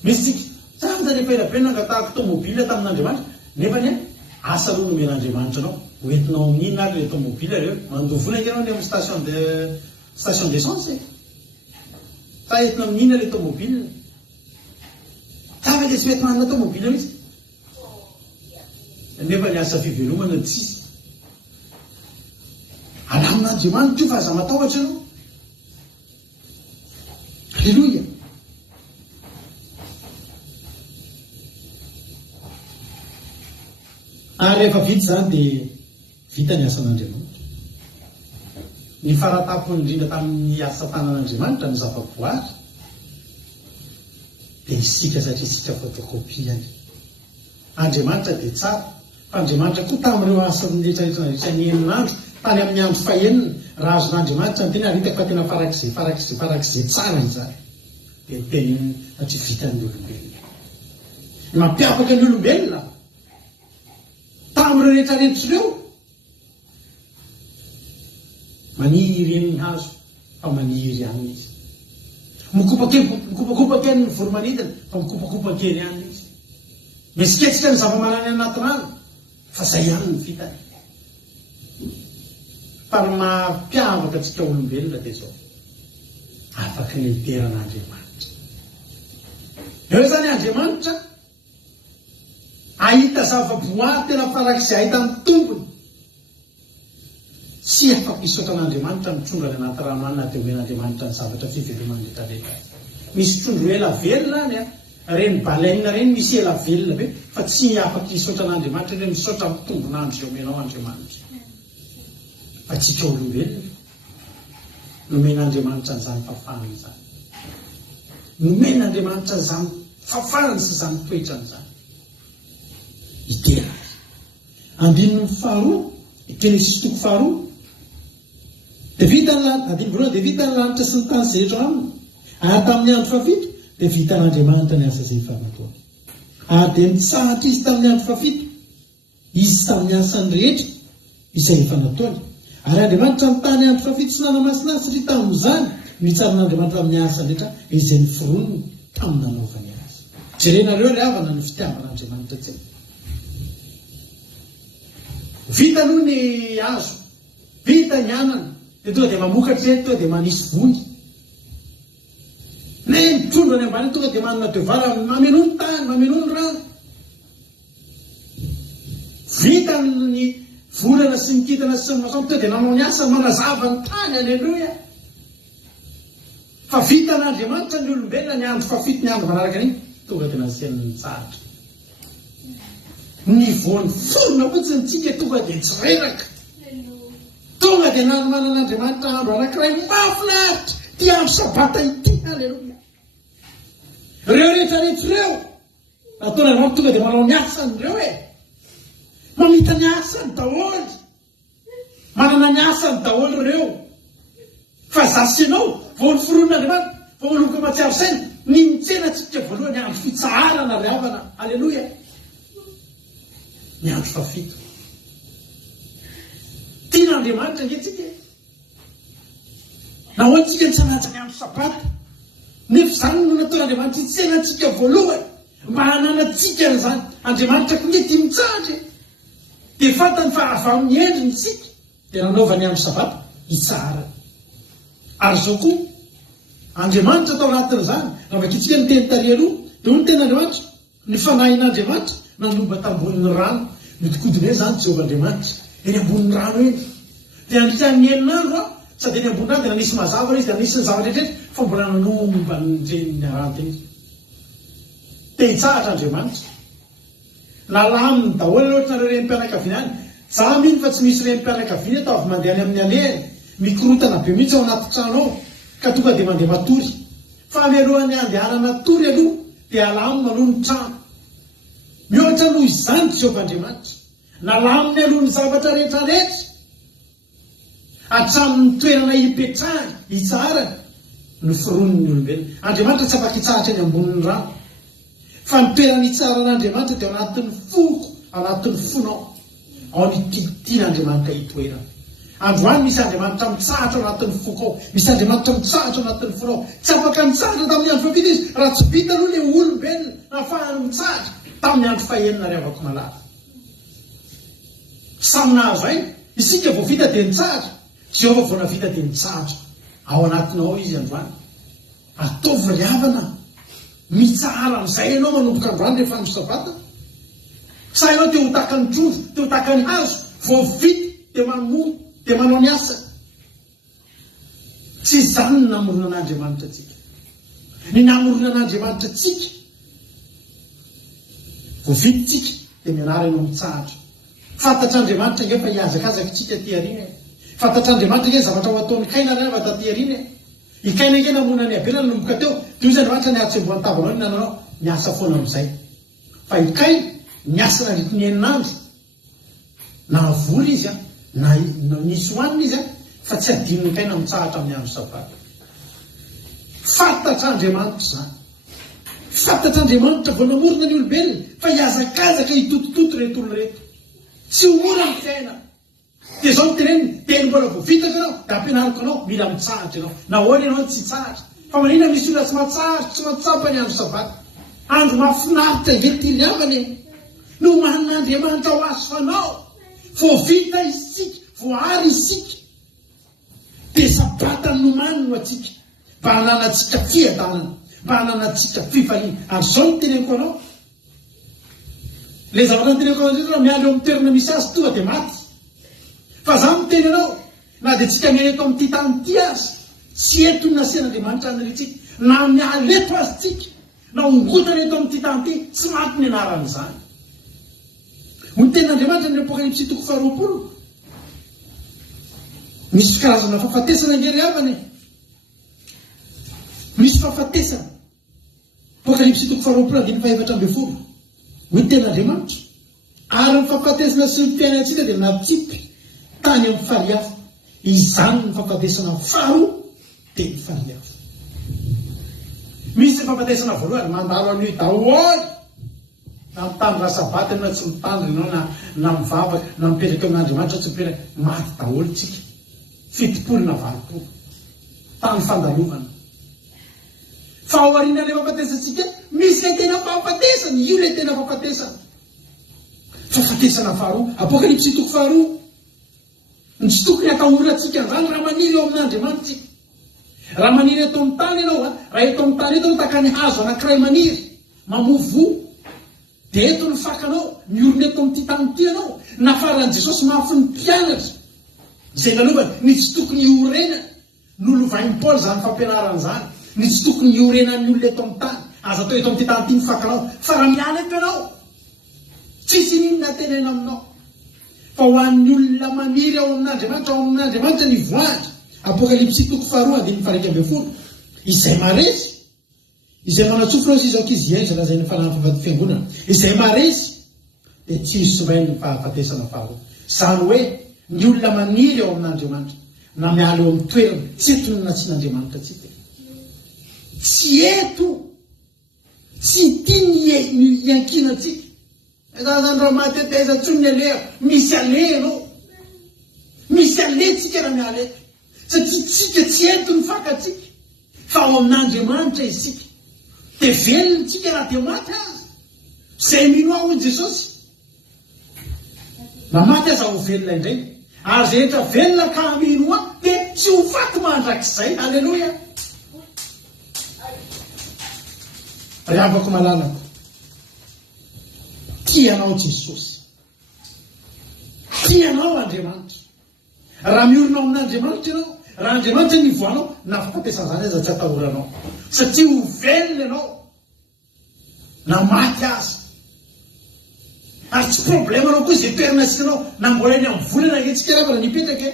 misy tsika zany efa elabe nangatahako tomobila tamin'Andriamanitra nefa ny asa aloha nomen'Andriamanitra anao hoentinao amin'iny ary le tomobila reo mandovonaka ianao ny amin'ny station d'essence fa entina amin'ina le tomobila tafaka tsy mety manana tomobila mihitsy nefa ny asa fivelomana tsisy alamin'Andriamanitra io fa aza matahotra ianao halleluia ary rehefa vita zany dia vita ny asan'Andriamanitra ny faratapony indrindra tamin'ny asa tanan'Andriamanitra ny zavaboary dia isika satria isika fotokopiany Andriamanitra dia tsara fa Andriamanitra koa tamin'ireo asa rehetrarehetra ny enin'andro tany amin'ny andro fahenina raha azon'Andriamanitra ny tena hitako fa tena farak'izay tsara izany dia teny satria vitan'ny olombelona mampiavaka ny olombelona tamin'ireo rehetrarehetra ireo maniry eny ny hazo fa maniry ihany izy, mikopakopakely ny voromanidina fa mikopakopakely ihany izy, misiketsika ny zava-manany anaty rano fa zay ihany ny vitany. Fa ny mampiavaka antsika olombelona dia zao, afaka ny iteran'Andriamanitra. Eo zany Andriamanitra ahita zava-boary tena farak'izay ahita amin'ny tombony, tsy afaka hisaotra an'Andriamanitra mitondra ny anaty ramanona dia hoen'Andriamanitra ny zavatra fivelomany rehetrarehetra. Misy trondro ela velona any reny baleine reny misy ela velona be, fa tsy afaka hisaotra an'Andriamanitra ireny misaotra amin'ny tombonandro izay omenao Andriamanitra. Fa tsika olombelona nomen'Andriamanitra n'izany fafahany izany, nomen'Andriamanitra n'izany fafahany sy izany toetrany izany. Itera andininy faharoa, Genesis toko faharoa, dia vita ny lanitra, andiny voalohany dia vita ny lanitra sy ny tany izay eto aminy, ary tamin'ny andro fafito dia vitan'Andriamanitra ny asa izay fanataony. Ary dia nitsahatra izy tamin'ny andro fafito, izy tamin'ny asany rehetra izay efa nataony. Ary Andriamanitra ny tany andro fafito sy nanamasina azy, satria tamin'izany nitsarin'Andriamanitra amin'ny asa rehetra izay niforoniny tamin'ny nanaovany azy. Jerenareo ilay havana ny fitiavan'Andriamanitra tsay. Vita aloha ny hazo, vita ny anana, dia tonga dia mamokatra eny, tonga dia manisy voly. Ne mitondro any ambany tonga dia manana devoara mameno ny tany, mameno ny rano. Vita ny volana sy ny kintana sy ny masoandro, tonga dia nanao ny asa manazava ny tany, aleluia. Fa vita n'Andriamanitra ny olombelona ny andro fafito, ny andro manaraka an'iny, tonga dia nasiany nitsahatra. Ny voany forona fotsiny tsika tonga dia tsy reraka. Tonga dia nanomanan'Andriamanitra andro anankiray mahafinaritra, ty andro sabata ity, aleluia. Reo rehetrarehetra ireo nataon'Andriamanitra tonga dia manao ny asany ireo mamita ny asany daholo, manana ny asany daholo ireo. Fa zasinao voany foron'Andriamanitra, voaloka matsiaro saina, ny mitsenatsika voalohany andro fitsaharana ry havana, aleluia. Ny andro fafito tian'Andriamanitra ngeitsika, nahoantsika ny tsanatsa ny andro sabata, nefa zany no nataon'Andriamanitra hitsenatsika voalohany mba hananatsika n'izany. Andriamanitra koa nge tia mitsahatra, dia fantany fa avy amin'ny endriny tsika dia nanaova ny andro sabata hitsahara. Ary zao koa Andriamanitra atao anatin'izany, navakitsika ny teny tary aloha, dia hoy ny ten'Andriamanitra, ny fanahin'Andriamanitra nanomba tambonin'ny rano, mitikodiny hoe zany Jehovahandriamanitra eny ambonin'ny rano eny. Dia andritrany enin'andro sady eny ambony rano dia nanisy mazava izy, dia nanisy ny zava-drehetra fa mbola nanomba ny arahanteny izy. Dia hitsahatra Andriamanitra, nalaminy daholo loatra rem-pianakaviana any. Za mino fa tsy misy rem-pianakaviana eto avy mandeha any amin'ny alehany, mikorotana be mihitsy ao anaty trano ao, ka tonga dia mandeha matory. Fa mialohan'ny andehanana tory aloha dia alaminy aloha ny trano. Mihoatra noho izany Jehovahandriamanitra, nalaminy aloha ny zavatra rehetrarehetra hatramin'ny toerana hipetrahany, hitsarany ny foroniny olombelona. Andriamanitra tsy afaka hitsahatra eny ambonin'ny rano, fa ny toerana hitsaran'Andriamanitra dia anatin'ny foko, anatin'ny fonao. Ao ny tian'Andriamanitra hitoerana. Androany misy Andriamanitra mitsahatra anatin'ny foko ao, misy Andriamanitra mitsahatra anatin'ny fonao. Tsy afaka mitsahatra tamin'ny andro fafito izy raha tsy vita aloha ilay olombelona nahafahany mitsahatra tamin'ny andro fahaenina riavako malala. Samy nahazo aina, isika vao vita dia nitsahatra, Jehova vao navita dia nitsahatra. Ao anatinao izy androany. Ataovy ry havana, mitsahara amin'izay ianao manomboka androany rehefa andro sabata. Sa ianao te ho taka ny trondro, te ho taka ny hazo, vao vita dia mamono, dia manao ny asa. Tsy izany ny namorona an'Andriamanitra tsika. Ny namorona an'Andriamanitra tsika, vao vita tsika dia mianara ianao mitsahatra. Fantatr'Andriamanitra nge fa hiazakazaka tsika ty arina. Fantatr'Andriamanitra nge zavatra ho ataon'ny Kaina rehefa taty arina. I Kaina nge namorona ny Abela nanomboka teo, dia izy Andriamanitra ny atsembohan'ny tavanao ny nananao niasa foana amin'izay. Fa i Kaina niasa nandritra ny enin'andro, na voly izy na nisy hoanina izy fa tsy adininy Kaina mitsahatra amin'ny andro sabata. Fantatr'Andriamanitra zany. Fantatr'Andriamanitra vao namorona ny olombelona fa hiazakazaka hitotototo reto olo reto. tsy ora ny fiaina. Dia zao teneny teny mbola voavitaka anao da ampianariko anao mila mitsahatra ianao. Na hoana ianao tsy tsahatra. Fa manina misy olona tsy matsahatra, tsy matsapa ny andro sabaty. Andro mahafinaritra vetily avany no man'Andriamanitra ho azo fanao. Voavita isika, voary isika. Dia sabatany nomany no atsika. Mba hananatsika fiadanana, mba hananatsika fifaliana. Ary zao no teneniko anao. Le zavatra nyteneniko anao raha miala eo amin'ny toerana misy azy tonga dia maty. Fa za miteny anao, na dia tsika miala eto amin'ity tany ity azy, tsy eto ny nasian'Andriamanitra anaritsika. Na miala eto azy tsika, na ongotana eto amin'ity tany ity, tsy maty ny anaran'izany. Ny tenin'Andriamanitra ny Apokalipsy 2:20. Misy karazana fahafatesana ngery avany. Misy fahafatesana. Apokalipsy 2:20. Ny tenin'Andriamanitra. Ary ny fahafatesana sy ny fiainantsika dia natsipy tany amin'ny fariafo. Izany ny fahafatesana faharoa dia ny fariafo. Misy ny fahafatesana voalohany mandalo an'io daholo. Na mitandro sabaty na tsy mitandro ianao na mivavaka na mipetraka amin'Andriamanitra tsy mipetraka, maty daholo tsika. Fitopolo na valopolo tany fandalovana. Fa ao aorian'ilay fahafatesantsika misy ilay tena fahafatesana. Io ilay tena fahafatesana. Fahafatesana faharoa. Apokalipsy 2:2. Ny tsy tokony atahorantsika an'izany raha maniry eo amin'Andriamanitra tsika. Raha maniry eto amin'ny tany ianao, raha eto amin'ny tany eto taka ny hazo anankiray maniry mamovo, dia eto ny fakanao, miorona eto amin'ity tany ity ianao, nafaran'i Jesosy mafy ny mpianatra izay nalovany ny tsy tokony iorena. Nolovain'i Paoly izany fampianaran'izany. Ny tsy tokony iorena ny olona eto amin'ny tany. Aza atao eto amin'ity tany ity ny fakanao. Fa raha miala eto ianao, tsisy ninona tenena aminao. Fa ho an'ny olona maniry ao amin'Andriamanitra, ao amin'Andriamanitra ny voanitra. Apokalipsy 2:2. Izay maresy, izay manatsofina sy izao ankizy iay, izay lazaina fanahany fiangonana. Izay maresy dia tsy isorainy ny fahafatesana faharoa. Izany hoe ny olona maniry ao amin'Andriamanitra na miala eo amin'ny toerana tsy eto ny natsian'Andriamanitra tsika. Tsy eto, tsy tia ny iankinantsika. Zany raha mateteza tsony ny alea, misy ale ianao. Misy aletsika raha miala eto. Satria tsika tsy eto ny fakatsika. Fa ao amin'Andriamanitra isika. Dia velona tsika raha dia maty azy. Izay mino ao Jesosy. Na maty aza ho velona indray. Ary zay rehetra velona ka amino ao dia tsy ho faty mandrakizay. Alleloia. Ravako malalako. Tianao Jesosy. Tianao Andriamanitra. Raha miorina ao amin'Andriamanitra ianao, raha Andriamanitra ny voanao, na fahafatesana izany aza tsy atahoranao. Satria ho velona ianao. Na maty azy. Ary tsy problème anao koa izay toerana sikanao. Na mbola any amin'ny volana antsika raha nipetraka.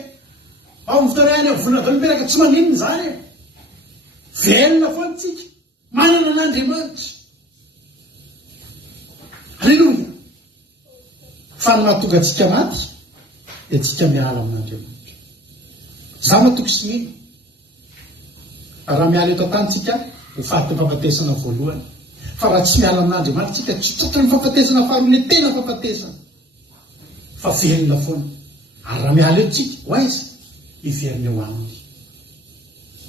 Ao amin'ny fotoana any amin'ny volana daholo nipetraka, tsy maninona izany. Velona foana tsika. Manana an'Andriamanitra. Alleluia. Fa ny mahatonga antsika maty dia tsika miala amin'Andriamanitra. Za matoky sy mino. Raha miala eto an-tanitsika ho faty ny fahafatesana voalohany. Fa raha tsy miala amin'Andriamanitra tsika tsy tsotra ny fahafatesana faharoa, ny tena fahafatesana. Fa velona foana. Ary raha miala eto tsika, ho aiza? Hiverina eo aminy.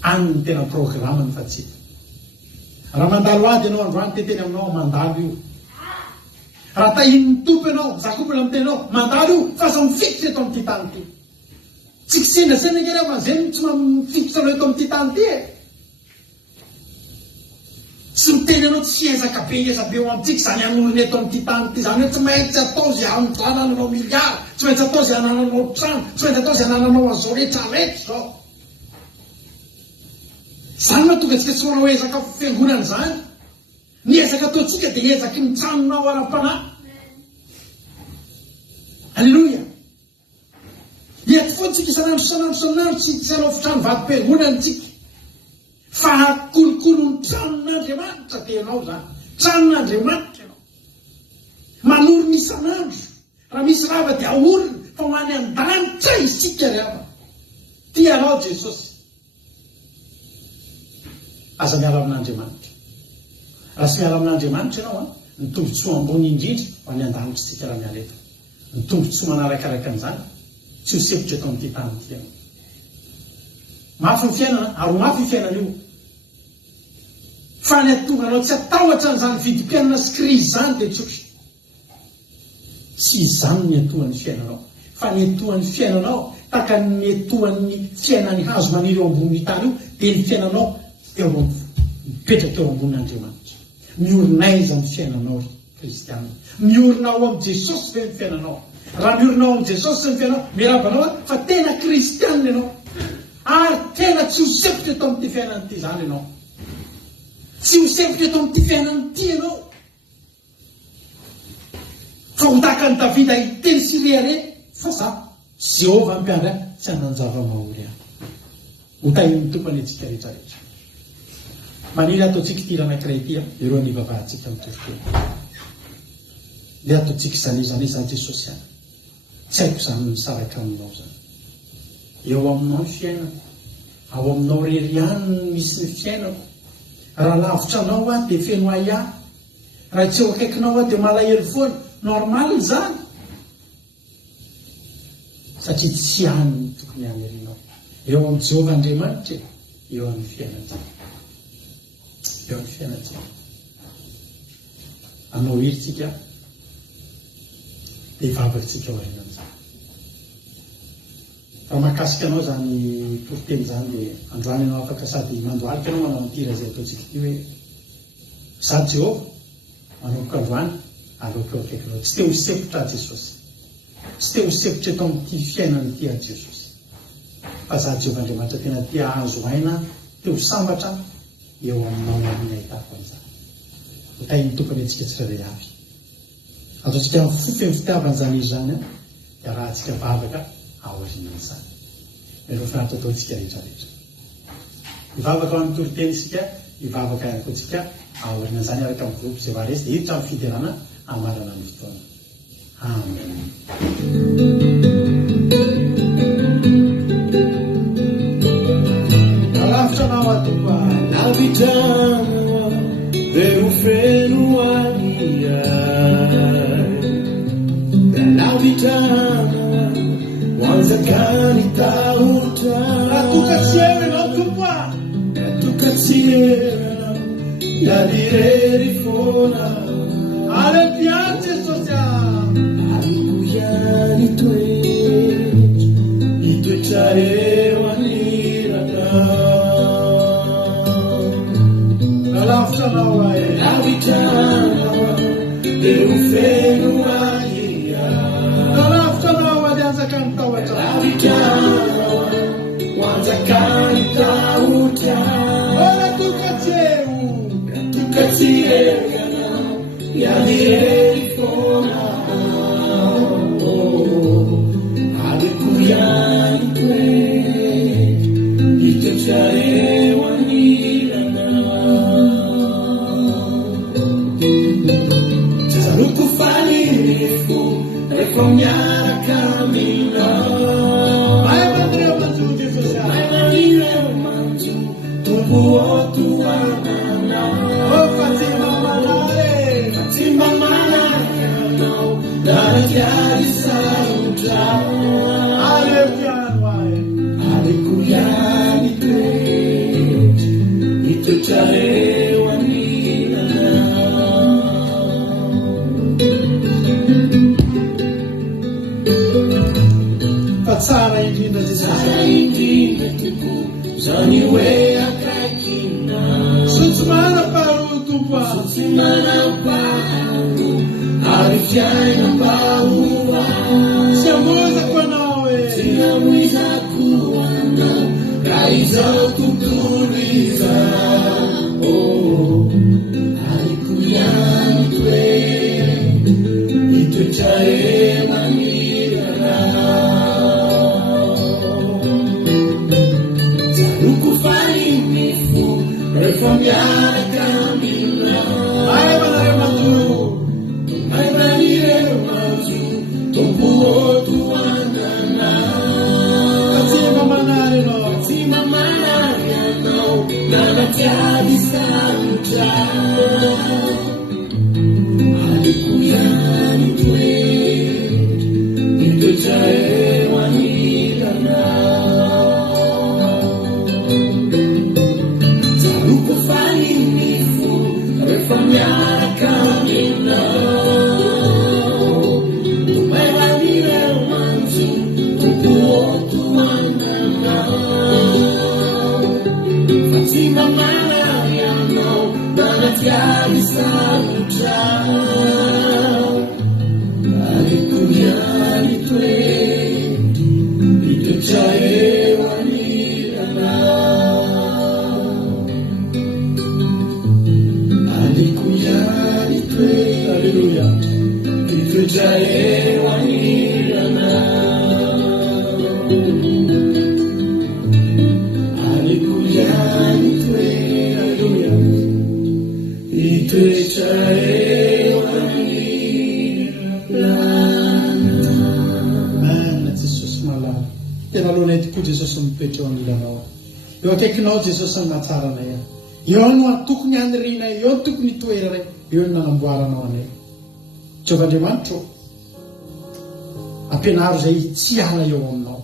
Any ny tena programany fa tsika. Raha mandalo ady ianao androany teteny aminao mandalo io. Raha tahiny ny tompo ianao, zakopona amin'ny tenao, mandalo io, fa aza mifikitra eto amin'ity tany ity. Tsy kisendrasena kely aho mazay tsy mifikitra anao eto amin'ity tany ity e. Sy miteny anao tsy ezaka be eo amintsika izany an'olona eto amin'ity tany ity. Izany hoe tsy maintsy atao izay hanananao miliara, tsy maintsy atao izay hanananao trano, tsy maintsy atao izay hanananao an'izao rehetra izao. Izany mahatonga antsika tsy manao ezaka fiangonana izany. Ny ezaka ataontsika dia ezaky mitsanonao ara-panahy. Alleluia. Eto foana tsika isanandro tsy hanao fitrano vadim-piangonana tsika. Fa kolokolo ny tranon'Andriamanitra dia ianao izany. Tranon'Andriamanitra ianao. Manorina isanandro. Raha misy rava dia ahorina fa ho any an-danitra isika rehefa. Tianao Jesosy. Aza miala amin'Andriamanitra. Raha tsy miala amin'Andriamanitra ianao, ny tombotsoa ambony indrindra ho any an-danitra tsika raha miala eto. ny tombotsy manarakaraka an'izany tsy ho sepotra eto amin'ity tany ity ianao. Mafy ny fiainana ary mafy ny fiainana io fa ny atonganao tsy atahotra n'izany vidim-piainana sy krizy izany dia tsotra sy izany ny atohan'ny fiainanao fa ny atohan'ny fiainanao taka ny atohan'ny fiainan'ny hazo maniry eo ambonin'ny tany io dia ny fiainanao mipetraka eo ambonin'Andriamanitra. Miorina ny fiainanao kristianina, miorina ao amin'i Jesosy ve ny fiainanao. Raha miorina ao amin'i Jesosy ny fiainanao mirabanao fa tena kristianina ianao ary tena tsy ho sepotra eto amin'ity fiainan'ity izany ianao, tsy ho sepotra eto amin'ity fiainan'ity ianao fa ho tahaka ny Davida hiteny sy rehare fa za Jehova mpiandra tsy hanan-java mahory ahy. Ho tahin'ny tompany antsika rehetrarehetra. Maniry ataontsika ity anankiray ity ireo ny vavahantsika mitoroteny. Dia ataontsika izany Jesosy any. Tsy haiko izany misaraka aminao zany. Eo aminao ny fiainako, ao aminao rery ihany misy ny fiainako. Raha lavitra anao aho dia feno ahy ahy. Raha tsy eo akaikinao aho dia malahelo foana. Normal izany. Satria tsy hany tokony hanerinao. Eo amin'ny Jehova Andriamanitra, eo amin'ny fiainantsika. Eo amin'ny fiainantsika. Anao hiritsika dia hivavatsika ao aorianan'izany. Raha mahakasika anao zany toriteny zany dia androany ianao afaka sady mandoalika ianao manao mitira izay ataontsika ity hoe za Jehova manomboka androany aleoko eo akaikinao. Tsy te ho sepotra Jesosy, tsy te ho sepotra eto amin'ity fiainan'ity a Jesosy, fa za Jehova Andriamanitra tena tia ahazo aina, te ho sambatra eo aminao amin'ny ahitako an'izany. Ho tahin'ny tompany antsika tsirairay avy. Ataontsika mifofy amin'ny fitiavan'izany izy zany dia raha antsika vavaka aorianan'izany. Ero fanatataontsika rehetrarehetra. Hivavaka ao amin'ny toriteny isika, hivavaka ihany koa tsika aorianan'izany araka amin'ny groupe izay varesy dia hiditra amin'ny fiderana amarana ny fotoana. Amen. Alavitra anao atompo Navitrana dia ho feno ahy navitrana ho anjakany tahotra atokatsiena ianao tompo a atokatsiena iadirery foana alempiany Jesosy a aliko ihany itoetra eo anirana alavitra anao ae navitrana dia ho feno ahy alavitra anao ady anjakany tahotra navitrana ho anjakany tahotra atokatsieo atokatsiena iadirery foana aliko ihany itoetra eo anirana Saroko fanirifo rehefa miaraka aminao ay manireo manjo Jesosy a ay manireo manjo tompo otoananao fa tsy mamanare tsy mamananao darakiary sarotra alempiano ae aliko ihany itoetra eo anirana fa tsara indrindra Jesosy indrindra toko zany hoe akaikina sotsy manam-paharo tompo a tsy manam-paharo ary fiainam-bahoa tsy amozako anao e tsy amoizako anao ka izao tontolo izao aliko ihany itoetra eo anirana Saroko fanimifo rehefa miaraka aminao ay manareo manjo ay manireo manjo tompo otoananao fa tsy mamanare anao tsy mamanary anao Alleluia. Itoetra eo anirana. Alleluia. Alleluia. Itoetra eo anirana. Mana Jesosy malala. Tena alohanay tokoa Jesosy mipetra eo anilanao. Eo akaikinao Jesosy ny mahatsaranay a. Eo no atokony anirinay, eo tokony toeraray, eo ny nanamboaranao anay. Jehovah-Andriamanitra, ampianaro izay tsy ala eo aminao.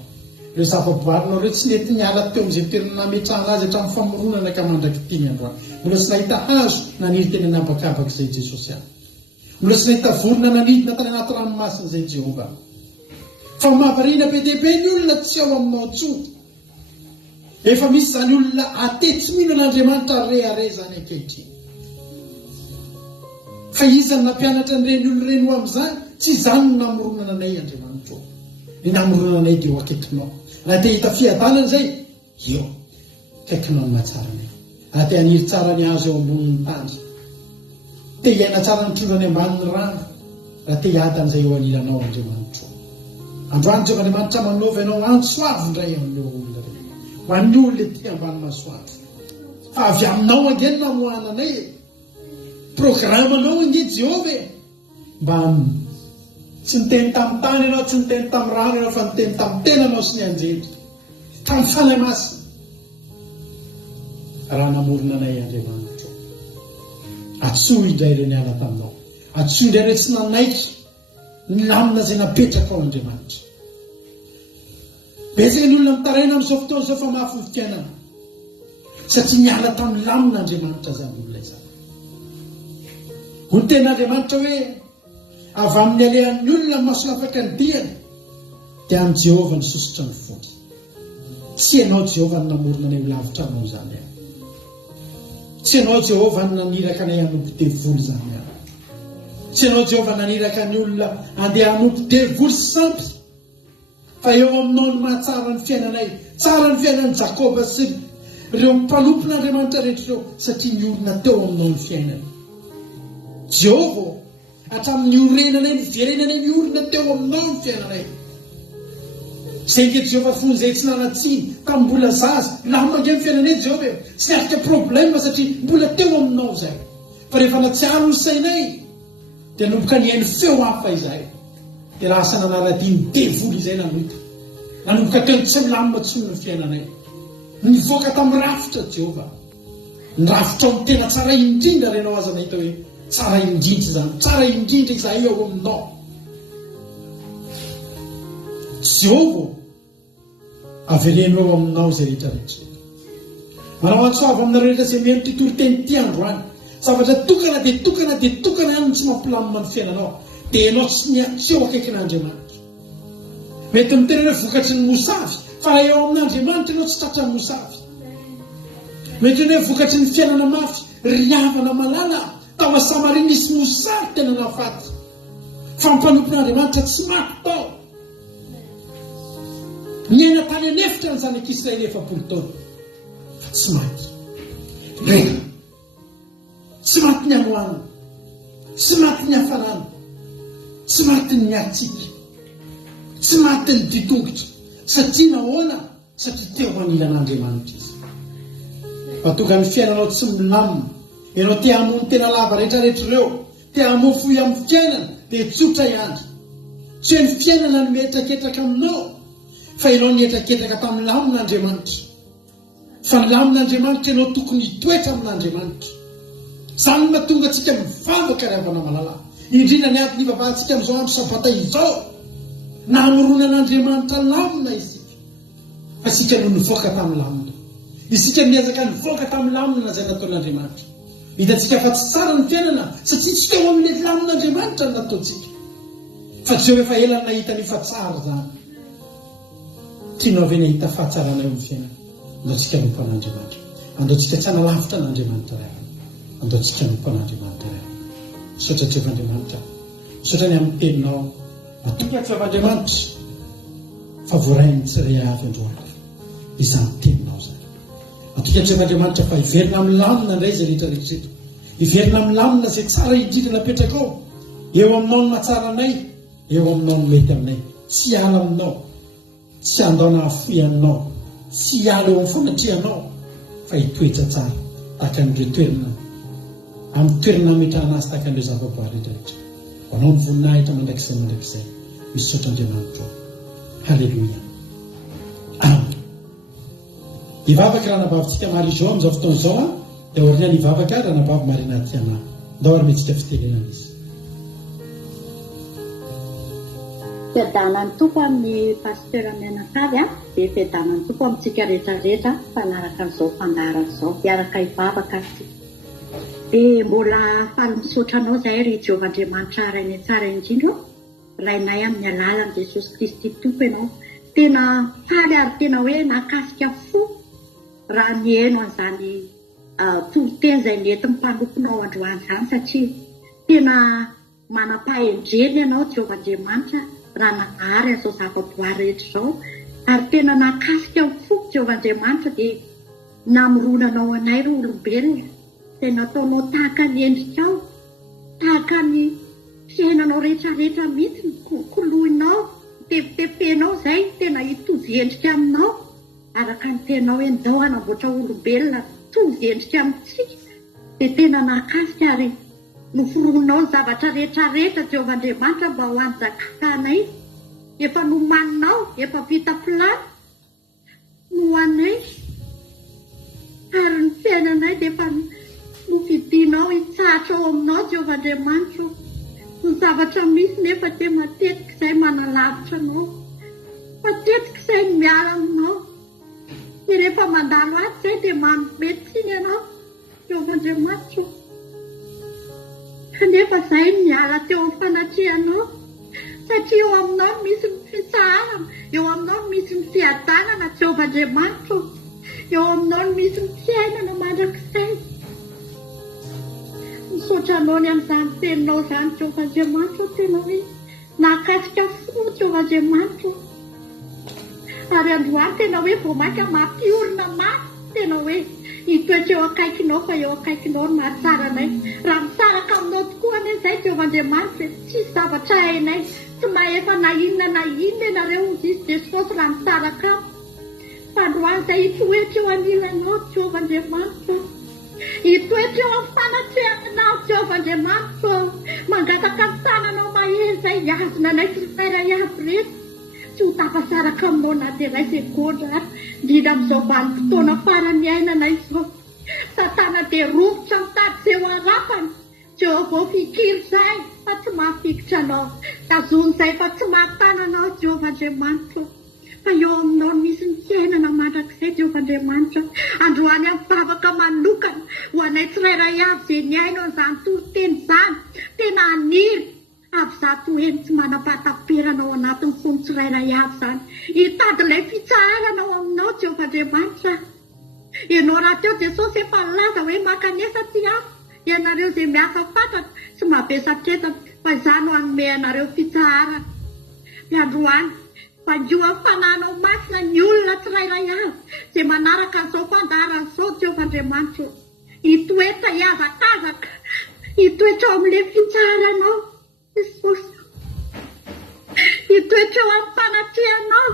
Ireo zava-boarinao ireo tsy nety niala teo amin'izay toerana nametrahana azy hatramin'ny famoronana ka mandraky tiny androany. Mbola tsy nahita hazo naniry tena nabakabaka izay Jesosy any. Mbola tsy nahita vorona nanidina tany anaty ranomasina izay Jehova. Fa mahavariana be dia be ny olona tsy ao aminao tsoa. Efa misy zany olona atetsy mino an'Andriamanitra rehare zany ankehitriny. Fa iza ny nampianatra an'ireny olona ireny ho amin'izany? Tsy izany no namoronana anay Andriamanitra. Ny namoronana anay dia eo akaikinao. Raha te hita fiadanana izay, eo akaikinao ny mahatsara anay. Raha te haniry tsara ny azo eo ambonin'ny tany. Te hiaina tsara ny trondro any ambanin'ny rano. Raha te hiady an'izay eo anilanao Andriamanitra. Androany Jehovah-Andriamanitra manaovy ianao antsoavo indray amin'ireo olona ireny. Ho an'ny olona ety ambany masoandro. Fa avy aminao angeny namoahana anay. Programanao ange Jehova. Mba tsy niteny tamin'ny tany ianao, tsy niteny tamin'ny rano ianao, fa niteny tamin'ny tenanao sy ny anjely. Tamin'ny fanahy masina. Raha namorona anay Andriamanitra. Atsoa indray ireny ala taminao. Atsoa indray ireo tsy nanaiky ny lamina izay napetraka ao Andriamanitra. Betsaka ny olona mitaraina amin'izao fotoana izao fa mahafofikanana. Satria niala tamin'ny lamina Andriamanitra izany olona izany. Ho ny ten'Andriamanitra hoe avy amin'ny alehan'ny olona masona afaka ny diany dia amin'ny Jehova ny sosotra ny fody. Tsy ianao Jehova ny namorona anay lavitra anao izany any. Tsy ianao Jehova ny naniraka anay hanompo devoly izany any. Tsy ianao Jehova naniraka ny olona andeha hanompo devoly sampy. Fa eo aminao ny mahatsara ny fiainanay, tsara ny fiainan'ny Jakoba sy ireo mpanompon'Andriamanitra rehetra ireo satria ny olona teo aminao ny fiainana. Jehova, hatramin'ny orenanay, ny verenanay ny olona teo aminao ny fiainanay. Izay nge Jehova fony izay tsy nanatsiny tamin'ny mbola zaza, lamage ny fiainanay Jehova, tsy arika problema satria mbola teo aminao izay. Fa rehefa natsiaro ny sainay, dia nomboka ny hainy feo hafa izay. Dia raha asa nanara-diny devoly izay nanomboka. Nanomboka teo tsy milamina tsony ny fiainanay. Nivoaka tamin'ny rafitra Jehova. Ny rafitra amin'ny tena tsara indrindra renao aza nahita hoe tsara indrindra izany, tsara indrindra izay eo aminao. Jehova, avelenao aminao izay rehetrarehetra. Manao antsoavo aminareo rehetra izay miheno tontolo teny ty androany. Zavatra tokana dia tokana dia tokana ihany tsy mampilamina ny fiainanao. Dia ianao tsy eo akaikin'Andriamanitra. Mety miteny hoe vokatry ny mosavy, fa raha eo amin'Andriamanitra ianao tsy tratra ny mosavy. Mety hoe vokatry ny fiainana mafy, riavana malala, tao Samaria nisy mosavy tena nafaty. Fa ny mpanompon'Andriamanitra tsy maty tao. Niaina tany anefitra ny zanak'Israely 40 taona. Tsy maty. Rena. Tsy maty ny amoanana. Tsy maty ny hafanana. Tsy maty ny atsika. Tsy maty ny ditongotra. Satria nahoana? Satria teo anilan'Andriamanitra izy. Mahatonga ny fiainanao tsy milamina. Ianao te hamono tena lava rehetrarehetra ireo. Te hamono fohy amin'ny fiainana. Dia tsotra ihany. Tsy hoe ny fiainana no mihetraketraka aminao. Fa ianao nihetraketraka tamin'ny lamin'Andriamanitra. Fa ny lamin'Andriamanitra ianao tokony hitoetra amin'Andriamanitra. Izany mahatonga antsika mivavaka ravana malala. Indrindra ny ady ny vavantsika amin'izao andro sabata izao. Namoronan'Andriamanitra lamina isika. Fa isika no nivoaka tamin'ny lamina. Isika miezaka nivoaka tamin'ny lamina izay nataon'Andriamanitra. Hitantsika fa tsy tsara ny fiainana satria tsy teo amin'ny lamin'Andriamanitra ny nataontsika. Fa tsy efa ela ny nahita ny fahatsara izany. Tianao ve nahita fahatsarana eo amin'ny fiainana? Andaontsika nompo an'Andriamanitra. Andaontsika tsy hanalavitra n'Andriamanitra ray. Andaontsika nompo an'Andriamanitra ray. Misaotra Jehovah-Andriamanitra. Misaotra ny amin'ny teninao. Matonga Jehovah-Andriamanitra. Fa voarainy tsiray avy androany. Izany teninao izany. Matonga Jehovah-Andriamanitra fa hiverina amin'ny lamina indray izay rehetrarehetra eto. Hiverina amin'ny lamina izay tsara indrindra napetraka ao. eo aminao no mahatsara anay, eo aminao no mety aminay. Tsy ala aminao, tsy andona afoy aminao, tsy ala eo amin'ny fanatrehanao, fa hitoetra tsara tahaka an'ireo toerana, amin'ny toerana metrahana azy tahaka an'ireo zavaboary rehetrarehetra. Anao ny voninahitra mandrakizay mandrakizay. Misaotra Andriamanitra. Halleluia. Amen. Hivavaka raha nabavintsika maro izao amin'izao fotoana izao a, dia orina ny hivavaka raha nabavy marina tiana. Ndao ary metsika fitenenana izy. Fiadanany tompo amin'ny pasteur Menakavy a, dia fiadanany tompo amintsika rehetrarehetra fanaraka an'izao fandahara izao, miaraka hivavaka azy. Dia mbola faly misaotra anao izay ry Jehovah Andriamanitra rainy tsara indrindra, rainay amin'ny alalan'i Jesosy Kristy tompo ianao. Tena faly ary tena hoe nakasika fo raha mihaino an'izany toro-teny izay nentin'ny mpanomponao androany izany, satria tena manam-pahendreny ianao Jehovah Andriamanitra raha nahary an'izao zavaboary rehetra izao, ary tena nakasika fo Jehovah Andriamanitra dia namoronanao anay ry olombelona, dia nataonao tahaka ny endrikao, tahaka ny fiainanao rehetrarehetra mihitsy, koloinao, tepitepenao izay tena hitovy endrika aminao, araka ny tenao hoe ndao hanamboatra olombelona hitovy endrika amintsika. Dia tena nakasika ary noforoninao ny zavatra rehetrarehetra Jehovah Andriamanitra mba ho anjakanay, efa nomaninao, efa vita pilany no anay, ary ny fiainanay dia efa novidinao hitsahatra ao aminao Jehovah Andriamanitra. Ny zavatra misy nefa dia matetika izay manalavitra anao, matetika izay miala aminao, dia rehefa mandalo azy izay dia manomety iny ianao Jehovah Andriamanitra. Kanefa izay miala teo amin'ny fanatrehanao, satria eo aminao misy ny fitsaharana, eo aminao misy ny fiadanana Jehovah Andriamanitra, eo aminao misy ny fiainana mandrakizay. Misaotra anao ny amin'izany teninao izany Jehovah Andriamanitra, tena hoe nakasika fo Jehovah Andriamanitra. Ary androany tena hoe vao maika mampiorina maty, tena hoe hitoetra eo akaikinao, fa eo akaikinao no mahatsara anay. Raha misaraka aminao tokoa ane izay Jehovah Andriamanitra, tsisy zavatra hainay, tsy mahefa na inona ianareo Jesosy Jesosy raha misaraka amiko. Fa androany izay hitoetra eo anilanao Jehovah Andriamanitra, hitoetra eo amin'ny fanatrehanao Jehovah Andriamanitra, mangataka ny tananao mahery izay hiazona anay tsirairay aby reto, tsy ho tafasaraka aminao na dia iray sekondra ary, indrindra amin'izao vanim-potoana farany ainana izao. Satana dia rovotra mitady izay ho harapany, Jehovah fikiry izay fa tsy mahafikitra anao, tazony izay fa tsy mahatana anao Jehovah Andriamanitra. Fa eo aminao misy ny fiainana mandrakizay Jehovah Andriamanitra. Androany amin'ny vavaka manokana ho anay tsirairay avy izay niaino an'izany toro-teny izany, tena haniry avy zato eny tsy manam-pahataperana ao anatin'ny fony tsirairay avy izany, hitady ilay fitsaharana ao aminao Jehovah Andriamanitra. Ianao raha teo Jesosy efa nilaza hoe makanesa ty afa, ianareo izay miasa fantatra sy mabesatretana, fa izany ho hanome anareo fitsaharana. Androany fanjoa fananao masina ny olona tsirairay avy izay manaraka an'izao fandaharana izao Jehovah Andriamanitra, hitoetra hiazakazaka, hitoetra ao amin'ilay fitsaharanao Jesosy, hitoetra eo amin'ny fanatrehanao,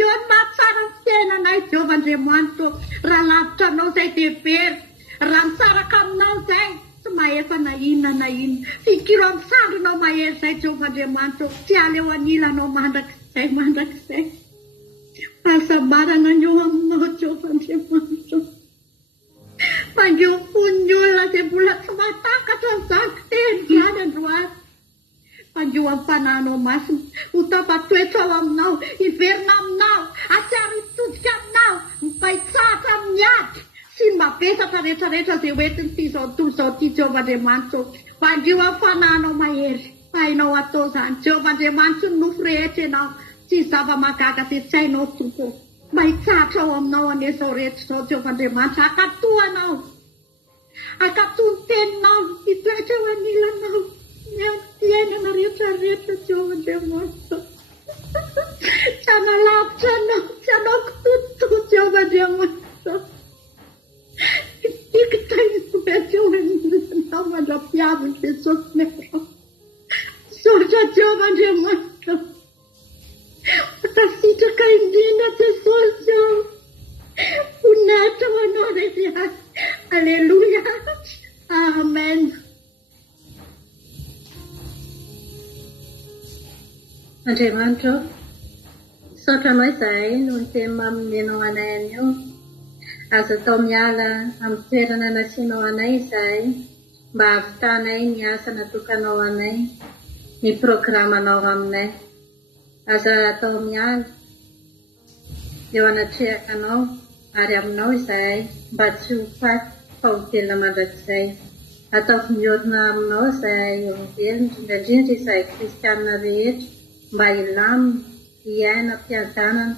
eo ny mahatsara ny fiainanay Jehovah Andriamanitra. Raha lavitra anao izay dia very, raha misaraka aminao izay tsy mahefa na inona, fikiro amin'ny sandronao mahery izay Jehovah Andriamanitra, tsy aleo anilanao mandrakizay. Fahasambarana ny eo aminao Jehovah Andriamanitra. Fangeofony olona izay mbola tsy mahatakatra an'izany teny izany androany. Fangeho amin'ny fanahinao masina, ho tafatoetra ao aminao, hiverina aminao, atsiaro hitodika aminao, mipahitsahatra amin'ny ady sy ny mabesatra rehetrarehetra izay hoentiny ty izao tontolo izao ty Jehovah Andriamanitra. Fangeho amin'ny fanahinao mahery, fa hainao atao izany Jehovah Andriamanitra, ny nofo rehetra ianao, tsy zava-magaga izay tsy hainao tompo. Mahitsahatra ao aminao an'izao rehetra izao Jehovah Andriamanitra, akatoanao, akatoa ny teninao, hitoetra eo anilanao, fiainana rehetrarehetra Jehovah Andriamanitra. Tsy hanalavitra anao, tsy hanao kitoto Jehovah Andriamanitra. Ikitainy hitoetra eo anilanao mandra-piaviny Jesosy Nero. Andriamanitra Jehovah-Andriamanitra, tasitraka indrindra Jesosy aho, voninahitra ho anao rehetra ihany. Alleluia, amen. Andriamanitra, saotranao izahay no ny teny mamomenao anay anio. Azo atao miala amin'ny toerana nasianao anay izahay mba hahavitanay ny asa natokanao anay, ny programanao aminay. Azo atao miala eo anatrehakanao ary aminao izahay mba tsy ho faty fa ho velona mandrakizay. Ataoko miorina aminao izahay eo velona, indrindra izahay kristianina rehetra mba hilamina, hiaina mpiadanana,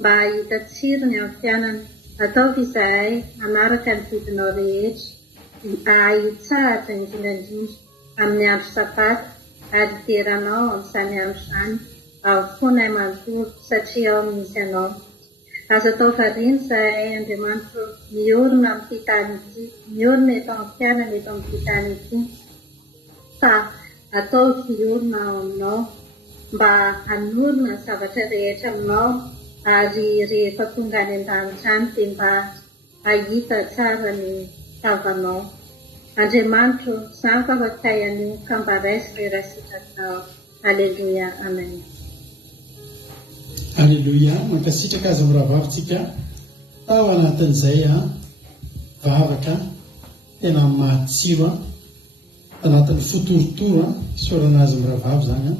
mba hahita tsirony amin'ny fiainana. Ataoko izahay manaraka ny vidinao rehetra, ahitsahatra indrindrandrindra amin'ny andro sapaty ary deranao amin'izany andro izany, avofonay manontolo satria ao misy anao. Azo atao variana izahay Andriamanitra, miorina amin'ity tany ity, miorina eto amin'ny fiainana eto amin'ity tany ity, fa ataoko miorina ao aminao mba hanorina ny zavatra rehetra aminao, ary rehefa tonga any an-danitra any dia mba ahita tsara ny tavanao. Andriamanitra, izany fa fakay anio ka mba raisy rerasitrakanao. Alleluia, amen. Alleluia, mankasitraka azy amin'ny rahavavitsika tao anatin'izay vavaka tena matsiro anatin'ny fotorotoro isaorana azy amin'ny rahavavy zany.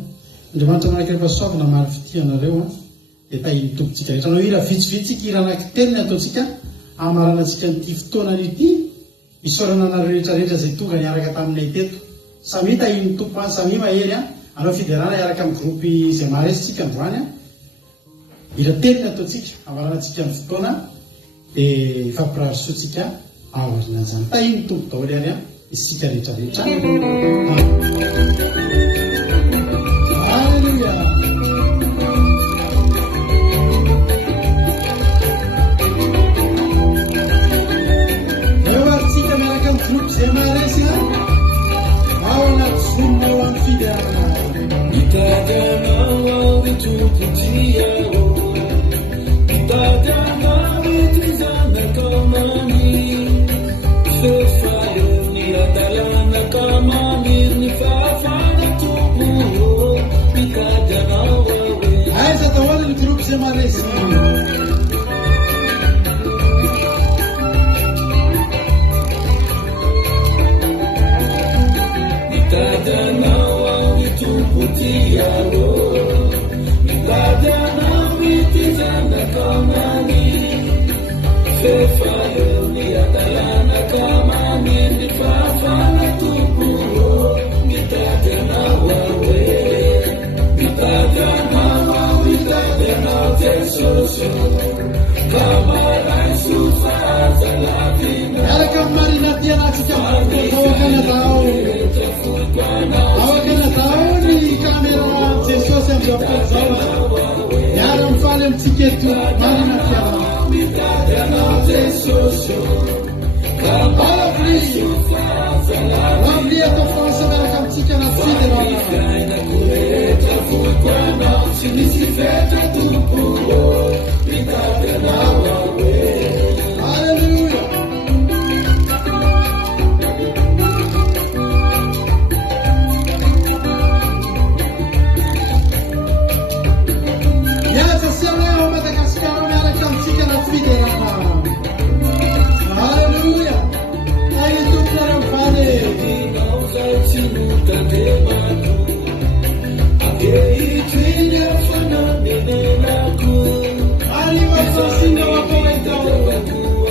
Andriamanitra manaiky rehefa soavina mary fitianareo dia tahiny tompontsika rehetra. Anao ira vitsivitsika, ira anakiteliny ataontsika amaranantsika nyity fotoana ity, isaorana anareo rehetrarehetra izay tonga niaraka taminay teto. Samy tahiny tompo any, samy mahery anao fiderana iaraka amin'ny gropy izay maharesitsika androany ira teliny ataontsika amaranantsika ny fotoana dia fampirarisotsika aorina zany. Tahiny tompo daholo ary isika rehetrarehetra. Zay maharesy ao anaty zononao amin'ny fiderana Itadanao ny tompotiao, itadanao ity zanakao maniry, fefaio ny adalanaka maniry ny fahafana tompo, itadanao awe. Aiza daholo ny groupe zay maharesy. Itadanao ny tompotiao, itadanao ity zanakao maniry, fefaio ny adalanaka maniry ny fahafana tompo, itadanao awe. Itadanao Jesosy, ka maraiso fahazalavina. Miaraka amin'ny marina ty anatsika avakana daholo. Avakana daholo ny kamera Jesosy amin'izao fotoana izao. Miara mifaly amintsika eto marina ty Itadanao Jesosy, ka maraiso fahazalavina. Rambli atao Fransa miaraka amintsika anaty fiderana. Rehetra vokoanao tsy misy vetra tompo, itadanao awe. Alleluia. Miasa sianao Madagasikara miaraka amintsika anaty fiderana. Alleluia. Ay tomponareo mivaly. Inao zay tsy notandremako, akehitriny afanamenenako, Aliwasasinao apawaitao.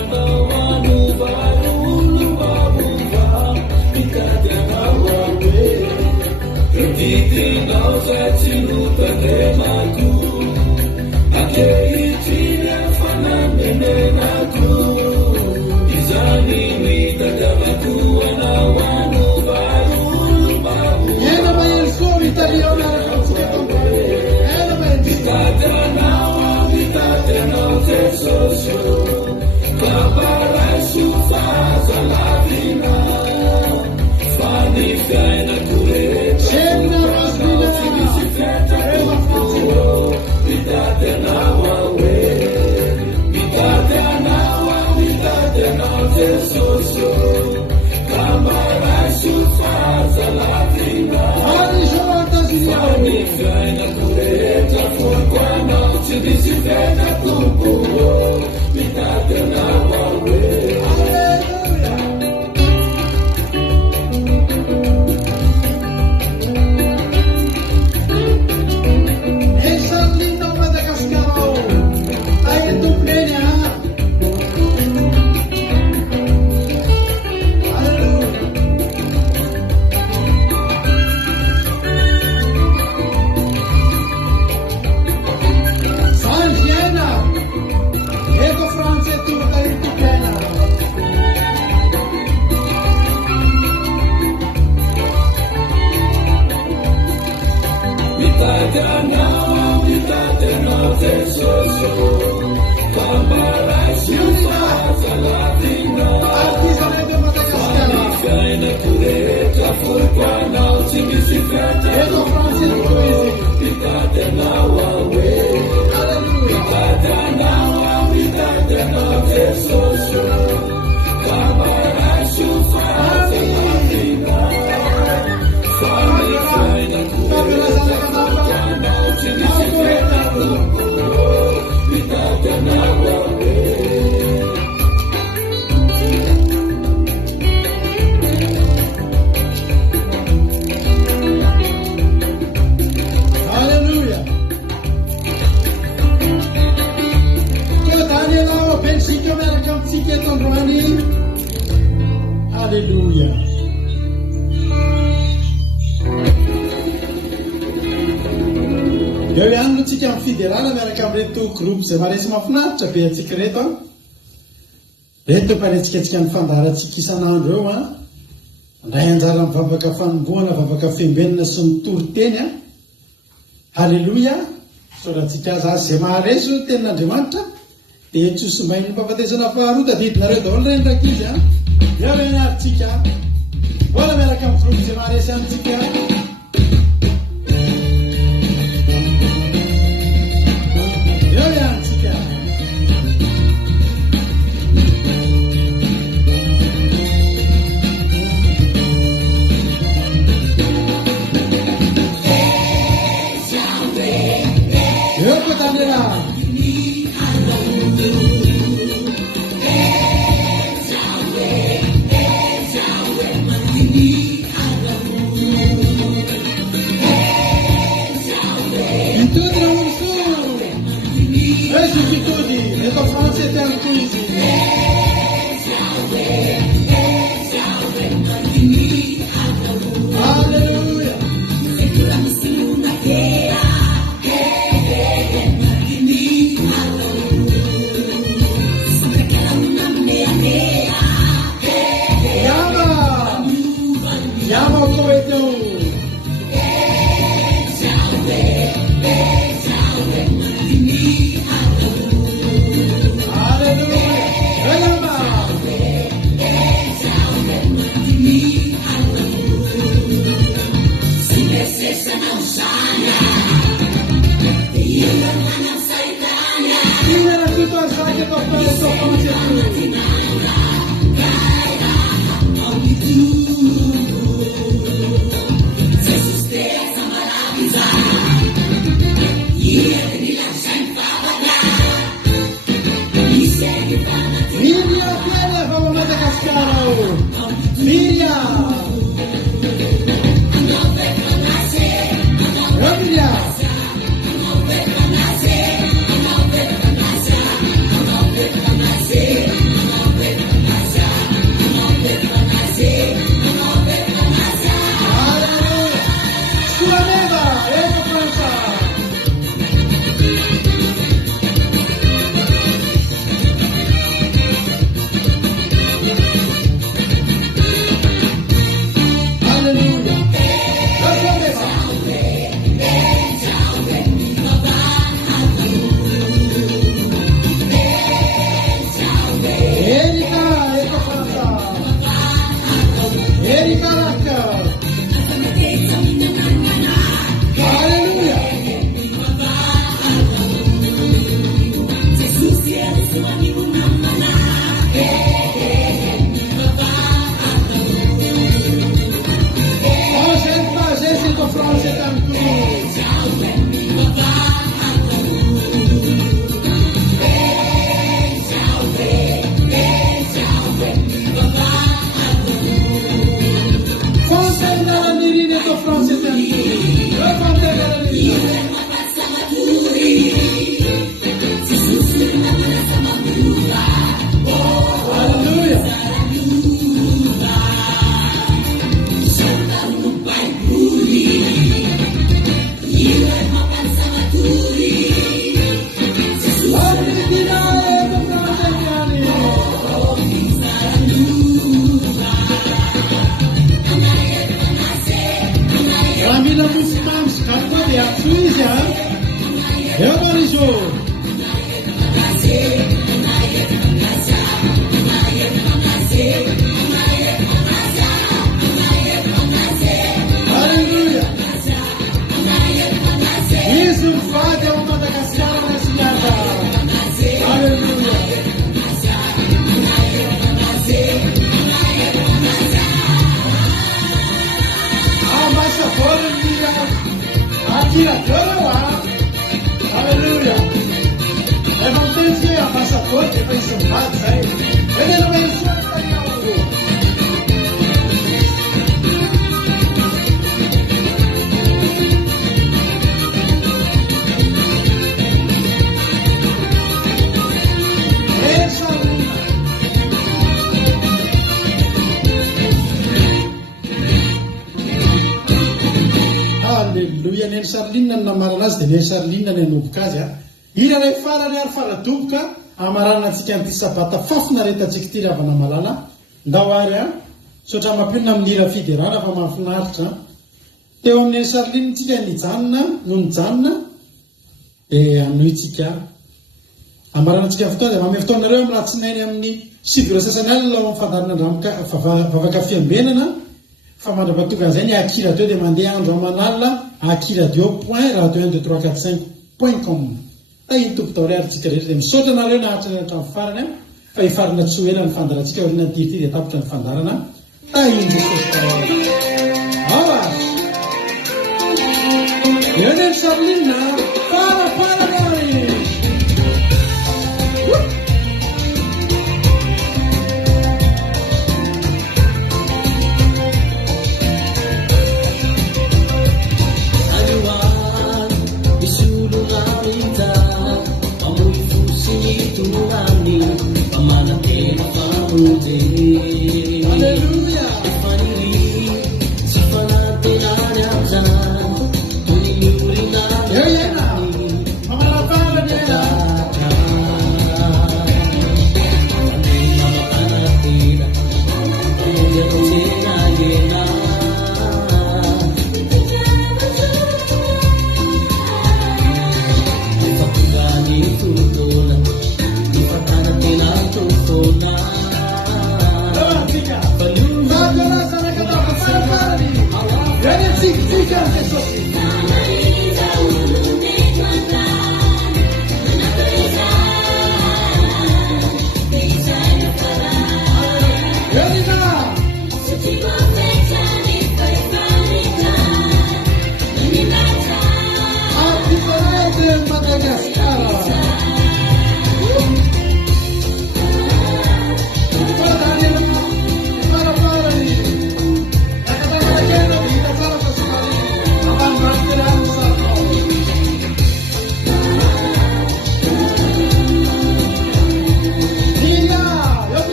anao manovaro olom-bavova, itadanao awe. Didinao zay tsy notandremako, akehitriny afanamenenako, izany mitadiavako anao manovaro olom-bavova. Ena mahery soa italiana miaraka amintsika tompo. Ena mahery Itadanao Jesosy, ka maraiso fahazalavina, fa ny fiainako rehetra. Semina masina misy vena tompo mitatenao aoe. eo ihany no tsika amin'ny fiderana miaraka amin'reto groupe izay maresy mahafinaritra be atsika reto a reto mparetsika atsika ny fandaratsika isan'andro eo a ndray anjara mivavaka fanomboana vavaka fembenina sy ny toriteny a halleloia soratsika azy azy zay maharesy o tenin'andriamanitra dia tsosimbainy mpafatesana faharoa tadidinareo daholo rendraka izy a eo renaritsika mbola miaraka amin'ny groupe izay maharesy anytsika França, mamy sy kakoa dia atso izy a eo marizo Alleluia izy mivady ao Madagasikara nasinata Alleluia ambassador atirador ao ar Alleluia efa miteny hoe ambassador efa izy mivady zay ele no mensoa Alleluia ny Sarolinina no namarana azy dia ny Sarolinina ny anomboka azy a ilana farany ary faradoboka amarana antsika an'ity sabata fafina retantsika ity ravana malala ndao ary a sotra mampionina amin'ny ira fiderana fa mahafinaritra teo amin'ny Sarolinina tsika nijanona no nijanona dia anoitsika amarana antsika fotoana dia mame fotoanareo amin'ny rahatsinainy amin'ny 7 sasany alina ao mifandarina vavaka fiambenana fa mandrapatokan'izay ny Aki Radio dia mandeha andro amanalina Aki Radio point radio 1 2 3 4 5 point com iny tompo tao ray arytsika rehetra dia misaotra nareo naharitra ny hatramin'ny farany fa hifarina tsy ho ela ny fandarantsika oriana tirity dia tapotra ny fandarana iny Jesosy tao awa eo ny Sarolinina farafara Alleluia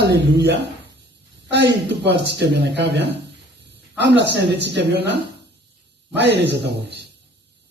halleloia tainy tompo arytsika mianakavy a amin'ny latsinaindrentsika meona mahereza daholo